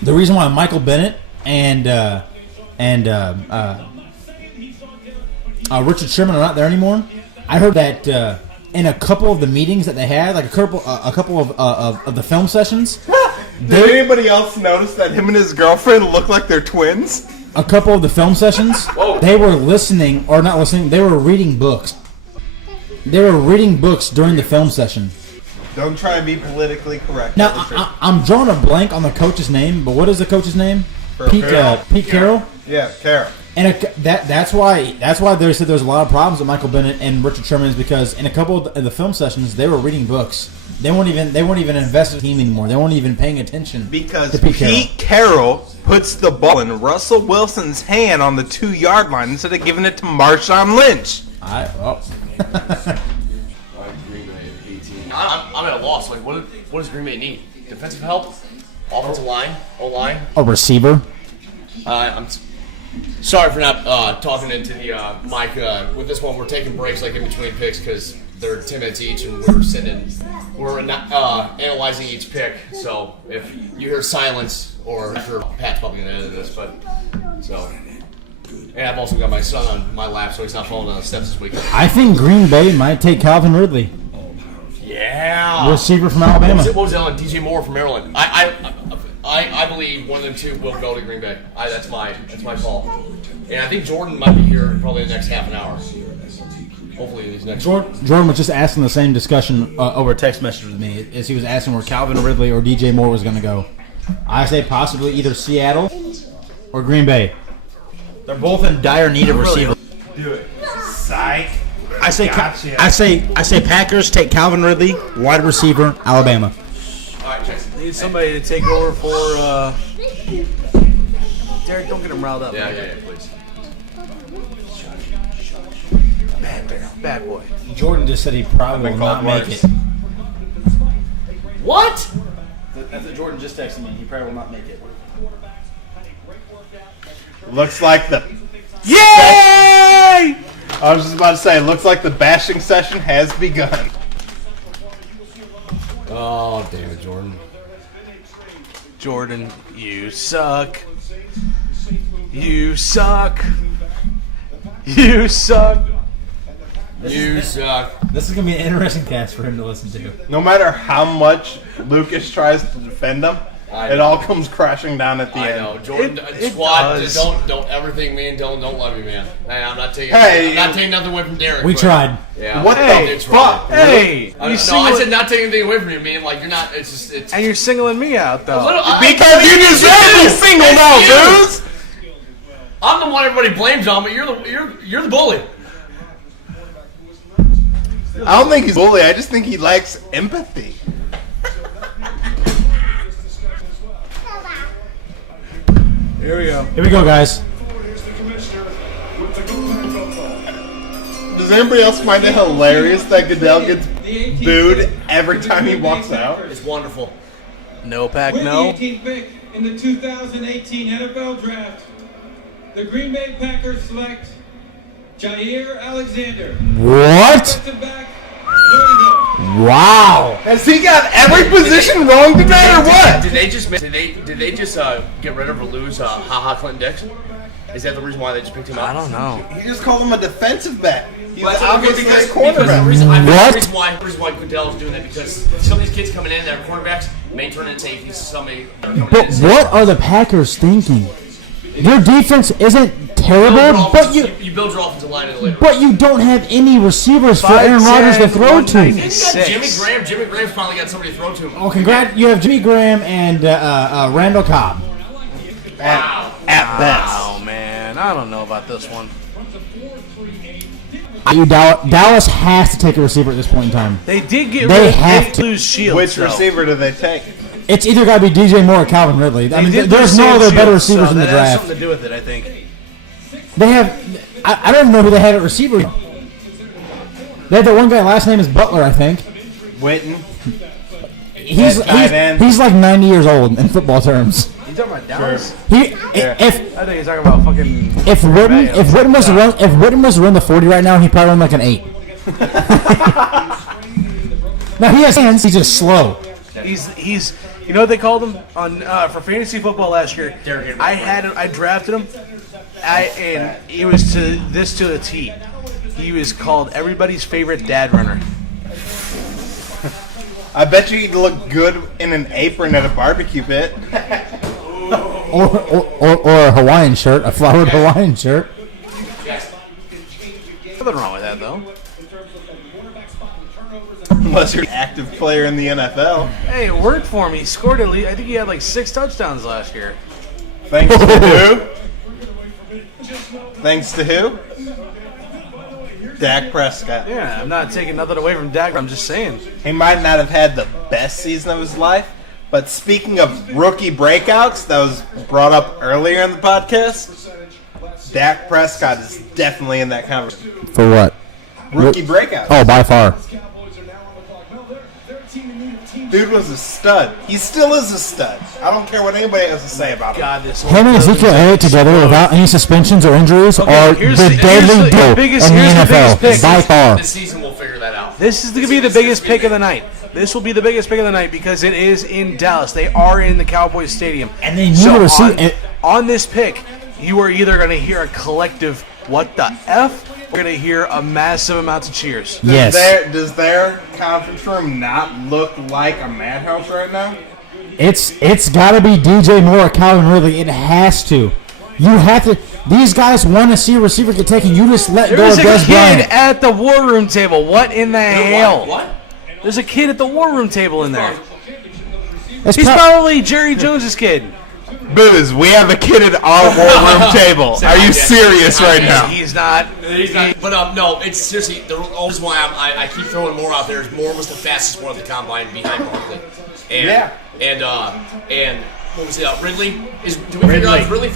The reason why Michael Bennett and Richard Sherman are not there anymore. I heard that in a couple of the meetings that they had, like a couple of the film sessions. Did anybody else notice that him and his girlfriend look like they're twins? A couple of the film sessions, they were listening, or not listening, they were reading books. They were reading books during the film session. Don't try and be politically correct. Now, I'm drawing a blank on the coach's name, but what is the coach's name? Pete Carroll? Yeah, Carroll. And that's why they said there's a lot of problems with Michael Bennett and Richard Sherman is because in a couple of the film sessions, they were reading books. They weren't even invested in the team anymore. They weren't even paying attention Because to Pete Carroll puts the ball in Russell Wilson's hand on the 2-yard line instead of giving it to Marshawn Lynch. I'm at a loss. Like, what does Green Bay need? Defensive help? Offensive line? O-line? A receiver? I'm sorry for not talking into the mic. With this one, we're taking breaks like in between picks because they're 10 minutes each, and we're analyzing each pick. So if you hear silence, or I'm sure Pat's probably gonna edit this, but so. And I've also got my son on my lap, so he's not falling down the steps this week. I think Green Bay might take Calvin Ridley, Yeah. receiver from Alabama. What was that one? DJ Moore from Maryland. I believe one of them two will go to Green Bay. That's my call. And I think Jordan might be here probably the next half an hour. Hopefully these next. Jordan was just asking the same discussion over a text message with me. As he was asking where Calvin Ridley or DJ Moore was going to go. I say possibly either Seattle or Green Bay. They're both in dire need of receiver. Do it. Psych. I say Packers take Calvin Ridley, wide receiver, Alabama. All right, Jason. Need somebody to take over for Derek. Don't get him riled up. Yeah, please. Bad boy. Jordan just said he probably will not make it. What? That's what Jordan just texted me. He probably will not make it. Looks like the... Yay! I was just about to say, looks like the bashing session has begun. Oh, damn it, Jordan. Jordan, you suck. You suck. You suck. You suck. This is going to be an interesting cast for him to listen to. No matter how much Lucas tries to defend him, it all comes crashing down at the I end. know, Jordan. It Squad, does. don't ever think me and don't love me, man. Hey, I'm not taking. Hey, I'm not taking nothing away from Derek. We but- tried. Yeah. What Hey, the fuck? Hey, I said not taking anything away from you, man. Like you're not. It's just. It's. and you're singling me out though. Because you deserve to be singled out, dudes! I'm the one everybody blames on, but you're the bully. I don't think he's a bully. I just think he lacks empathy. Here we go. Here we go, guys. Does anybody else find it hilarious that Goodell gets booed every time he walks out? It's wonderful. No pack, With no. the 18th pick in the 2018 NFL Draft, the Green Bay Packers select Jair Alexander. What? Defensive back, Louisville. Wow. Has he got every position wrong today or what? Did they just get rid of or lose Ha Clinton Dix? Is that the reason why they just picked him up? I don't know. He just called him a defensive back. He's Well, that's obviously because a quarterback. the reason What? the reason why Goodell is doing that, because some of these kids coming in that are quarterbacks may turn into safeties. Somebody But what are the Packers thinking? Your defense isn't terrible, but you build your offensive line in the later. but you don't have any receivers for Aaron Rodgers to throw to. You got Jimmy Graham. Jimmy Graham's finally got somebody to throw to him. Oh, congrats! You have Jimmy Graham and Randall Cobb. Wow. At best. Oh man, I don't know about this one. Dallas has to take a receiver at this point in time. They did get They rid have of to. lose Shields. Which though. receiver do they take? It's either got to be DJ Moore or Calvin Ridley. I mean, They did there's lose no Sam other better Shields, receivers so in the that has draft. something to do with it, I think. They have. I don't even know who they had at receiver. They have the one guy. Last name is Butler, I think. Witten. He's tight end. he's like 90 years old in football terms. You talking about Dallas? He Yeah. if I think he's talking about fucking. if Witten was to run the 40 right now, he'd probably run like an 8. Now he has hands. He's just slow. He's you know what they called him on for fantasy football last year. I drafted him. And it was to the T. He was called everybody's favorite dad runner. I bet you he'd look good in an apron at a barbecue pit. Or a Hawaiian shirt, a flowered Hawaiian shirt. Nothing wrong with that though. Unless you're an active player in the NFL. Hey, it worked for him. He scored at least. I think he had like 6 touchdowns last year. Thanks to who? Thanks to who? Dak Prescott. Yeah, I'm not taking nothing away from Dak. I'm just saying. He might not have had the best season of his life, but speaking of rookie breakouts that was brought up earlier in the podcast, Dak Prescott is definitely in that conversation. For what? Rookie breakout. Oh, by far. Dude was a stud. He still is a stud. I don't care what anybody has to say about him. God, this Him and Ezekiel Elliott together without any suspensions or injuries are here's the the- deadly here's the duo biggest- in the here's the NFL biggest pick. by far. This season we'll figure that out. This is going to be the biggest pick of the night. This will be the biggest pick of the night because it is in Dallas. They are in the Cowboys Stadium. And they need to receive on this pick, you are either going to hear a collective "What the f?" or going to hear a massive amount of cheers. Yes. Does their conference room not look like a madhouse right now? It's got to be DJ Moore or Calvin Ridley. It has to. You have to. These guys want to see a receiver get taken. You just let go There's of a Gus kid Bryant. at the war room table. What in the hell? What? There's a kid at the war room table in there. That's He's pro- probably Jerry Jones's kid. Booze, we have a kid at our war room table. Are you serious right now? He's not. He's not, but no, it's seriously the reason why I keep throwing Moore out there is Moore was the fastest one at the combine behind Barkley, and and what was it? Ridley is. Do we figure out if Ridley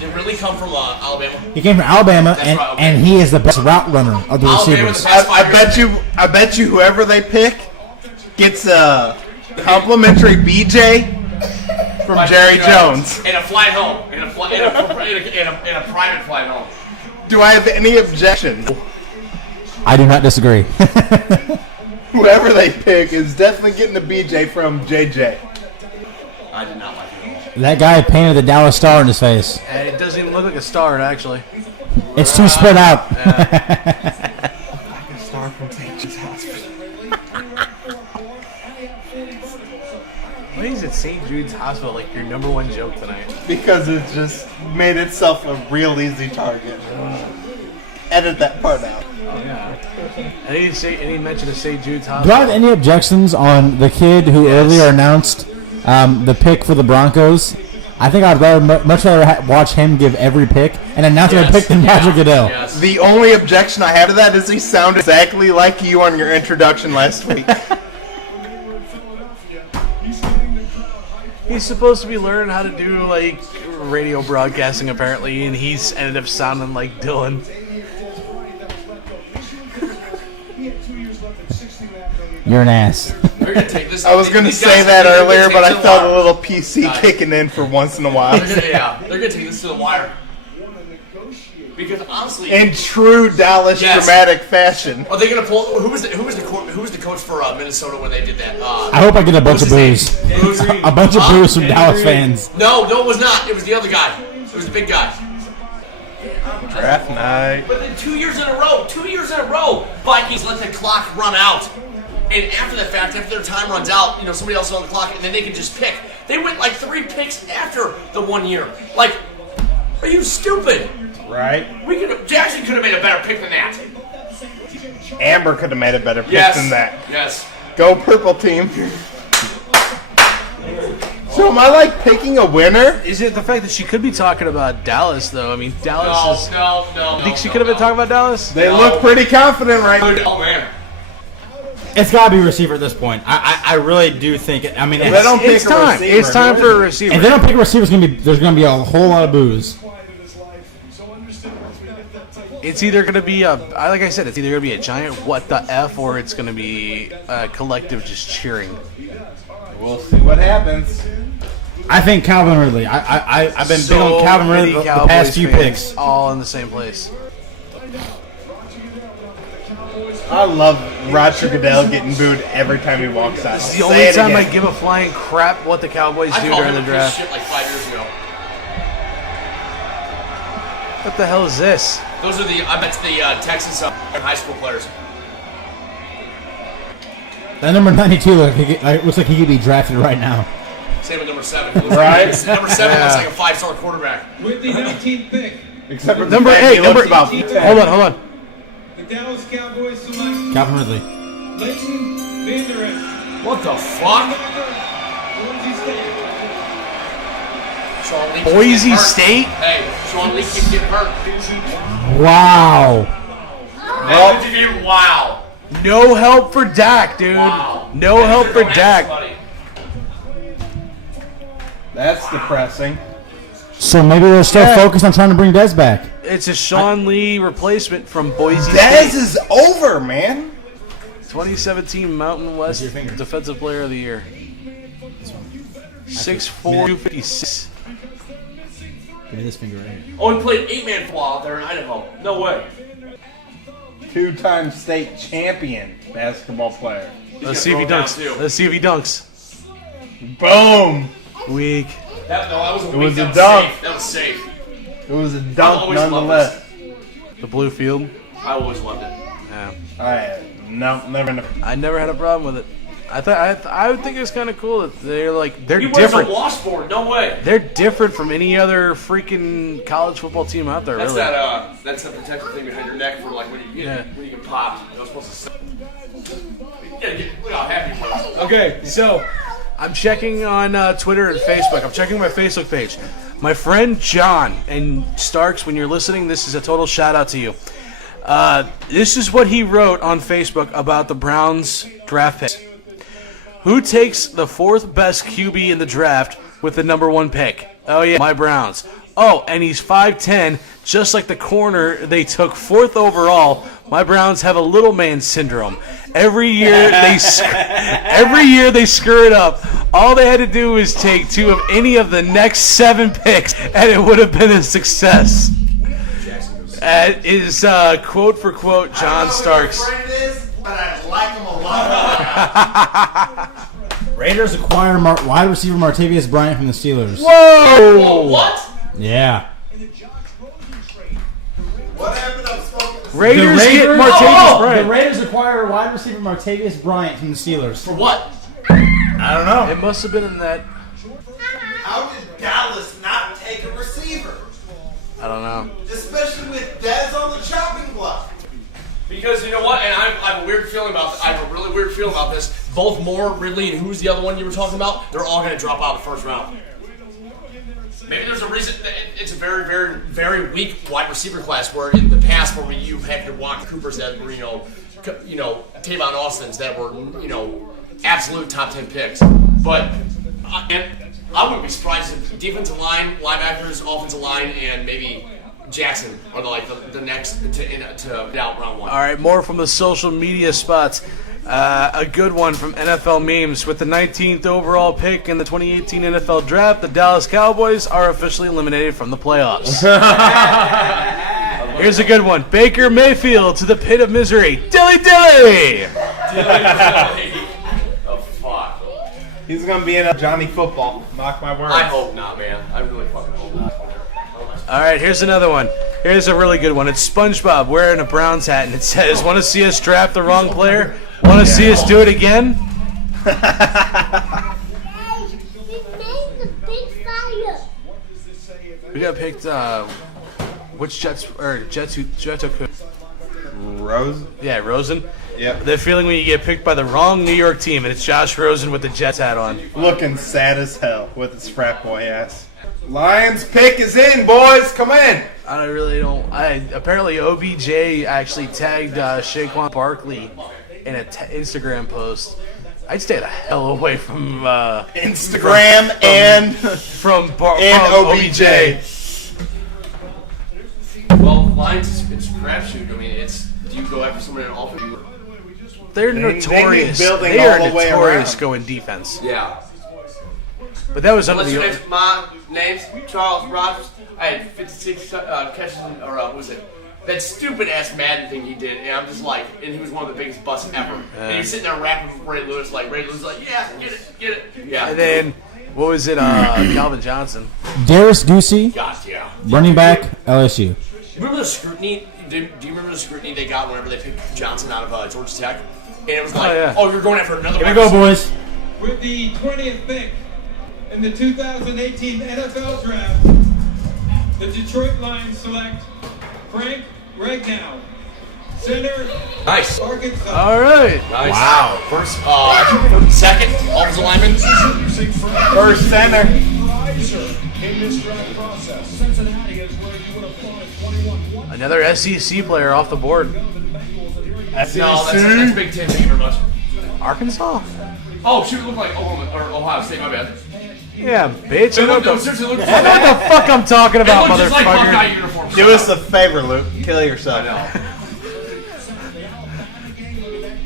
did Ridley come from Alabama? He came from Alabama, and, right, okay. and he is the best route runner of the Alabama, receivers. the best I bet you whoever they pick gets a complimentary BJ from Jerry Jones. and a flight home, and a private flight home. Do I have any objection? I do not disagree. Whoever they pick is definitely getting a BJ from JJ. I did not like it at all. That guy painted the Dallas Star in his face. It doesn't even look like a star, actually. It's too spread out. Star from St. Jude's Hospital. Why is it St. Jude's Hospital like your number one joke tonight? Because it just made itself a real easy target. Edit that part out. Oh, yeah. Any mention of St. Jude's Do I Hospital? have any objections on the kid who earlier announced the pick for the Broncos? I think I'd much rather watch him give every pick and announce a pick than Roger Goodell. Yes. The only objection I had to that is he sounded exactly like you on your introduction last week. He's supposed to be learning how to do like radio broadcasting apparently, and he's ended up sounding like Dillon. You're an ass. They're gonna take this. I was going to these say guys- that they're gonna earlier, take but it I to the felt a wire. little PC kicking in for once in a while. They're gonna take this to the wire. Because honestly, In true Dallas Yes. dramatic fashion. are they gonna pull? Who was the coach for Minnesota when they did that? I hope I get a bunch of Who's boos. his name? A bunch of boos from Dallas fans. No, it was not. It was the other guy. It was the big guy. Draft night. But then 2 years in a row, Vikings let the clock run out. And after the fact, after their time runs out, somebody else is on the clock, and then they can just pick. They went like 3 picks after the 1 year. Like, are you stupid? Right? Jackson could have made a better pick than that. Amber could have made a better pick Yes. than that. Yes. Go purple team. So am I like picking a winner? Is it the fact that she could be talking about Dallas, though? I mean, Dallas is... No. I think she could have been talking about Dallas? They look pretty confident right now. Oh, man. It's got to be receiver at this point. I really do think it. I mean, If they don't pick It's a time. receiver, It's time for a receiver. If they don't pick a receiver, there's gonna be a whole lot of boos. It's either going to be like I said, it's either going to be a giant what the F or it's going to be a collective just cheering. We'll see what happens. I think Calvin Ridley. I've been big on Calvin many Ridley the Cowboys past few fans picks. all in the same place. I love Roger Goodell getting booed every time he walks out. It's the only time I give a flying crap what the Cowboys I do called during him the a piece of draft. shit like 5 years ago. What the hell is this? Those are I bet the Texas high school players. That number 92 looks like he could be drafted right now. Same with number 7. He looks Right? Like, number 7 looks like a 5-star quarterback. With the 19th pick, Except for the Number fact 8. he looks Number about Hold on. the Dallas Cowboys select Calvin Ridley. Leighton Vander Esch. What the fuck? Boise State. Sean Lee keeps Boise getting hurt. State? Hey, Sean Lee keeps getting hurt. Wow. Wow. No help for Dak, dude. Wow. No help for Dak. That's depressing. So maybe they're still focused on trying to bring Dez back. It's a Sean Lee replacement from Boise Dez State. is over, man. 2017 Mountain West Defensive Player of the Year. 6'4", 256. Give me this finger right here. Oh, he played 8-man football out there in Idaho. No way. 2-time state champion basketball player. Let's see if he dunks. Let's see if he dunks. Boom. Weak. That was a It was weak- a that dunk. Safe. That was safe. It was a I've dunk always loved nonetheless. The blue field. I always loved it. Yeah. Never. I never had a problem with it. I would think it's kind of cool that they're He wears different. a washboard. No way. They're different from any other freaking college football team out there. That's really. that's the protective thing behind your neck for like when you get popped. You're not supposed to. Look how happy he was. Okay, so I'm checking on Twitter and Facebook. I'm checking my Facebook page. My friend John and Starks, when you're listening, this is a total shout out to you. This is what he wrote on Facebook about the Browns draft pick. Who takes the 4th best QB in the draft with the number 1 pick? Oh yeah, my Browns. Oh, and he's 5'10", just like the corner they took 4th overall. My Browns have a little man syndrome. Every year they screw it up. All they had to do was take 2 of any of the next 7 picks, and it would have been a success. That is quote for quote John Starks. But I like him a lot. Raiders acquire wide receiver Martavius Bryant from the Steelers. Whoa! Whoa, what? Yeah. What happened? I'm smoking. Raiders get Martavius Bryant. The Raiders acquire wide receiver Martavius Bryant from the Steelers. For what? I don't know. It must have been in that. How did Dallas not take a receiver? I don't know. Especially with Dez on the chopping block. Because you know what, and I have a weird feeling about. I have a really weird feeling about this. Both Moore, Ridley, and who's the other one you were talking about? They're all going to drop out of the first round. Maybe there's a reason. It's a very, very, very weak wide receiver class. Where in the past, where you've had your Walker Coopers that were, Tavon Austins that were, absolute top 10 picks. But and I wouldn't be surprised if defensive line, linebackers, offensive line, and maybe Jackson are the next to get out round one. All right, more from the social media spots. A good one from NFL memes. With the 19th overall pick in the 2018 NFL Draft, the Dallas Cowboys are officially eliminated from the playoffs. Here's a good one. Baker Mayfield to the pit of misery. Dilly dilly! Oh, fuck. He's gonna be in a Johnny Football. Mark my words. I hope not, man. I really fucking hope not. All right, here's another one. Here's a really good one. It's SpongeBob wearing a Browns hat, and it says, "Want to see us draft the wrong player? Want to see us do it again?" We got picked. Which Jets took who? Rose. Yeah, Rosen. Yep. The feeling when you get picked by the wrong New York team, and it's Josh Rosen with the Jets hat on. Looking sad as hell with his frat boy ass. Lions pick is in, boys. Come in. Apparently OBJ actually tagged Saquon Barkley in an Instagram post. I'd stay the hell away from Instagram and OBJ. Well, Lions, it's a crapshoot. I mean, do you go after somebody in offense? They're notorious. They are notorious going defense. Yeah. But that was under the. My name's Charles Rogers. I had 56 catches, or what was it? That stupid ass Madden thing he did, and I'm just like, and he was one of the biggest busts ever. And he was sitting there rapping with Ray Lewis, yeah, get it. Yeah. And then, what was it, Calvin Johnson? Darius Goosey, God, yeah. running back, LSU. Remember the scrutiny? Do you remember the scrutiny they got whenever they picked Johnson out of Georgia Tech? And it was like, oh, you're going after another. Here we go, boys. With the 20th pick in the 2018 NFL Draft, the Detroit Lions select Frank Ragnow, center, nice, Arkansas. All right. Nice. Wow. First, second, offensive lineman. First center. In this draft process, Cincinnati is where you would have thought at 21. Another SEC player off the board. No, that's Big Ten. Thank you very much. Arkansas? Oh, shoot, it looked like Oklahoma or Ohio State. My bad. Yeah, bitch. I know what seriously, look the fuck I'm talking about, just like motherfucker. Buckeye uniform. Do us a favor, Luke. Kill yourself. I know.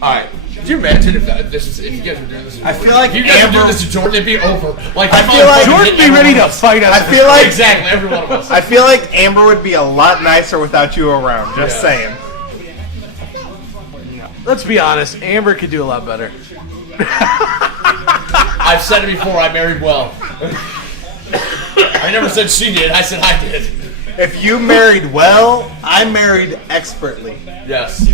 All right. Could you imagine if you guys were doing this? I feel like if you guys were Amber. doing this to Jordan, it'd be over. Like I feel like Jordan be ready to fight us. I feel like exactly every one of us. I feel like Amber would be a lot nicer without you around. Just saying. Let's be honest. Amber could do a lot better. I've said it before. I married well. I never said she did. I said I did. If you married well, I married expertly. Yes.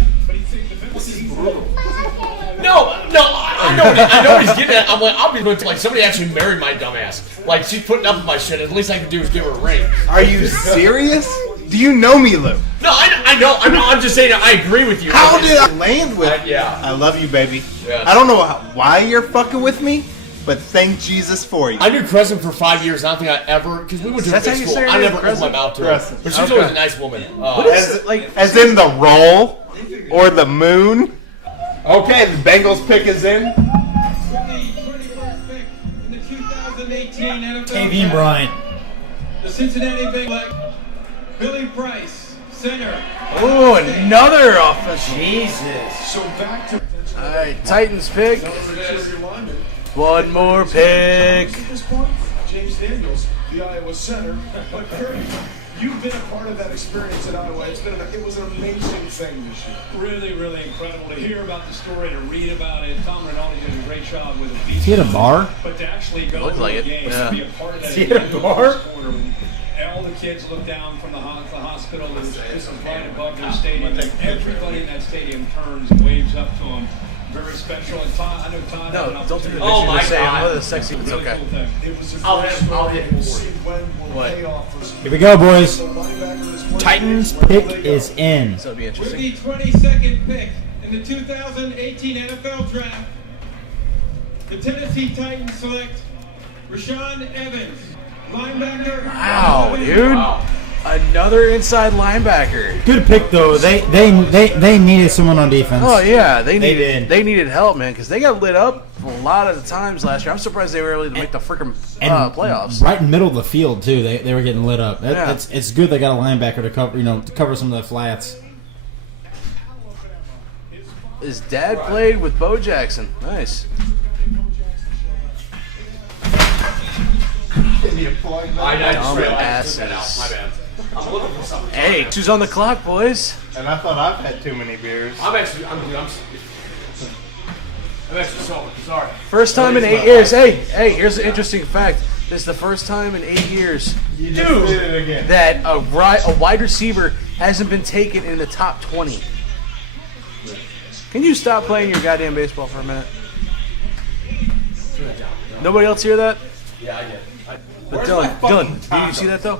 No, I know what he's getting at. I'm like, I'll be like somebody actually married my dumbass. Like she's putting up with my shit. At least I can do is give her a ring. Are you serious? Do you know me, Lou? No, I know. I'm just saying I agree with you. How did I land with? Yeah. I love you, baby. Yes. I don't know why you're fucking with me, but thank Jesus for you. I knew Crescent for 5 years. I don't think I ever, because we went to That's a how big you school. say I it, never opened my Crescent? mouth to her. Crescent. But she's always a nice woman. As in the roll or the moon? Okay, the Bengals pick is in. With the 21st pick in the 2018 NFL Tavian Draft, Bryant. the Cincinnati Bengals, Billy Price, center. Oh, another offense. Jesus. So back to All right, Titans pick. your lineman. One more pick. At this point, James Daniels, the Iowa center. But Kurt, you've been a part of that experience at Iowa. It was an amazing thing this year. Really, really incredible to hear about the story, to read about it. Tom Rinaldi did a great job with a beat. Is he at a bar? But to actually go Looks to like a it, game, yeah. to be a part of that. Is he at a bar? And all the kids look down from the hospital that is right above their stadium. And everybody in that stadium turns and waves up to them. Very special. And Todd, I know Todd. No, had an don't do the opportunity Oh bitch. my Just say God. I'm sexy. It's Really okay. cool thing. It was a I'll great hit story. it. We'll see when will What? pay off for some. Here we go, boys. Linebacker is playing. Titans pick is in. So it'll be With interesting. the 22nd pick in the 2018 NFL Draft, the Tennessee Titans select Rashawn Evans, linebacker. Wow, dude. Another inside linebacker. Good pick though. They needed someone on defense. Oh yeah, they did. needed help, man, because they got lit up a lot of the times last year. I'm surprised they were able to make the freaking playoffs. Right in the middle of the field too. They were getting lit up. Yeah. It's good they got a linebacker to cover to cover some of the flats. His dad played with Bo Jackson. Nice. Asses. My bad. I'm looking for something. Hey, who's on the clock, boys? And I thought I've had too many beers. I'm actually sorry. First time in 8 years. Hey, here's an interesting fact. This is the first time in 8 years that a wide receiver hasn't been taken in the top 20. Can you stop playing your goddamn baseball for a minute? Nobody else hear that? Yeah, I did. But Dillon, did you see that though?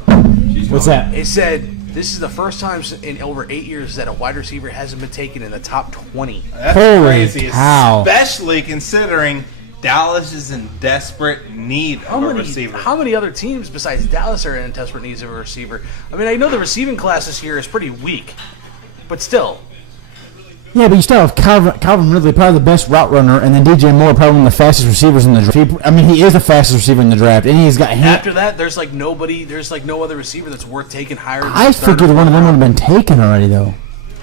What's that? It said this is the first time in over 8 years that a wide receiver hasn't been taken in the top 20. That's Holy crazy, cow. especially considering Dallas is in desperate need of a receiver. How many other teams besides Dallas are in desperate needs of a receiver? I mean, I know the receiving class this year is pretty weak, but still. Yeah, but you still have Calvin Ridley, probably the best route runner, and then DJ Moore, probably one of the fastest receivers in the draft. He is the fastest receiver in the draft, and he's got him. After that, there's like no other receiver that's worth taking higher than I figured one of them would have been taken already, though.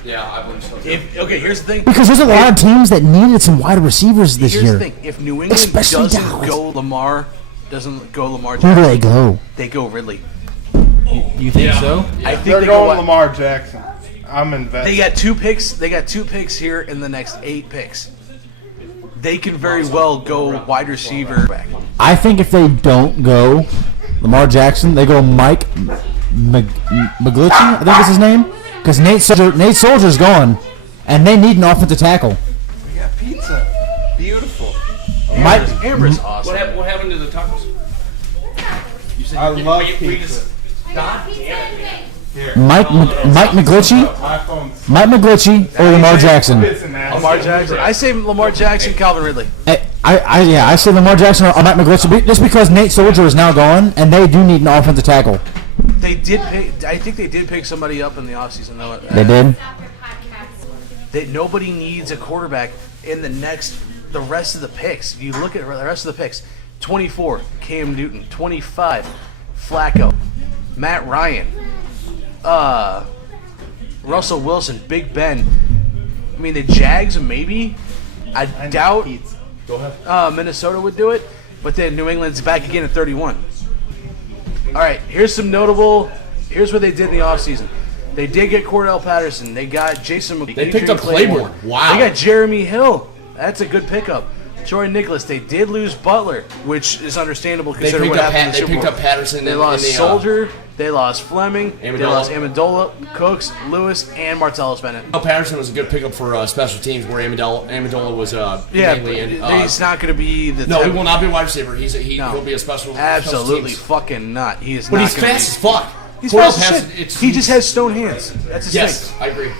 Yeah, I believe so. Okay, here's the thing. Because there's a lot of teams that needed some wide receivers this year. Here's the thing. If New England Especially doesn't Dallas. go Lamar Who Jackson, do they go? they go Ridley. You think so? I think They're they going go Lamar Jackson. I'm invested. They got 2 picks. They got 2 picks here in the next 8 picks. They can very well go wide receiver back. I think if they don't go Lamar Jackson, they go Mike McGlinchey, I think is his name. Because Nate Soldier's gone, and they need an offensive tackle. We got pizza. Beautiful. Amber's awesome. What happened to the tacos? You said I love pizza. Mike McGlinchey, My phone's Mike McGlinchey, or Lamar Jackson. Lamar Jackson. I say Lamar Jackson, Calvin Ridley. I say Lamar Jackson or Mike McGlinchey just because Nate Soldier is now gone, and they do need an offensive tackle. They did pick. I think they did pick somebody up in the offseason, though. They did. That nobody needs a quarterback in the rest of the picks. You look at the rest of the picks. 24, Cam Newton. 25, Flacco. Matt Ryan. Russell Wilson. Big Ben. I mean, the Jags, maybe. I doubt Minnesota would do it. But then New England's back again at 31. All right, here's some notable. Here's what they did in the offseason. They did get Cordell Patterson. They got Jason McCoy. They picked up Claiborne. Wow. They got Jeremy Hill. That's a good pickup. Troy Nicholas. They did lose Butler, which is understandable considering what happened in the They Super picked Bowl. up Patterson. They lost Soldier. They lost Fleming. Amendola. They lost Amendola, Cooks, Lewis, and Martellus Bennett. Patterson was a good pickup for special teams, where Amendola was mainly in. He's not going to be the. No, he will not be a wide receiver. He'll be a special. Absolutely special fucking not. He is. But not he's gonna fast as fuck. He's Cordell fast as Patterson, shit. He just has stone hands. That's his Yes, thing. I agree.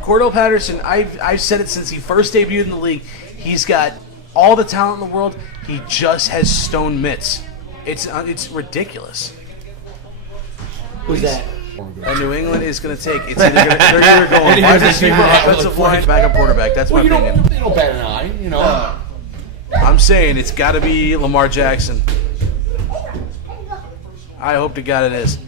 Cordell Patterson, I've said it since he first debuted in the league. He's got all the talent in the world. He just has stone mitts. It's ridiculous. Who's that? And New England is going to take. They're either going wide receiver, offensive line, backup quarterback. That's my opinion. They don't bat an eye, you know. I'm saying it's got to be Lamar Jackson. I hope to God it is.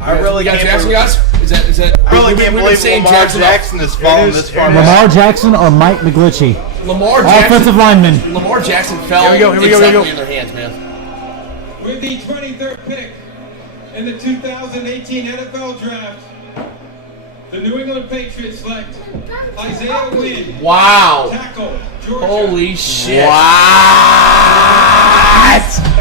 I really got can't Jackson, believe, guys. Is that? I really can't believe Lamar Jackson is falling this far. Lamar Jackson or Mike McGlinchey? Lamar Jackson. Offensive lineman. Lamar Jackson fell Here we go. in their hands, man. With the 23rd pick in the 2018 NFL Draft, the New England Patriots select Isaiah Wynn. Wow. Tackle, Georgia. Holy shit.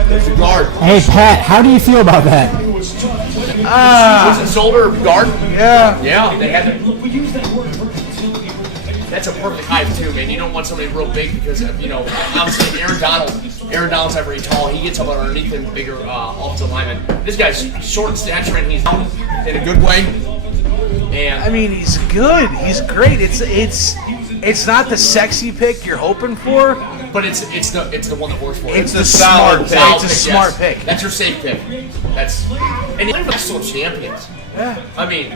There's a guard. Hey, Pat, how do you feel about that? Was it shoulder guard? Yeah. Yeah, they had to. That's a perfect height too, man. You don't want somebody real big because obviously Aaron Donald's not very tall. He gets up underneath him, bigger offensive lineman. This guy's short in stature and he's in a good way. And I mean, he's good. He's great. It's not the sexy pick you're hoping for, but it's the one that works for you. It's the smart pick. It's a smart yes. pick. That's your safe pick. And they're still champions. Yeah. I mean,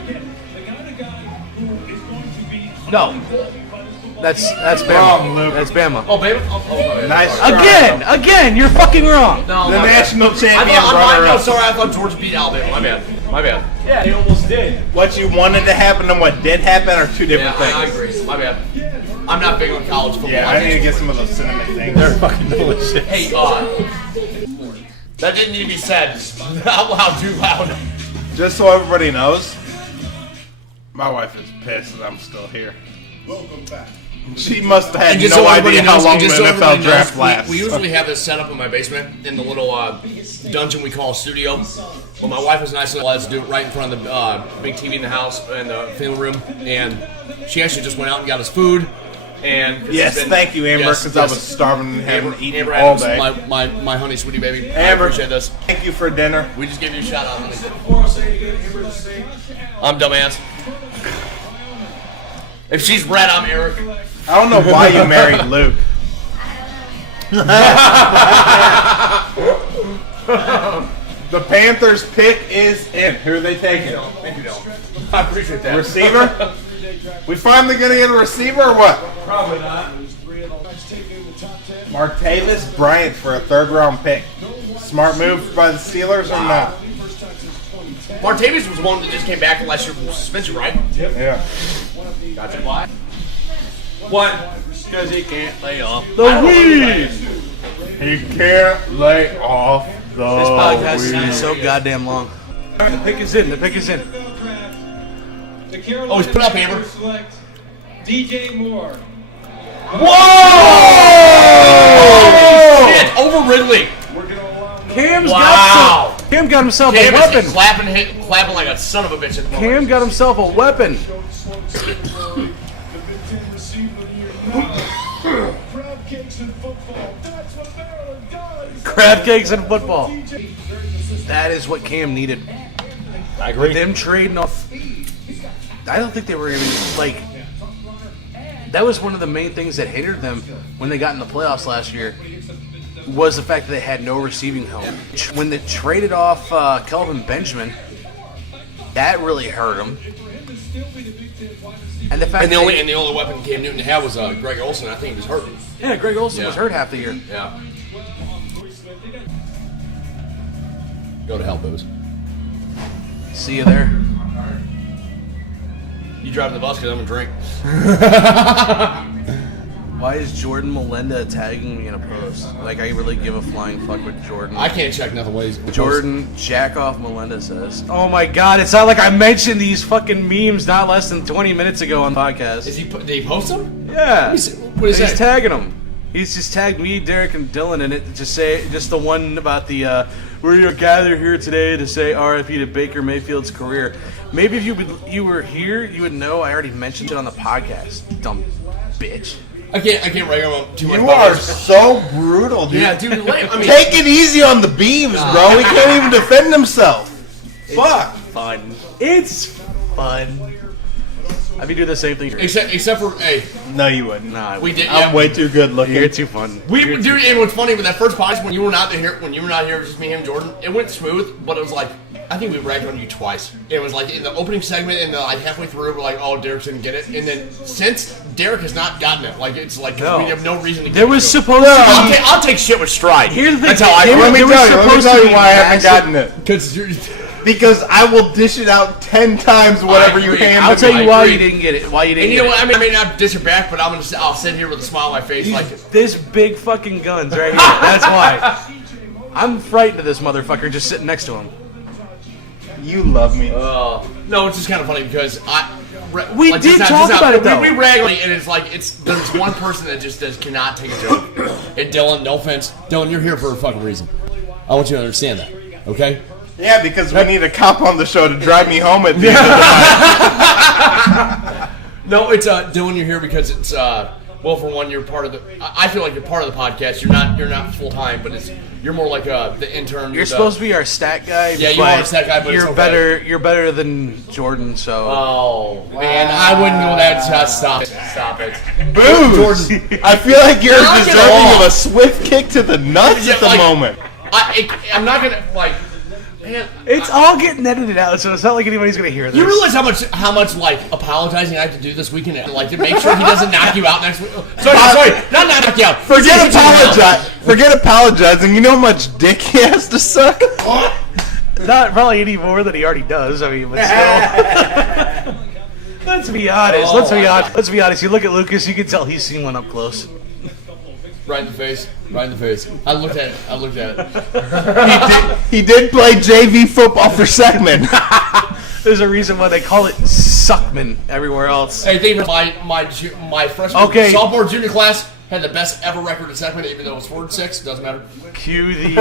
No. That's Bama. Wrong, Luke. That's Bama. Oh, baby. Oh, Nice try. Again, you're fucking wrong. No, The my national bad. champion I'm runner-up. sorry. I thought Georgia beat Alabama. My bad. Yeah, he almost did. What you wanted to happen and what did happen are two different Yeah, I things. agree. My bad. I'm not big on college football. Yeah, I need to get some of those cinnamon things. They're fucking delicious. Hey, that didn't need to be said out loud, too loud. Just so everybody knows, my wife is pissed that I'm still here. Welcome back. She must have had just no so everybody idea how knows- long and the just so NFL everybody draft knows, lasts. We usually have this set up in my basement in the little dungeon we call a studio. Well, my wife was nice enough to let us do it right in front of the big TV in the house and the family room, and she actually just went out and got us food. And Yes, thank you, Amber, because I was starving and hadn't eaten all Adams, day. my honey sweetie baby. I Amber, appreciate this. thank you for dinner. We just gave you a shout out, honey. Before I say it again, Amber, the same. I'm dumbass. If she's red, I'm Eric. I don't know why you married Luke. The Panthers pick is in. Who are they taking? Thank you, Dillon. I appreciate that. Receiver? We finally gonna get a receiver or what? Probably not. Martavis Bryant for a third-round pick. Smart move by the Steelers or not? Martavis was one that just came back last year from suspension, right? Yeah. Gotcha. Why? What? Because he can't lay off. The weed. He can't lay off the This podcast is weed. gonna be so goddamn long. The pick is in. Oh, he's put up, Amber. Select DJ Moore. Whoa! Shit, over Ridley. Cam got himself Cam a is weapon. clapping like a son of a bitch at the moment. Cam got himself a weapon. Crab cakes and football. That is what Cam needed. I agree. Them trading off. I don't think they were even like. That was one of the main things that hindered them when they got in the playoffs last year. Was the fact that they had no receiving help. When they traded off Kelvin Benjamin, that really hurt them. And the fact And the only weapon Cam Newton had was Greg Olsen. I think he was hurt. yeah, Greg Olsen was Yeah. hurt half the year. Yeah. Go to hell, Booze. See you there. You driving the bus because I'm gonna drink. Why is Jordan Melenda tagging me in a post? Like I really give a flying fuck with Jordan. I can't check nothing. What he's Jordan Jackoff Melenda says. Oh my god, it's not like I mentioned these fucking memes not less than 20 minutes ago on the podcast. Did he post them? Yeah. What is He's that? tagging them. He's just tagged me, Derek, and Dillon in it to say just the one about the we're gathered here today to say RIP to Baker Mayfield's career. Maybe if you were here, you would know I already mentioned it on the podcast. Dumb bitch. I can't write on too much. You about are this. so brutal, dude. Yeah, dude. I mean, Take it easy on the Beavs, bro. He can't even defend himself. Fuck. Fun. It's fun. I'd be doing the same thing. except for hey, No, you wouldn't. Nah, we did. I'm Yeah, way too good looking. You're too fun. dude. And what's funny with that first podcast when you were not here, it was just me, him, Jordan. It went smooth, but it was like I think we ragged on you twice. It was like in the opening segment and like halfway through, we're like, oh, Derek didn't get it, and then since Derek has not gotten it, like it's like No. we have no reason to. There was supposed I'll, to be. I'll take shit with stride. Here's the thing. That's how I. Let me There was tell supposed to you be why I haven't massive- gotten it. Because Because I will dish it out 10 times whatever you agree. hand I'll me. tell you I why agree. you didn't get it. Why you didn't and you get know it. what? I may not dish it back, but I'll sit here with a smile on my face, like This big fucking guns right here. That's why. I'm frightened of this motherfucker just sitting next to him. You love me. no. It's just kind of funny because We did talk about it, though. We rag on it, and it's like there's one person that just cannot take a joke. And Dillon, no offense, Dillon, you're here for a fucking reason. I want you to understand that, okay? Yeah, because we need a cop on the show to drive me home at the end of the night. No, it's Dillon. You're here because it's well, for one, you're part of the. I feel like you're part of the podcast. You're not full time, but you're more like the intern. You're supposed to be our stat guy. Yeah, you are a stat guy, but you're it's okay. better. You're better than Jordan. So. Oh man, I wouldn't go that. Stop it! Stop it! Booze! I feel like you're Knock it deserving off. of a swift kick to the nuts Yeah, at the like- moment. I'm not gonna like. Man, It's all getting edited out, so it's not like anybody's gonna hear this. you realize how much like apologizing I have to do this weekend, like to make sure he doesn't knock you out next week. Sorry, not knock you out. Forget apologizing. You know how much dick he has to suck? Not probably any more than he already does. I mean, but still. Let's be honest. Let's be honest. You look at Lucas, you can tell he's seen one up close. Right in the face. I looked at it. He did play JV football for Seckman. There's a reason why they call it Suckman everywhere else. Hey, David, my freshman sophomore junior class had the best ever record in Seckman, even though it was 4-6. Doesn't matter. Cue the.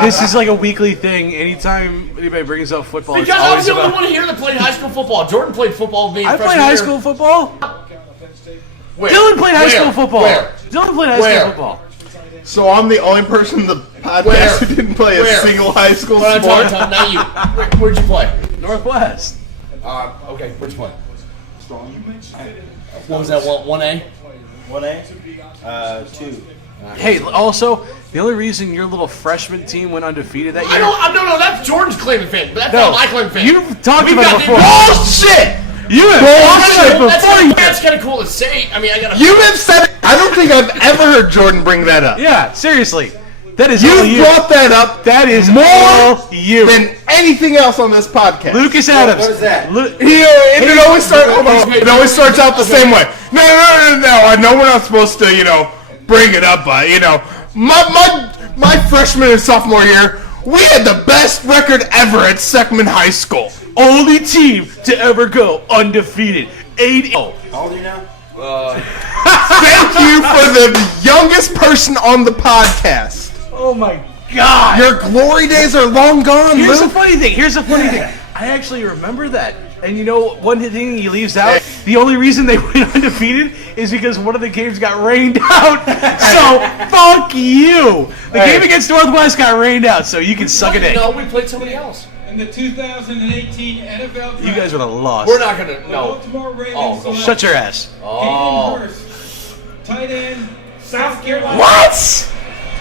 This is like a weekly thing. Anytime anybody brings up football, because I was the only one here that played high school football. Jordan played football with me. I played high school football. Where? Dillon played high school football. Where? Dillon played high school football. So I'm the only person in the podcast who didn't play a single high school sport. Not you. Where'd you play? Northwest. Okay, where'd you play? What was that? 1A? 1A, 2. Hey, also, the only reason your little freshman team went undefeated that year. No, that's Jordan's claim to fame, but that's not my claim to fame. You've talked about it before. Bullshit! You have talked about it before. That's kind of cool to say. I mean, You have said it. I don't think I've ever heard Jordan bring that up. Yeah, seriously. That is all you. You brought that up. That is more all you. than anything else on this podcast. Lucas Adams. What is that? It always starts out the same way. No. I know we're not supposed to, bring it up, but my freshman and sophomore year, we had the best record ever at Seckman High School. Only team to ever go undefeated. 8-0. How old are you now? Thank you for the youngest person on the podcast. Oh my God! Your glory days are long gone, Here's Luke. the funny thing. I actually remember that. And you know, one thing he leaves out, the only reason they went undefeated is because one of the games got rained out. So, fuck you. The game against Northwest got rained out, so you can suck it in. No, we played somebody else. In the 2018 NFL Draft, You guys would have lost. We're not going to, the no. Baltimore Ravens select Shut your ass. Hayden Hurst, tight end, South Carolina. What?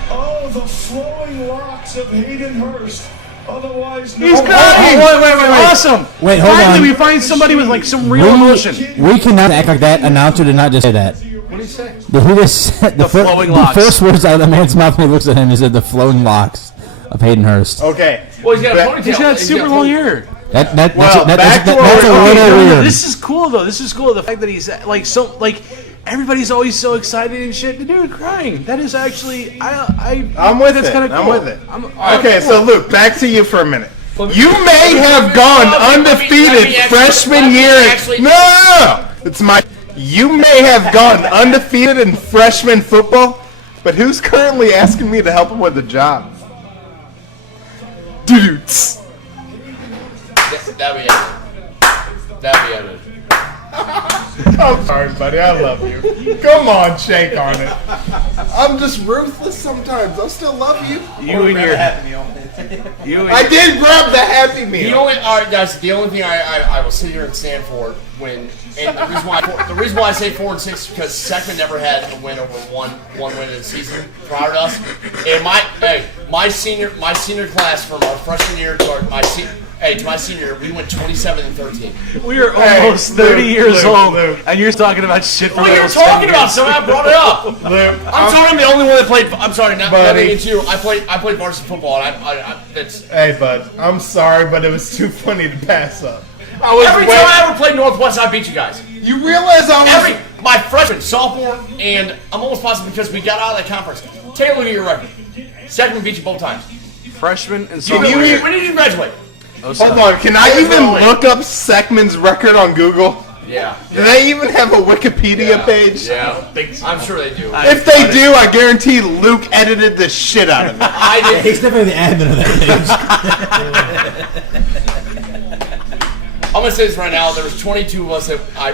Oh, the flowing locks of Hayden Hurst. Otherwise known He's crying. Wait. Awesome. Wait, hold Finally, on. we find somebody with like some real emotion. We cannot act like that. Announcer did not just say that. What did he say? He just said the flowing locks. first words out of the man's mouth when he looks at him, he said the flowing locks of Hayden Hurst. Okay. Well, he's got a ponytail. He's got super long hair. That's back to a where little weird. This is cool though. This is cool. The fact that he's like everybody's always so excited and shit. The dude crying. That is actually I'm with that's it. kind of cool. I'm with it. right, Okay, cool. so Luke, back to you for a minute. You may have gone undefeated freshman year. No. You may have gone undefeated in freshman football, but who's currently asking me to help him with a job? Dudes. That'd be edited. I'm sorry, buddy. I love you. Come on, shake on it. I'm just ruthless sometimes. I still love you. I did grab the Happy Meal. All right, guys. The only thing I will sit here and stand for and the reason why I say 4-6 is because Seckman never had a win over one win in the season prior to us. And my senior class from our freshman year to my senior year, we went 27-13. We are almost 30 years old, and you're talking about shit from Well, you're almost 10 talking about years. something. I brought it up. I'm sorry, I'm the only one that played. I'm sorry, not against you. I played varsity football, and that's. Hey, bud. I'm sorry, but it was too funny to pass up. Every time I ever played Northwest, I beat you guys. You realize My freshman, sophomore, and I'm almost positive because we got out of that conference. Take a look at your record. Second, we beat you both times. Freshman and When sophomore. did you graduate? Hold on. Can I even look up Seckman's record on Google? Yeah. Do they even have a Wikipedia page? Yeah. I'm sure they do. If they do, I guarantee Luke edited the shit out of it. I did. He's definitely the admin of that page. I'm gonna say this right now. There was 22 of us that I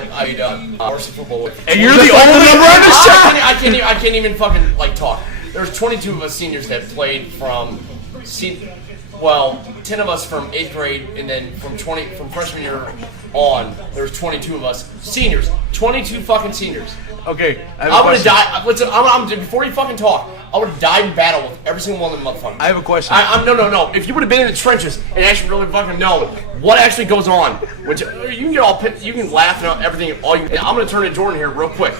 varsity football with, And you're the only number on the show. I can't even fucking talk. There was 22 of us seniors that played from 10 of us from 8th grade, and then from freshman year on. There was 22 of us, seniors, 22 fucking seniors. Okay, I would have died. Listen, before you fucking talk, I would have died in battle with every single one of them motherfuckers. I have a question. No. If you would have been in the trenches and actually really fucking known what actually goes on, which you can get all pissed, you can laugh and everything. I'm gonna turn to Jordan here real quick.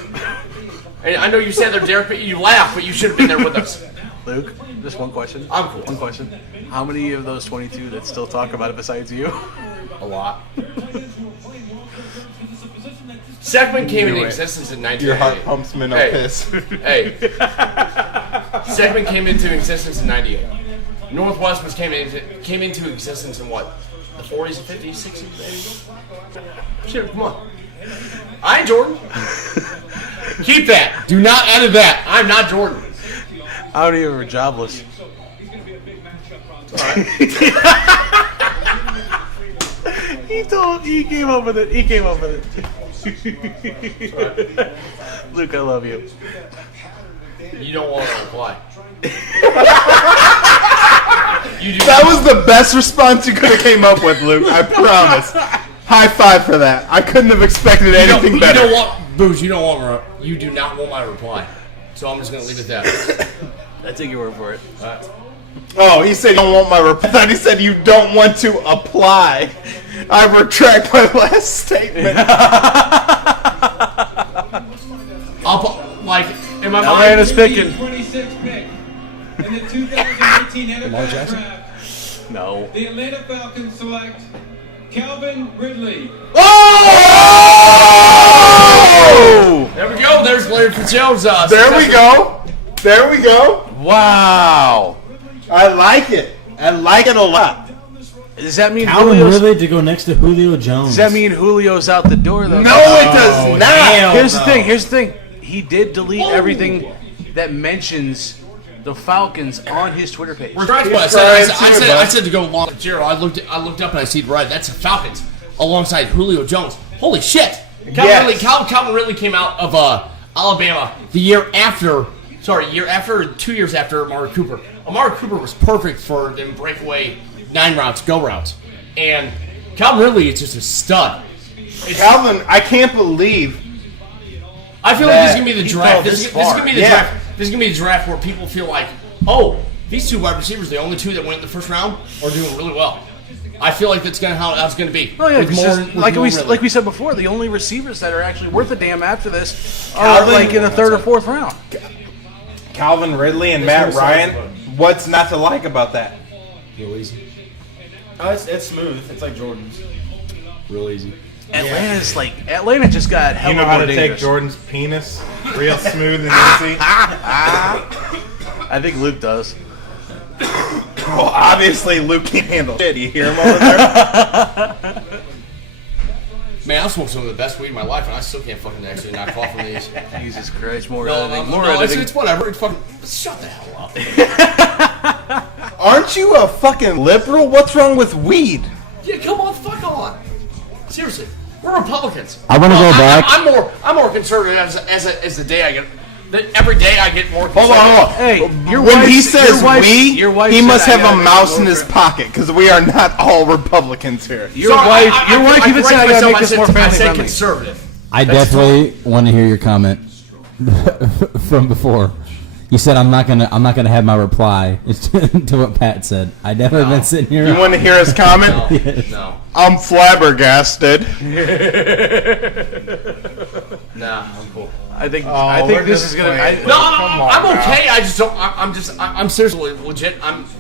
And I know you said there, Derek, but you laugh, but you should have been there with us. Luke, just one question. I'm cool. One question. How many of those 22 that still talk about it besides you? A lot. Segment came into existence in 1988. Your heart pumps me no piss. Hey. Segment came into existence in 98. Northwest came into existence in what? The 40s and 50s, 60s, 80s? Shit, come on. I ain't Jordan. Keep that. Do not edit that. I'm not Jordan. How many of them are jobless? Alright. He came up with it. Luke, I love you. You don't want to reply. That was the best response you could have came up with, Luke. I promise. High five for that. I couldn't have expected anything better. You don't want Booze. You do not want my reply. So I'm just gonna leave it at that. I take your word for it. Oh, he said you don't want my reply. I thought he said you don't want to apply. I retract my last statement. In my mind, Atlanta's picking. 26 pick in the 2018 NFL Jackson? Draft. No. The Atlanta Falcons select Calvin Ridley. Oh! There we go. There's Larry Fitzgerald's. There we go. Wow. I like it. I like it a lot. Does that mean Calvin Julio's? Ridley to go next to Julio Jones. Does that mean Julio's out the door though? No, it does not. hell Here's no. the thing. Here's the thing. He did delete everything that mentions the Falcons on his Twitter page. That's what I said to go along with Gerald. I looked up and I see right. That's the Falcons alongside Julio Jones. Holy shit! Calvin Ridley came out of Alabama the year after. 2 years after Amari Cooper. Amari Cooper was perfect for them breakaway 9 routes, go routes, and Calvin Ridley is just a stud. Calvin, I can't believe. I feel like this is gonna be the he draft. fell This this is gonna far. be the Yeah. draft. This is gonna be the draft where people feel like, oh, these 2 wide receivers, the only 2 that went in the first round, are doing really well. I feel like that's how it's gonna be. Oh yeah, With more Ridley. like we said before, the only receivers that are actually worth a damn after this are like in the 3rd or 4th round. Calvin Ridley and Matt Ryan. What's not to like about that? Real easy. Oh, it's smooth. It's like Jordan's. Real easy. Atlanta just got hella You know how more to dangerous. take Jordan's penis real smooth and easy? I think Luke does. Well, obviously Luke can't handle shit. You hear him over there? Man, I smoked some of the best weed in my life, and I still can't fucking actually knock off from these. Jesus Christ, more No, editing. it's whatever. It's fucking. Shut the hell up. Aren't you a fucking liberal? What's wrong with weed? Yeah, come on, fuck on. Seriously, we're Republicans. I wanna go back. I'm more conservative as the day I get. Every day I get more conservative. Hold on. Hey, When he says we, your wife he said must I have gotta a make mouse a in his pocket because we are not all Republicans here. Your wife even said I gotta make this more family I said friendly. conservative. I definitely want to hear your comment from before. You said I'm not gonna have my reply to what Pat said. I definitely been sitting here. You want to hear his comment? No. I'm flabbergasted. Nah, I'm cool. I think we're this is gonna. disappointed. I'm okay. I just don't. I'm seriously legit.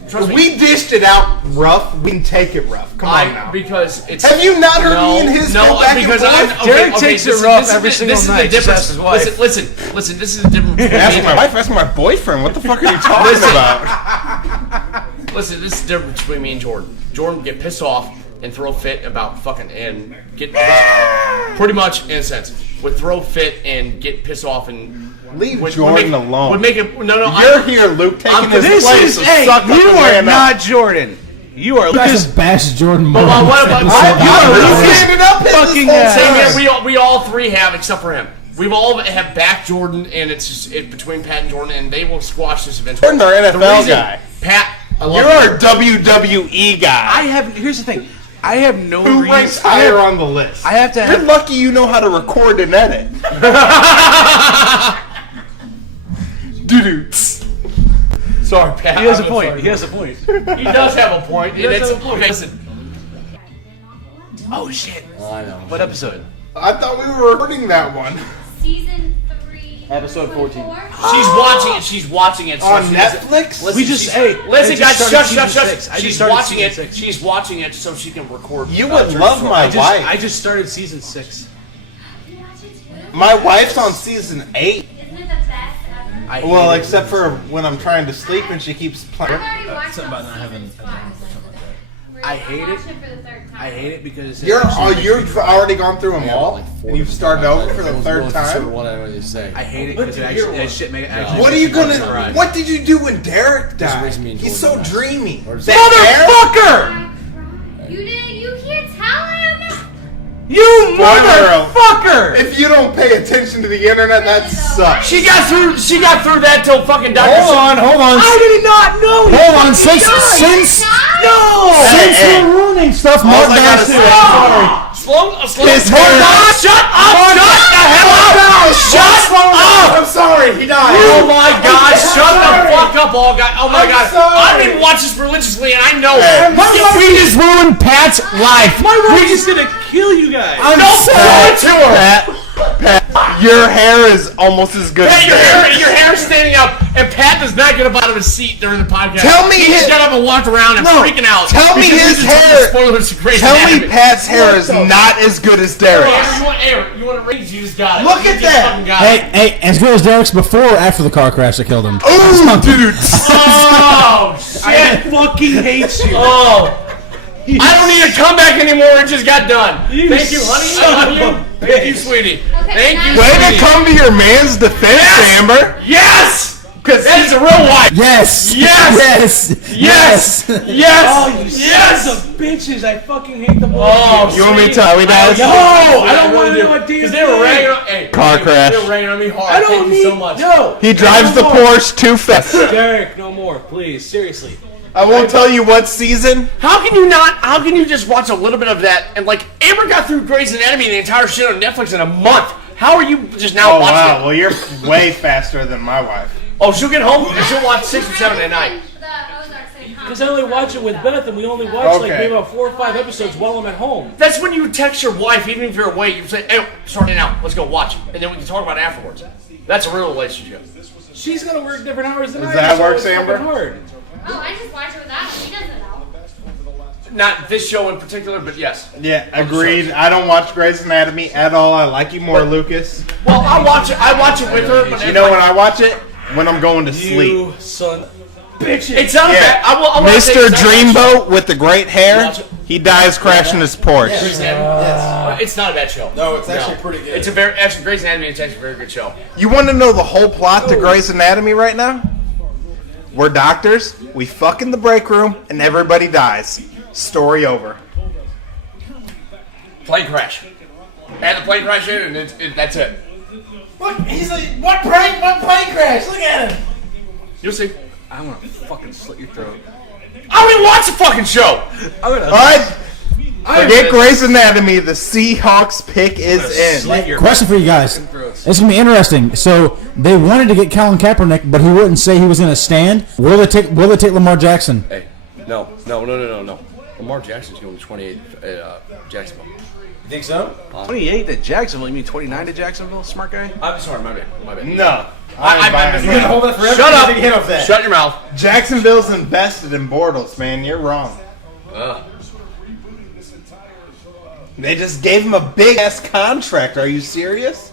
Trust me. We dished it out rough. We can take it rough. Come on now. Because it's. Have you not heard me and his go back and because forth? Derek takes it rough every single night. This is the Just ask difference. his wife. Listen. This is the difference. Ask my wife. Ask my boyfriend. What the fuck are you talking about? Listen, this is the difference between me and Jordan. Jordan would get pissed off and throw a fit about fucking and get pissed, pretty much in a sense would throw a fit and get pissed off and Leave Jordan alone. Would make it no. You're here, Luke, taking his place. Hey, you are not Jordan. You are Just bash Jordan more. What about fucking same here. We all 3 have except for him. We've all have backed Jordan, and it's between Pat and Jordan, and they will squash this eventually. Jordan's our NFL guy. Pat, I love You're our WWE guy. Here's the thing. I have no Who reason. ranks higher on the list? I have to You're have. lucky you know how to record and edit. Doo-doo. Sorry, Pat. He has a I'm point. sorry. He has a point. He does have a point. He does It's- have a point. okay, listen. Oh shit! I know. What episode? I thought we were recording that one. Season 3. Episode 14. She's watching it. She's watching it. So On she doesn't- Netflix? Listen, We just- she's- hey, listen, I just guys, started shut, season shut. 6. I just She's started watching it. season 6. She's watching it so she can record. You would Jersey love Shore. my wife. I just started season 6. My wife's on season 8. Isn't it the best ever? Well, except for when I'm trying to sleep and she keeps I've playing. already watched something about not season having- five. I hate it. Watched it for the third time. I hate it because You've already gone through them Yeah, all? like And you've started over for the third time? What I you say. I hate it because it actually that shit make actually. What are makes you me gonna? cry. What did you do when Derek This died? makes me enjoy He's so the match. dreamy. Or does That You didn't. You can't tell him. You Spoiler motherfucker! If you don't pay attention to the internet, that sucks. She got through. She got through that till fucking Dr. Hold on. I did not know. Hold on. Since Hey, we're ruining stuff, all Mark I gotta Bass. say- Slow. His Hold hair- on. Shut up. Shut the hell up. Shut up. I'm sorry, he died. Oh my God! Shut the fuck up, all guys! Oh my I'm God! sorry. I don't even watch this religiously, and I know it. We just ruined Pat's life. My wife is gonna kill you guys. I'm Don't sorry. do it to her. Pat, your hair is almost as good Pat, as your hair's standing up, and Pat does not get up out of his seat during the podcast. Tell me he his- just got up and walked around and No, freaking out. tell me because his we just took hair- the spoilers of Grey's Tell me Anatomy. Pat's hair is not as good as Derek's. You want to raise? You just got it. Look You at just that. fucking got it. Hey, as good as Derek's before or after the car crash that killed him? Ooh, dude. Oh I shit! fucking hate you. Oh. I don't need a comeback anymore. It just got done. Thank you, honey. I love you. Thank you, sweetie. Okay, Thank you, Way sweetie. to come to your man's defense, Amber. Yes! Because That is a real wife. Yes. Yes! Yes. Yes! Yes! Oh, you Yes! sons of bitches! I fucking hate them all. Oh, You want me to tell you that? No! I don't wanna know a damn Because they were thing. ragging on hey, Car crash. They were ragging on me hard. I don't Thank need you so much. no. He drives the No more. Porsche too fast. Derek, no more, please. Seriously. I won't tell you what season. How can you not? How can you just watch a little bit of that and like Amber got through Grey's Anatomy and the entire shit on Netflix in a month? How are you just now watching it? Well, you're way faster than my wife. Oh, she'll get home and she'll watch 6 or 7 at night. Because I only watch it with Beth, and we only watch like Okay. maybe about 4 or 5 episodes while I'm at home. That's when you text your wife, even if you're away, you say, "Hey, starting now. Let's go watch it," and then we can talk about it afterwards. That's a real relationship. She's gonna work different hours than I Does do. that so work, it's fucking Amber? hard. Oh, I just watch it without him. He doesn't know. Not this show in particular, but yes. Yeah, agreed. I don't watch Grey's Anatomy at all. I like you more, Lucas. Well, I watch it. I watch it with her, but You know when I watch it? When I'm going to sleep. You son of bitches. it's not a Yeah. bad. I will say Mr. it's not a bad show. Dreamboat with the great hair, he dies crashing his Porsche. Grey's Anatomy. It's not a bad show. No, it's actually pretty good. It's a very actually Grey's Anatomy. It's actually a very good show. You want to know the whole plot to Grey's Anatomy right now? We're doctors, we fuck in the break room, and everybody dies. Story over. Plane crash. And the plane crash in, and that's it. Look, he's like, what plane crash? Look at him. You'll see. I'm gonna fucking slit your throat. I don't even watch the fucking show. I'm gonna. Alright, forget Grey's Anatomy, the Seahawks pick is in. Slit your Question for you guys. throats. It's gonna be interesting. So they wanted to get Colin Kaepernick, but he wouldn't say he was gonna stand. Will they take Lamar Jackson? Hey, no. Lamar Jackson's going to 28 at Jacksonville. You think so? 28 to Jacksonville. You mean 29 to Jacksonville? Smart guy. I'm sorry, my bad. No. You're gonna hold that forever? Shut up. Take a hit off that. Shut your mouth. Jacksonville's invested in Bortles, man. You're wrong. They just gave him a big ass contract. Are you serious?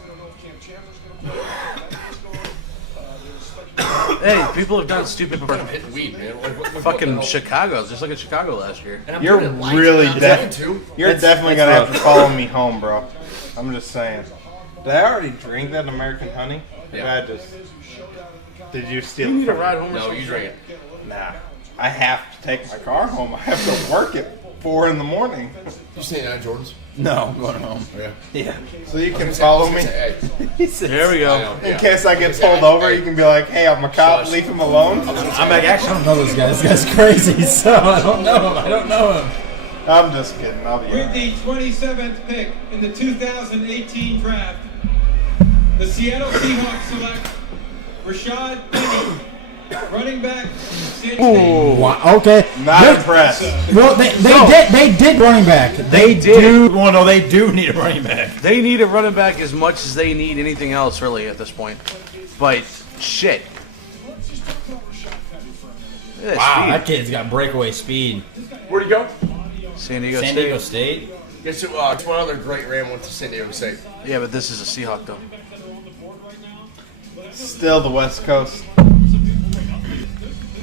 Hey, people have done stupid before. Hitting weed, man. Fucking Chicago. Just like in Chicago last year. You're really too. You're definitely gonna have to follow me home, bro. I'm just saying. Did I already drink that American honey? Yeah. Did you steal You it need a from ride me? home or No, something? you drink it. Nah. I have to take my car home. I have to work at 4 in the morning. You staying at Jordan's? No, I'm going home. Yeah. So you can follow me. Hey, There we go. In case I get pulled over, you can be like, hey, I'm a cop, leave him alone. I'm like, actually, I don't know this guy. This guy's crazy, so I don't know him. I'm just kidding. I'll be With the 27th pick in the 2018 draft, the Seattle Seahawks select Rashad Penny, running back, San State. Wow, okay. not impressed. Well, they did running back. They did. Well, no, they do need a running back. They need a running back as much as they need anything else, really, at this point. But shit. Look at Wow, that that kid's got breakaway speed. Where'd he go? speed. San Diego San State. Diego State. Guess one other great Ram went to San Diego State. Yeah, but this is a Seahawk, though. Still the West Coast.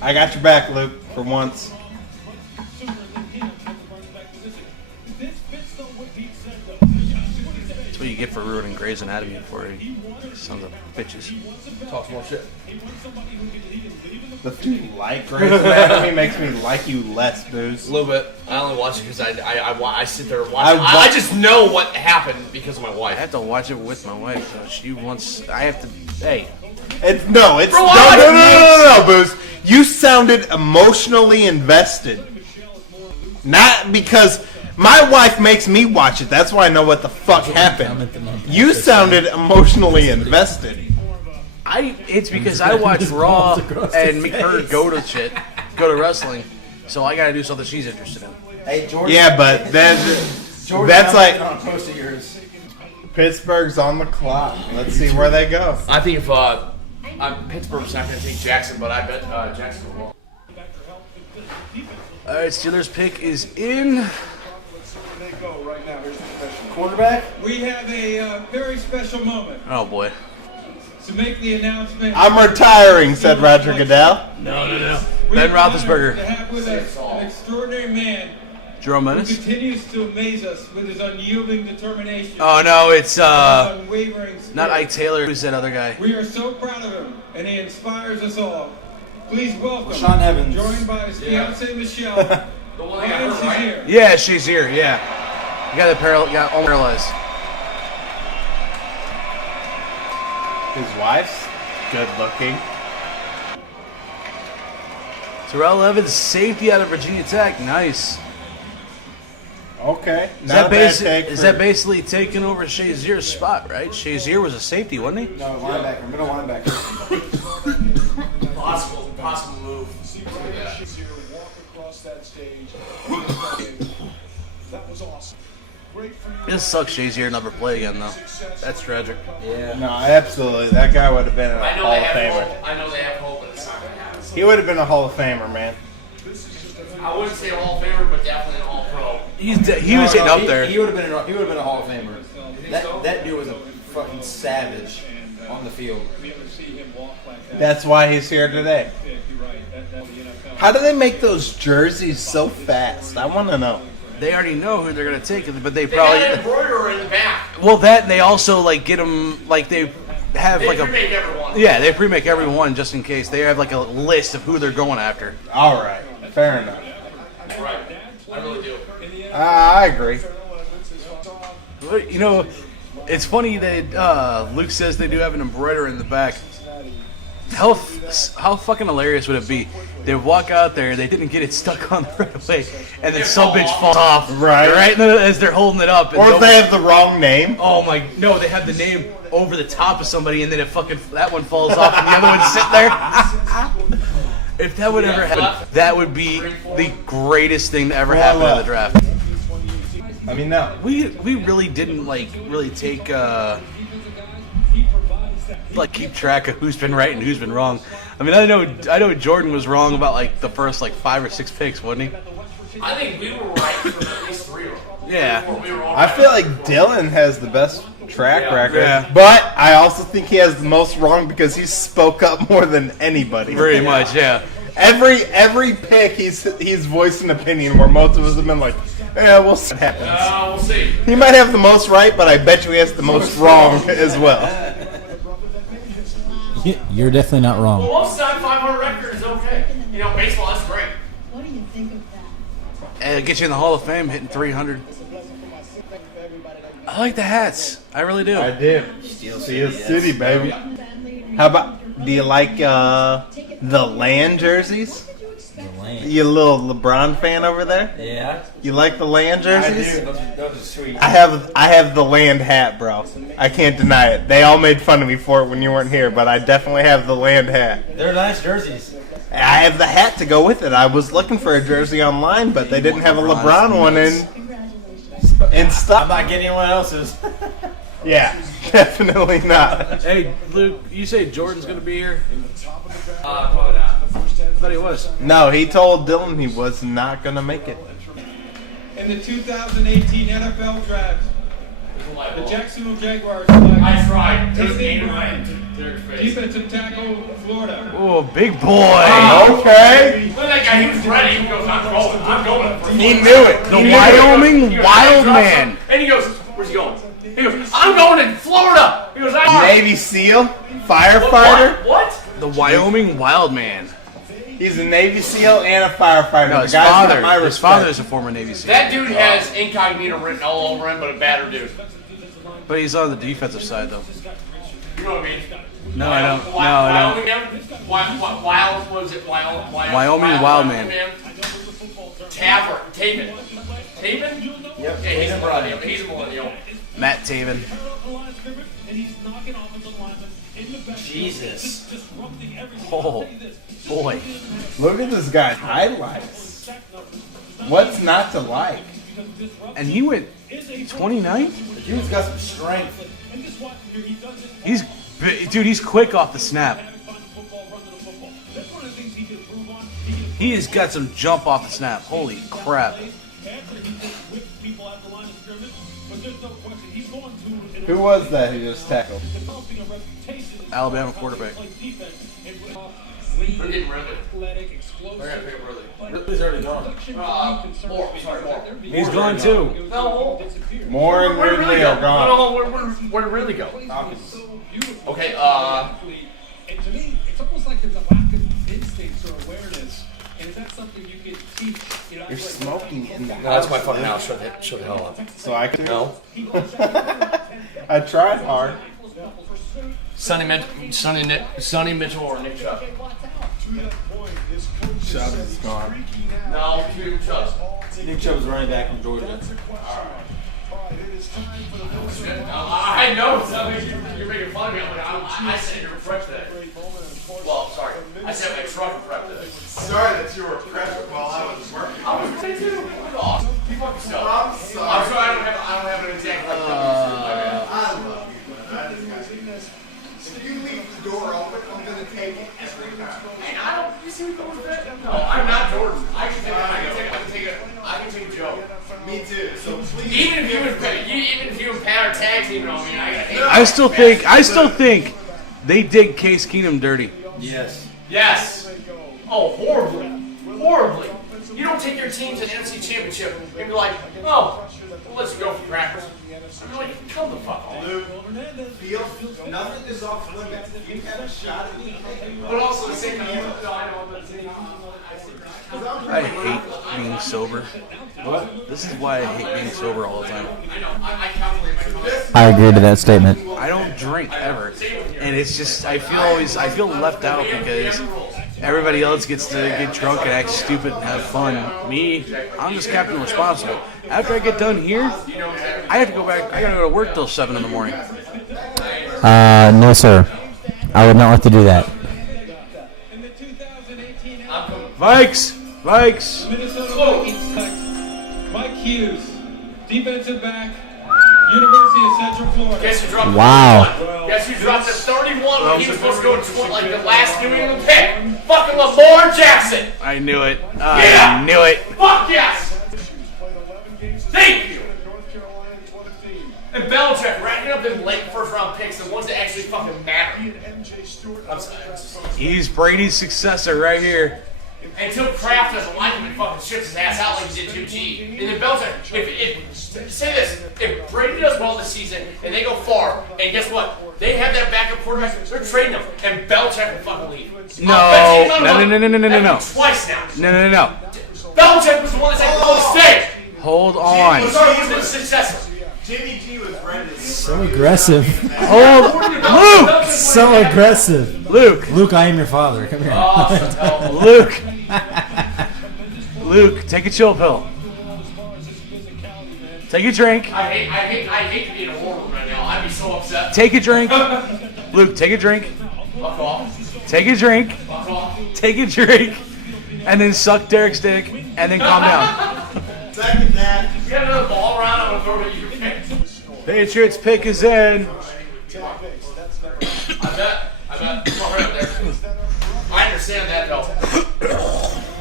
I got your back, Luke, for once. That's what you get for ruining Grey's Anatomy for you sons of bitches. Talk more shit. The dude like Grey's Anatomy makes me like you less, Booze. A little bit. I only watch it because I sit there and watch it. I just know what happened because of my I wife. have to watch it with my wife. So she wants. I have to. Hey, It's no, what? no, Booze. You sounded emotionally invested. Not because my wife makes me watch it. That's why I know what the fuck happened. You sounded emotionally invested. It's because I watch Raw and make her go to wrestling. So I got to do something she's interested in. Hey, George. Yeah, but that's like on a post of yours. Pittsburgh's on the clock. Let's see where they go. I think if Pittsburgh's not going to take Jackson, but I bet Jackson will. All right, Steelers pick is in. They go right now. Here's the question. Quarterback? We have a very special moment Oh boy. to make the announcement. I'm retiring, said Roger Goodell. No. We Ben are honored Roethlisberger. To have with us an extraordinary man Jerome who Menace. continues to amaze us with his unyielding determination. Oh no, it's his unwavering spirit. not Ike Taylor. Who's that other guy? We are so proud of him, and he inspires us all. Please welcome, Sean Evans. joined by his fiancee Michelle, The one that got and hurt, right? Shazier. Yeah, she's here. Yeah, you got got all paralyzed. His wife's good looking. Terrell Evans, safety out of Virginia Tech. Nice. Okay. Is Not a bad take is for- that basically taking over Shazier's spot, right? Shazier was a safety, wasn't he? No, linebacker. Middle linebacker. Possible move. Shazier walk across that stage. That was awesome. Great for you. It sucks Shazier never play again though. That's tragic. Yeah. No, absolutely. That guy would have been a Hall of Famer. I know they have hope, but it's not going to happen. He would have been a Hall of Famer, man. I wouldn't say a Hall of Famer, but definitely an All Pro. He was hitting up there. He would have been. He would have been a Hall of Famer. That dude was a fucking savage on the field. We ever see him walk like that. That's why he's here today. You're right. That's the NFL. How do they make those jerseys so fast? I want to know. They already know who they're gonna take, but they They got an probably embroiderer in the back. well that and they also like get them like they have They like make everyone. yeah they pre-make everyone just in case they have like a list of who they're going after. All right. Fair enough. Right. I really do. I agree. But, you know, it's funny that Luke says they do have an embroiderer in the back. How fucking hilarious would it be? They walk out there, they didn't get it stuck on the right away, and then some bitch falls off. Right. As they're holding it up. And Or if they have the wrong name. oh my, no, they have the name over the top of somebody, and then that one falls off, and the other one's sitting there. If that would ever happen, that would be the greatest thing to ever happen in the draft. I mean, no. We really didn't really take keep track of who's been right and who's been wrong. I mean, I know Jordan was wrong about the first 5 or 6 picks, wasn't he? I think we were right for at least 3 of them. Yeah. We were all I right. feel like Dillon has the best track record. Yeah. But I also think he has the most wrong because he spoke up more than anybody. Pretty much, yeah. Every pick he's voiced an opinion where most of us have been like, yeah, we'll see what happens. We'll see. He might have the most right, but I bet you he has the most wrong as well. You're definitely not wrong. Well, most of the time, 500 record is okay. You know, baseball, that's great. What do you think of that? And get you in the Hall of Fame, hitting 300. I like the hats. I really do. I do. Steel City, baby. How about, do you like the land jerseys? The man. You little LeBron fan over there? Yeah. You like the land I jerseys? do. Those are sweet. I have the land hat, bro. I can't deny it. They all made fun of me for it when you weren't here, but I definitely have the land hat. They're nice jerseys. I have the hat to go with it. I was looking for a jersey online, but they didn't have a LeBron one in I'm stock. not getting anyone else's. Yeah, definitely not. Hey, Luke, you say Jordan's going to be here? Probably not. I thought he was. No, he told Dillon he was not gonna make it. In the 2018 NFL Draft, the Jacksonville Jaguars select I tried. Taven Bryan, defensive tackle, Florida. Oh, big boy. Okay. Look at that guy. He was ready. He goes, I'm going. He knew it. The Wyoming Wild Man. And he goes, where's he going? He goes, I'm going to Florida. He goes, Navy SEAL, firefighter. What? The Wyoming Wild Man. He's a Navy SEAL and a firefighter. No, The his guy's got father. my His respect. father is a former Navy SEAL. That dude has incognito written all over him, but a badder dude. But he's on the defensive side, though. You know what I mean? No, I don't. No, I Wyoming, don't. Wild, what was it? Wyoming Wild Man. Taven. Yep. Yeah, he's a millennial. He's a millennial. Matt Taven. Jesus. Oh, boy. Look at this guy's highlights. What's not to like? And he went 29th? The dude's got some strength. He's quick off the snap. He has got some jump off the snap. Holy crap. Who was that who just tackled? Alabama quarterback. We're getting Ridley. We're going to pick Ridley. Ridley's already gone. More. He's gone too. No. More and Where'd Ridley go? are gone. Where'd Ridley go? Okay, And to me, it's almost like there's a lack of instincts or awareness. And is that something you can teach? You know, You're smoking in the No, that's my fucking house. Shut the hell up. So I can. No. I tried hard. Sonny Mitchell or Nick Chubb? Chubb is gone. No, Chubb. Nick Chubb was running back from Georgia. I know. You're making fun of me. I said you were prepped today. Well, sorry. I said my truck was prepped today. Sorry that you were prepped while I was working. I was today too. Awesome. You fucking suck. I'm sorry. I'm sorry. I don't have an exact. I love you. I just got you. If you leave the door open, I'm gonna take it every time. Hey, I don't. You see what goes with that? No, I'm not Jordan. I can take Joe. Me too. So please. Even if you and Pat are tag teaming on me, I still think they did Case Keenum dirty. Yes. Yes. Oh, horribly. You don't take your team to the NFC Championship and be like, oh, well, let's go for crackers. I'm like, come the fuck on. Nothing is off limits. If you have a shot at me, But also the same time, I know, but I hate being sober. What? This is why I hate being sober all the time. I know. I calculate my time. I agree to that statement. I don't drink ever, and it's just I feel left out because everybody else gets to get drunk and act stupid and have fun. Me, I'm just Captain Responsible. After I get done here, I have to go back. I gotta go to work till 7 in the morning. No, sir. I would not like to do that. Vikes. Minnesota Vikings select Mike Hughes, defensive back, University of Central Florida. Guess who dropped Wow. 31? Guess who dropped the 31 when he was supposed to go like the last New England pick? Fucking Lamar Jackson. I knew it. Yeah. I knew it. Fuck yes. Thank you. And Belichick racking up them late first round picks, the ones that actually fucking matter. I'm sorry. He's Brady's successor right here. Until Kraft doesn't like him and fucking shits his ass out like he did Jim G. And then Belichick, say this, if Brady does well this season and they go far, and guess what? They have that backup quarterback, they're trading him, and Belichick will fucking leave. No. Twice now. No. Belichick was the one that said, "Oh, stay." Hold on. Sorry, was the successor. Jimmy G was ready. So aggressive. Hold Luke. So aggressive. Luke. Luke, I am your father. Come here. Oh, Luke. Luke, take a chill pill. Take a drink. I hate to be in a war room right now. I'd be so upset. Take a drink. Luke, take a drink. Fuck off. Take a drink. Fuck off. Take a drink. And then suck Derek's dick. And then calm down. Second that. You got another ball around, I'm going to throw it at your pants. Patriots pick is in. I bet. Come on, right up there. I understand that, though.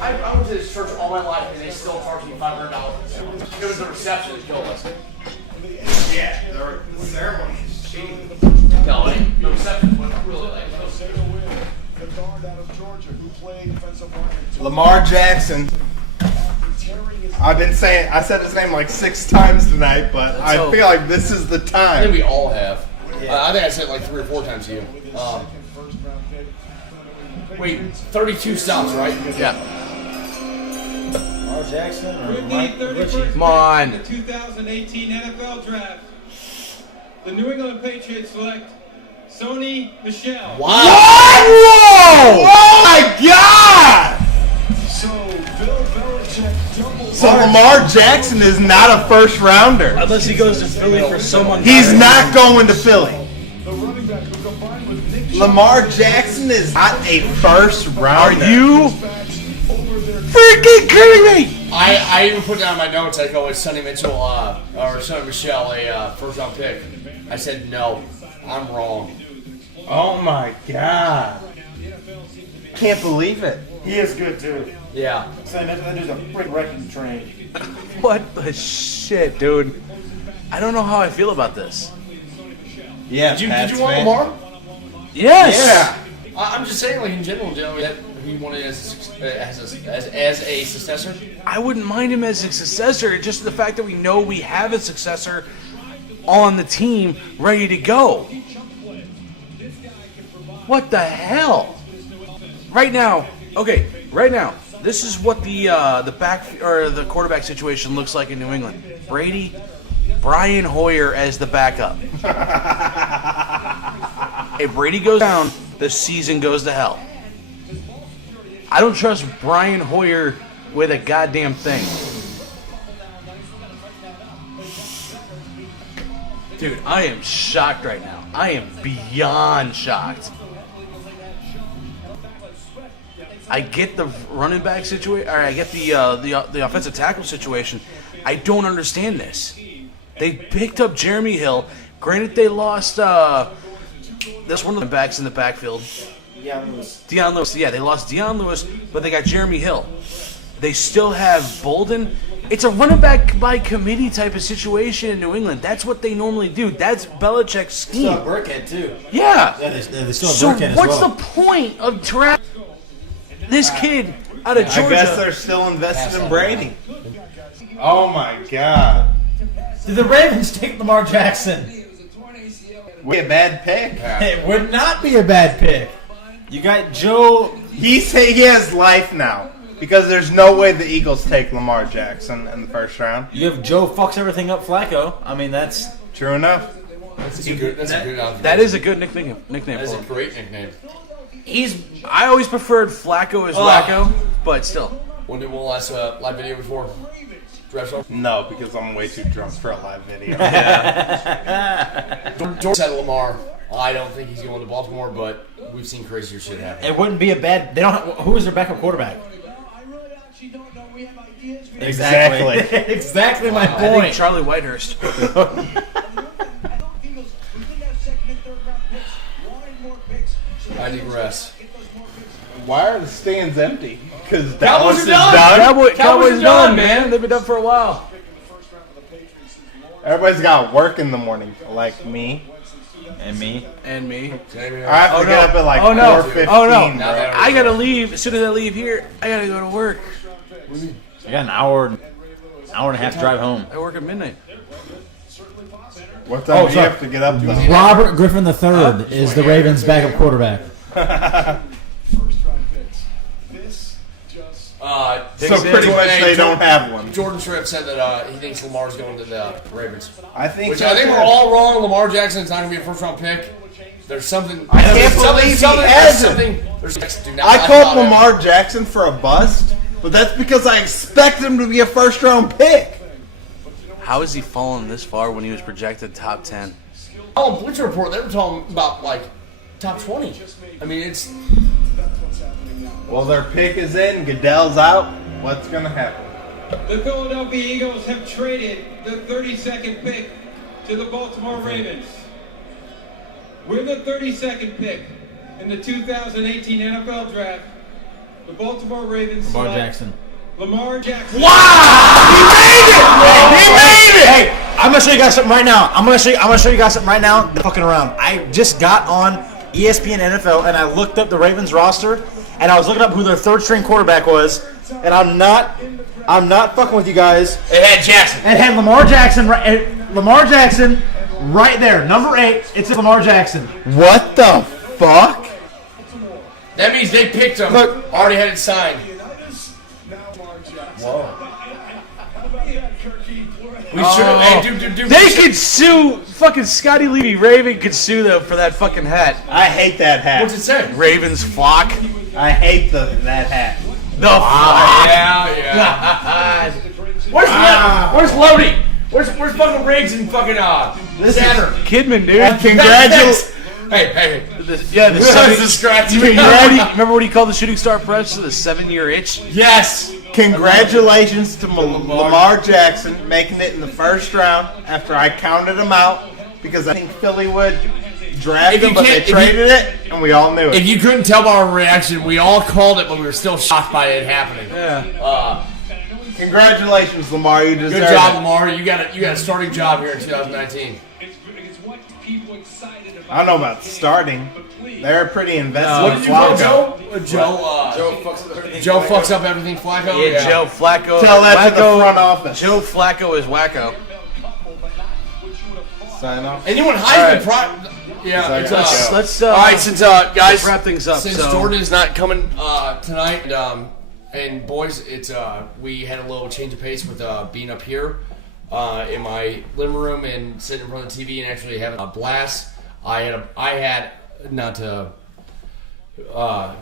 I went to this church all my life, and they still charge me $500. It was the reception that killed us. Yeah, the ceremony is cheap. No, the reception was really like... Lamar Jackson. I said his name like 6 times tonight, but I feel like this is the I think time. we all have. I think I said it like 3 or 4 times to you. Wait, 32 stops, right? Yeah. Lamar Jackson or With the Mike 31st Ritchie? Come on. pick in the 2018 NFL Draft, the New England Patriots select Sony Michel. Whoa! Oh my God! So Bill Belichick doubles. So Lamar Jackson is not a first rounder. Unless he goes to Philly for someone. He's not going to Philly. The running back who combined with Nick Lamar Jackson is not a first Are rounder. you over their freaking kidding me? I even put down in my notes, I go, is Sonny Mitchell, or Sonny Michel a first round pick? I said, no, I'm wrong. Oh my God! Can't believe it. He is good too. Yeah. Saying that dude's a freak wrecking train. What the shit, dude? I don't know how I feel about this. Yeah. Did you want Lamar? Yes. Yeah. I'm just saying, like, in general, that he wanted as a successor. I wouldn't mind him as a successor. Just the fact that we know we have a successor on the team ready to go. What the hell? Right now, this is what the back or the quarterback situation looks like in New England. Brady, Brian Hoyer as the backup. If Brady goes down, the season goes to hell. I don't trust Brian Hoyer with a goddamn thing. Dude, I am shocked right now. I am beyond shocked. I get the running back situation, or I get the offensive tackle situation. I don't understand this. They picked up Jeremy Hill. Granted, they lost. That's one of the backs in the backfield. Deion Lewis. Yeah, they lost Deion Lewis, but they got Jeremy Hill. They still have Bolden. It's a running back by committee type of situation in New England. That's what they normally do. That's Belichick's scheme. Still have Burkhead too. Yeah. Yeah, they still have So Burkhead as what's well. the point of drafting this kid out of Georgia? I guess they're still invested in Brady. Oh my God! Did the Ravens take Lamar Jackson? We a bad pick. It would not be a bad pick. You got Joe. He has life now because there's no way the Eagles take Lamar Jackson in the first round. You have Joe fucks everything up Flacco. I mean, that's True enough. That's a good That is a good nickname. That's For a him. great nickname. I always preferred Flacco as Wacko, but still. When did we last live video before? Draft show? No, because I'm way too drunk for a live video. George said Lamar. I don't think he's going to Baltimore, but we've seen crazier shit happen. it wouldn't be a bad. They don't. Who is their backup quarterback? Exactly. Exactly my I think point. Charlie Whitehurst. I digress. Why are the stands empty? Because Cowboys Dallas are is done. done. Cowboys are done, done, man. They've been done for a while. Everybody's got work in the morning, like me. And me. And me. I have to get up at like Oh, no. 4:15. Oh, no. bro. I gotta leave. As soon as I leave here, I gotta go to work. I got an hour and a half drive home. I work at midnight. What time do you sorry. have to get up though? Robert Griffin III is the Ravens' backup quarterback. So pretty much they don't have one. Jordan Tripp said that he thinks Lamar's going to the Ravens. I think Which I think we're all wrong. Lamar Jackson's not going to be a first-round pick. There's something. I can't believe he hasn't. There's I called Lamar Jackson for a bust But that's because I expect him to be a first-round pick. How has he fallen this far when he was projected top 10? Oh, Bleacher Report, they were talking about, like, top 20. I mean, it's... Well, their pick is in. Goodell's out. What's going to happen? The Philadelphia Eagles have traded the 32nd pick to the Baltimore Ravens. With the 32nd pick in the 2018 NFL Draft, the Baltimore Ravens Lamar select Jackson. Lamar Jackson. Wow! He made it! He made it! Hey, I'm gonna show you guys something right now. I'm gonna show you guys something right now. Fucking around. I just got on ESPN NFL and I looked up the Ravens roster and I was looking up who their third string quarterback was. And I'm not fucking with you guys. It had Jackson. It had Lamar Jackson right there, number 8. It's Lamar Jackson. What the fuck? That means they picked him. Look. Already had it signed. We should have. Hey, dude. They could sue fucking Scotty Levy. Raven could sue them for that fucking hat. I hate that hat. What's it say? Ravens flock. I hate that hat. The flock. Yeah. Where's Lodi? Where's fucking Riggs and fucking Saturn? Kidman, dude. Congratulations. Hey. The This is scratchy. remember what he called the shooting star press? The 7-year itch. Yes. Congratulations to Lamar Jackson making it in the first round after I counted him out because I think Philly would draft him, but they traded it, and we all knew it. If you couldn't tell by our reaction, we all called it, but we were still shocked by it happening. Yeah. Congratulations, Lamar. You deserve it. Good job, Lamar. You got a starting job here in 2019. I don't know about starting. They're pretty invested What in did you call Flacco. Joe fucks up everything. Flacco. Yeah, Joe Flacco. Tell that to the Wacko. front office. Joe Flacco is wacko. Sign off. Anyone Heisman? Yeah. Let's all right, since guys, let's wrap things up. Since so. Jordan is not coming tonight, and boys, it's we had a little change of pace with being up here in my living room and sitting in front of the TV and actually having a blast. I had not to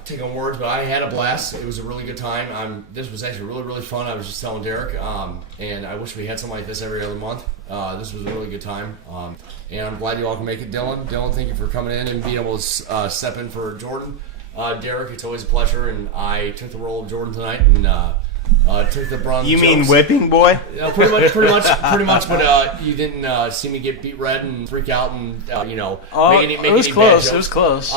take on words, but I had a blast. It was a really good time. This was actually really, really fun. I was just telling Derek, and I wish we had something like this every other month. This was a really good time, and I'm glad you all can make it. Dillon, thank you for coming in and being able to step in for Jordan. Derek, it's always a pleasure, and I took the role of Jordan tonight and took the brunt. You mean whipping boy? Pretty much. But you didn't see me get beat red and freak out and make it was any close. bad jokes. It was close.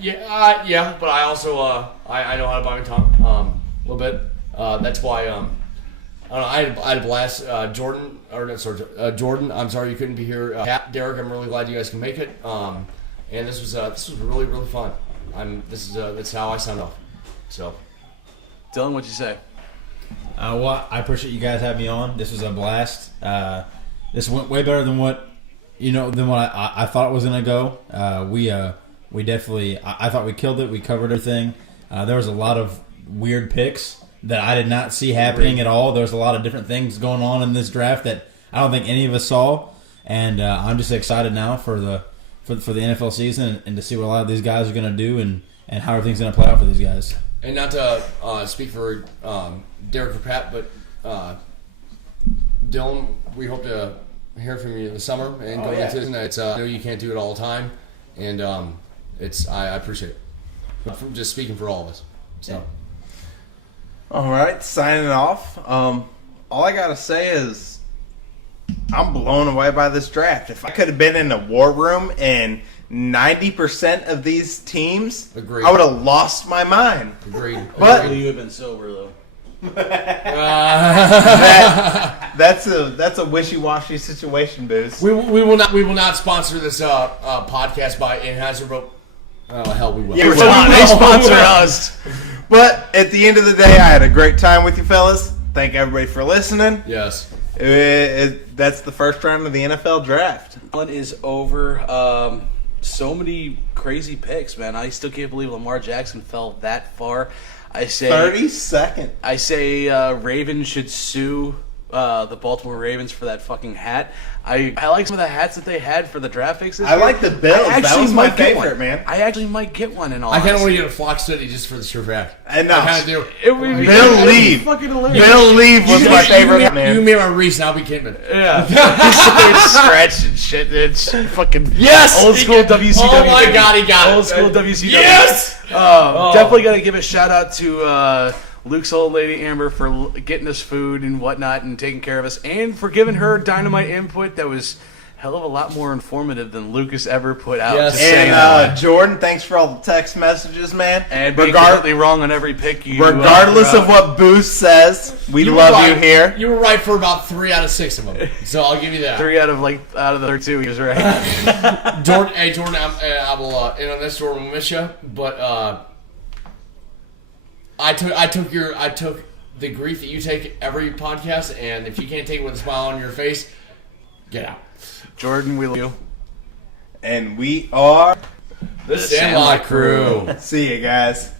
Yeah. But I also I know how to bite my tongue a little bit. That's why I don't know. I had a blast. Jordan. I'm sorry you couldn't be here. Derek, I'm really glad you guys can make it. And this was really, really fun. That's how I sign off. So, Dillon, what'd you say? Well, I appreciate you guys having me on. This was a blast. This went way better than what I thought it was gonna go. We definitely. I thought we killed it. We covered everything. There was a lot of weird picks that I did not see happening at all. There was a lot of different things going on in this draft that I don't think any of us saw. And I'm just excited now for the NFL season and to see what a lot of these guys are gonna do and how everything's gonna play out for these guys. And not to speak for Derek or Pat, but Dillon, we hope to hear from you in the summer and go into it. I know you can't do it all the time, and I appreciate it. But just speaking for all of us. So, all right, signing off. All I gotta say is I'm blown away by this draft. If I could have been in the war room and 90% of these teams, Agreed. I would have lost my mind. Agreed. But you have been sober though. That's a wishy-washy situation, Booze. We will not sponsor this podcast by Anheuser-Busch. Oh hell, we will. Yeah, They sponsor us. But at the end of the day, I had a great time with you fellas. Thank everybody for listening. Yes. That's the first round of the NFL draft. One is over. So many crazy picks, man. I still can't believe Lamar Jackson fell that far. I say 32nd. I say Ravens should sue the Baltimore Ravens for that fucking hat. I like some of the hats that they had for the draft picks this I year. like the Bills. That was my favorite, man. I actually might get one in all I kind of want to honesty. get a Flock City just for the Shervac. I know. I kind of do. It would be Bill Leave. fucking hilarious. Bill Leave was my favorite, You man. made my Reese, and I'll be Kidman. Yeah. He's stretched and shit. It's fucking old school WCW. Oh my God, he got it. Old school WCW. Yes! Definitely got to give a shout out to Luke's old lady Amber for getting us food and whatnot and taking care of us, and for giving her dynamite input that was a hell of a lot more informative than Lucas ever put out. Yes. Just saying. And Jordan, thanks for all the text messages, man. And being completely wrong on every pick. Regardless of what Boost says, we You were love right. you here. You were right for about 3 out of 6 of them, so I'll give you that. 3 out of the other 2, he was right. Jordan, I will end on this. Jordan, we'll miss you, but I took the grief that you take every podcast, and if you can't take it with a smile on your face, get out. Jordan, we love you. And we are The Sandlot Crew. See you guys.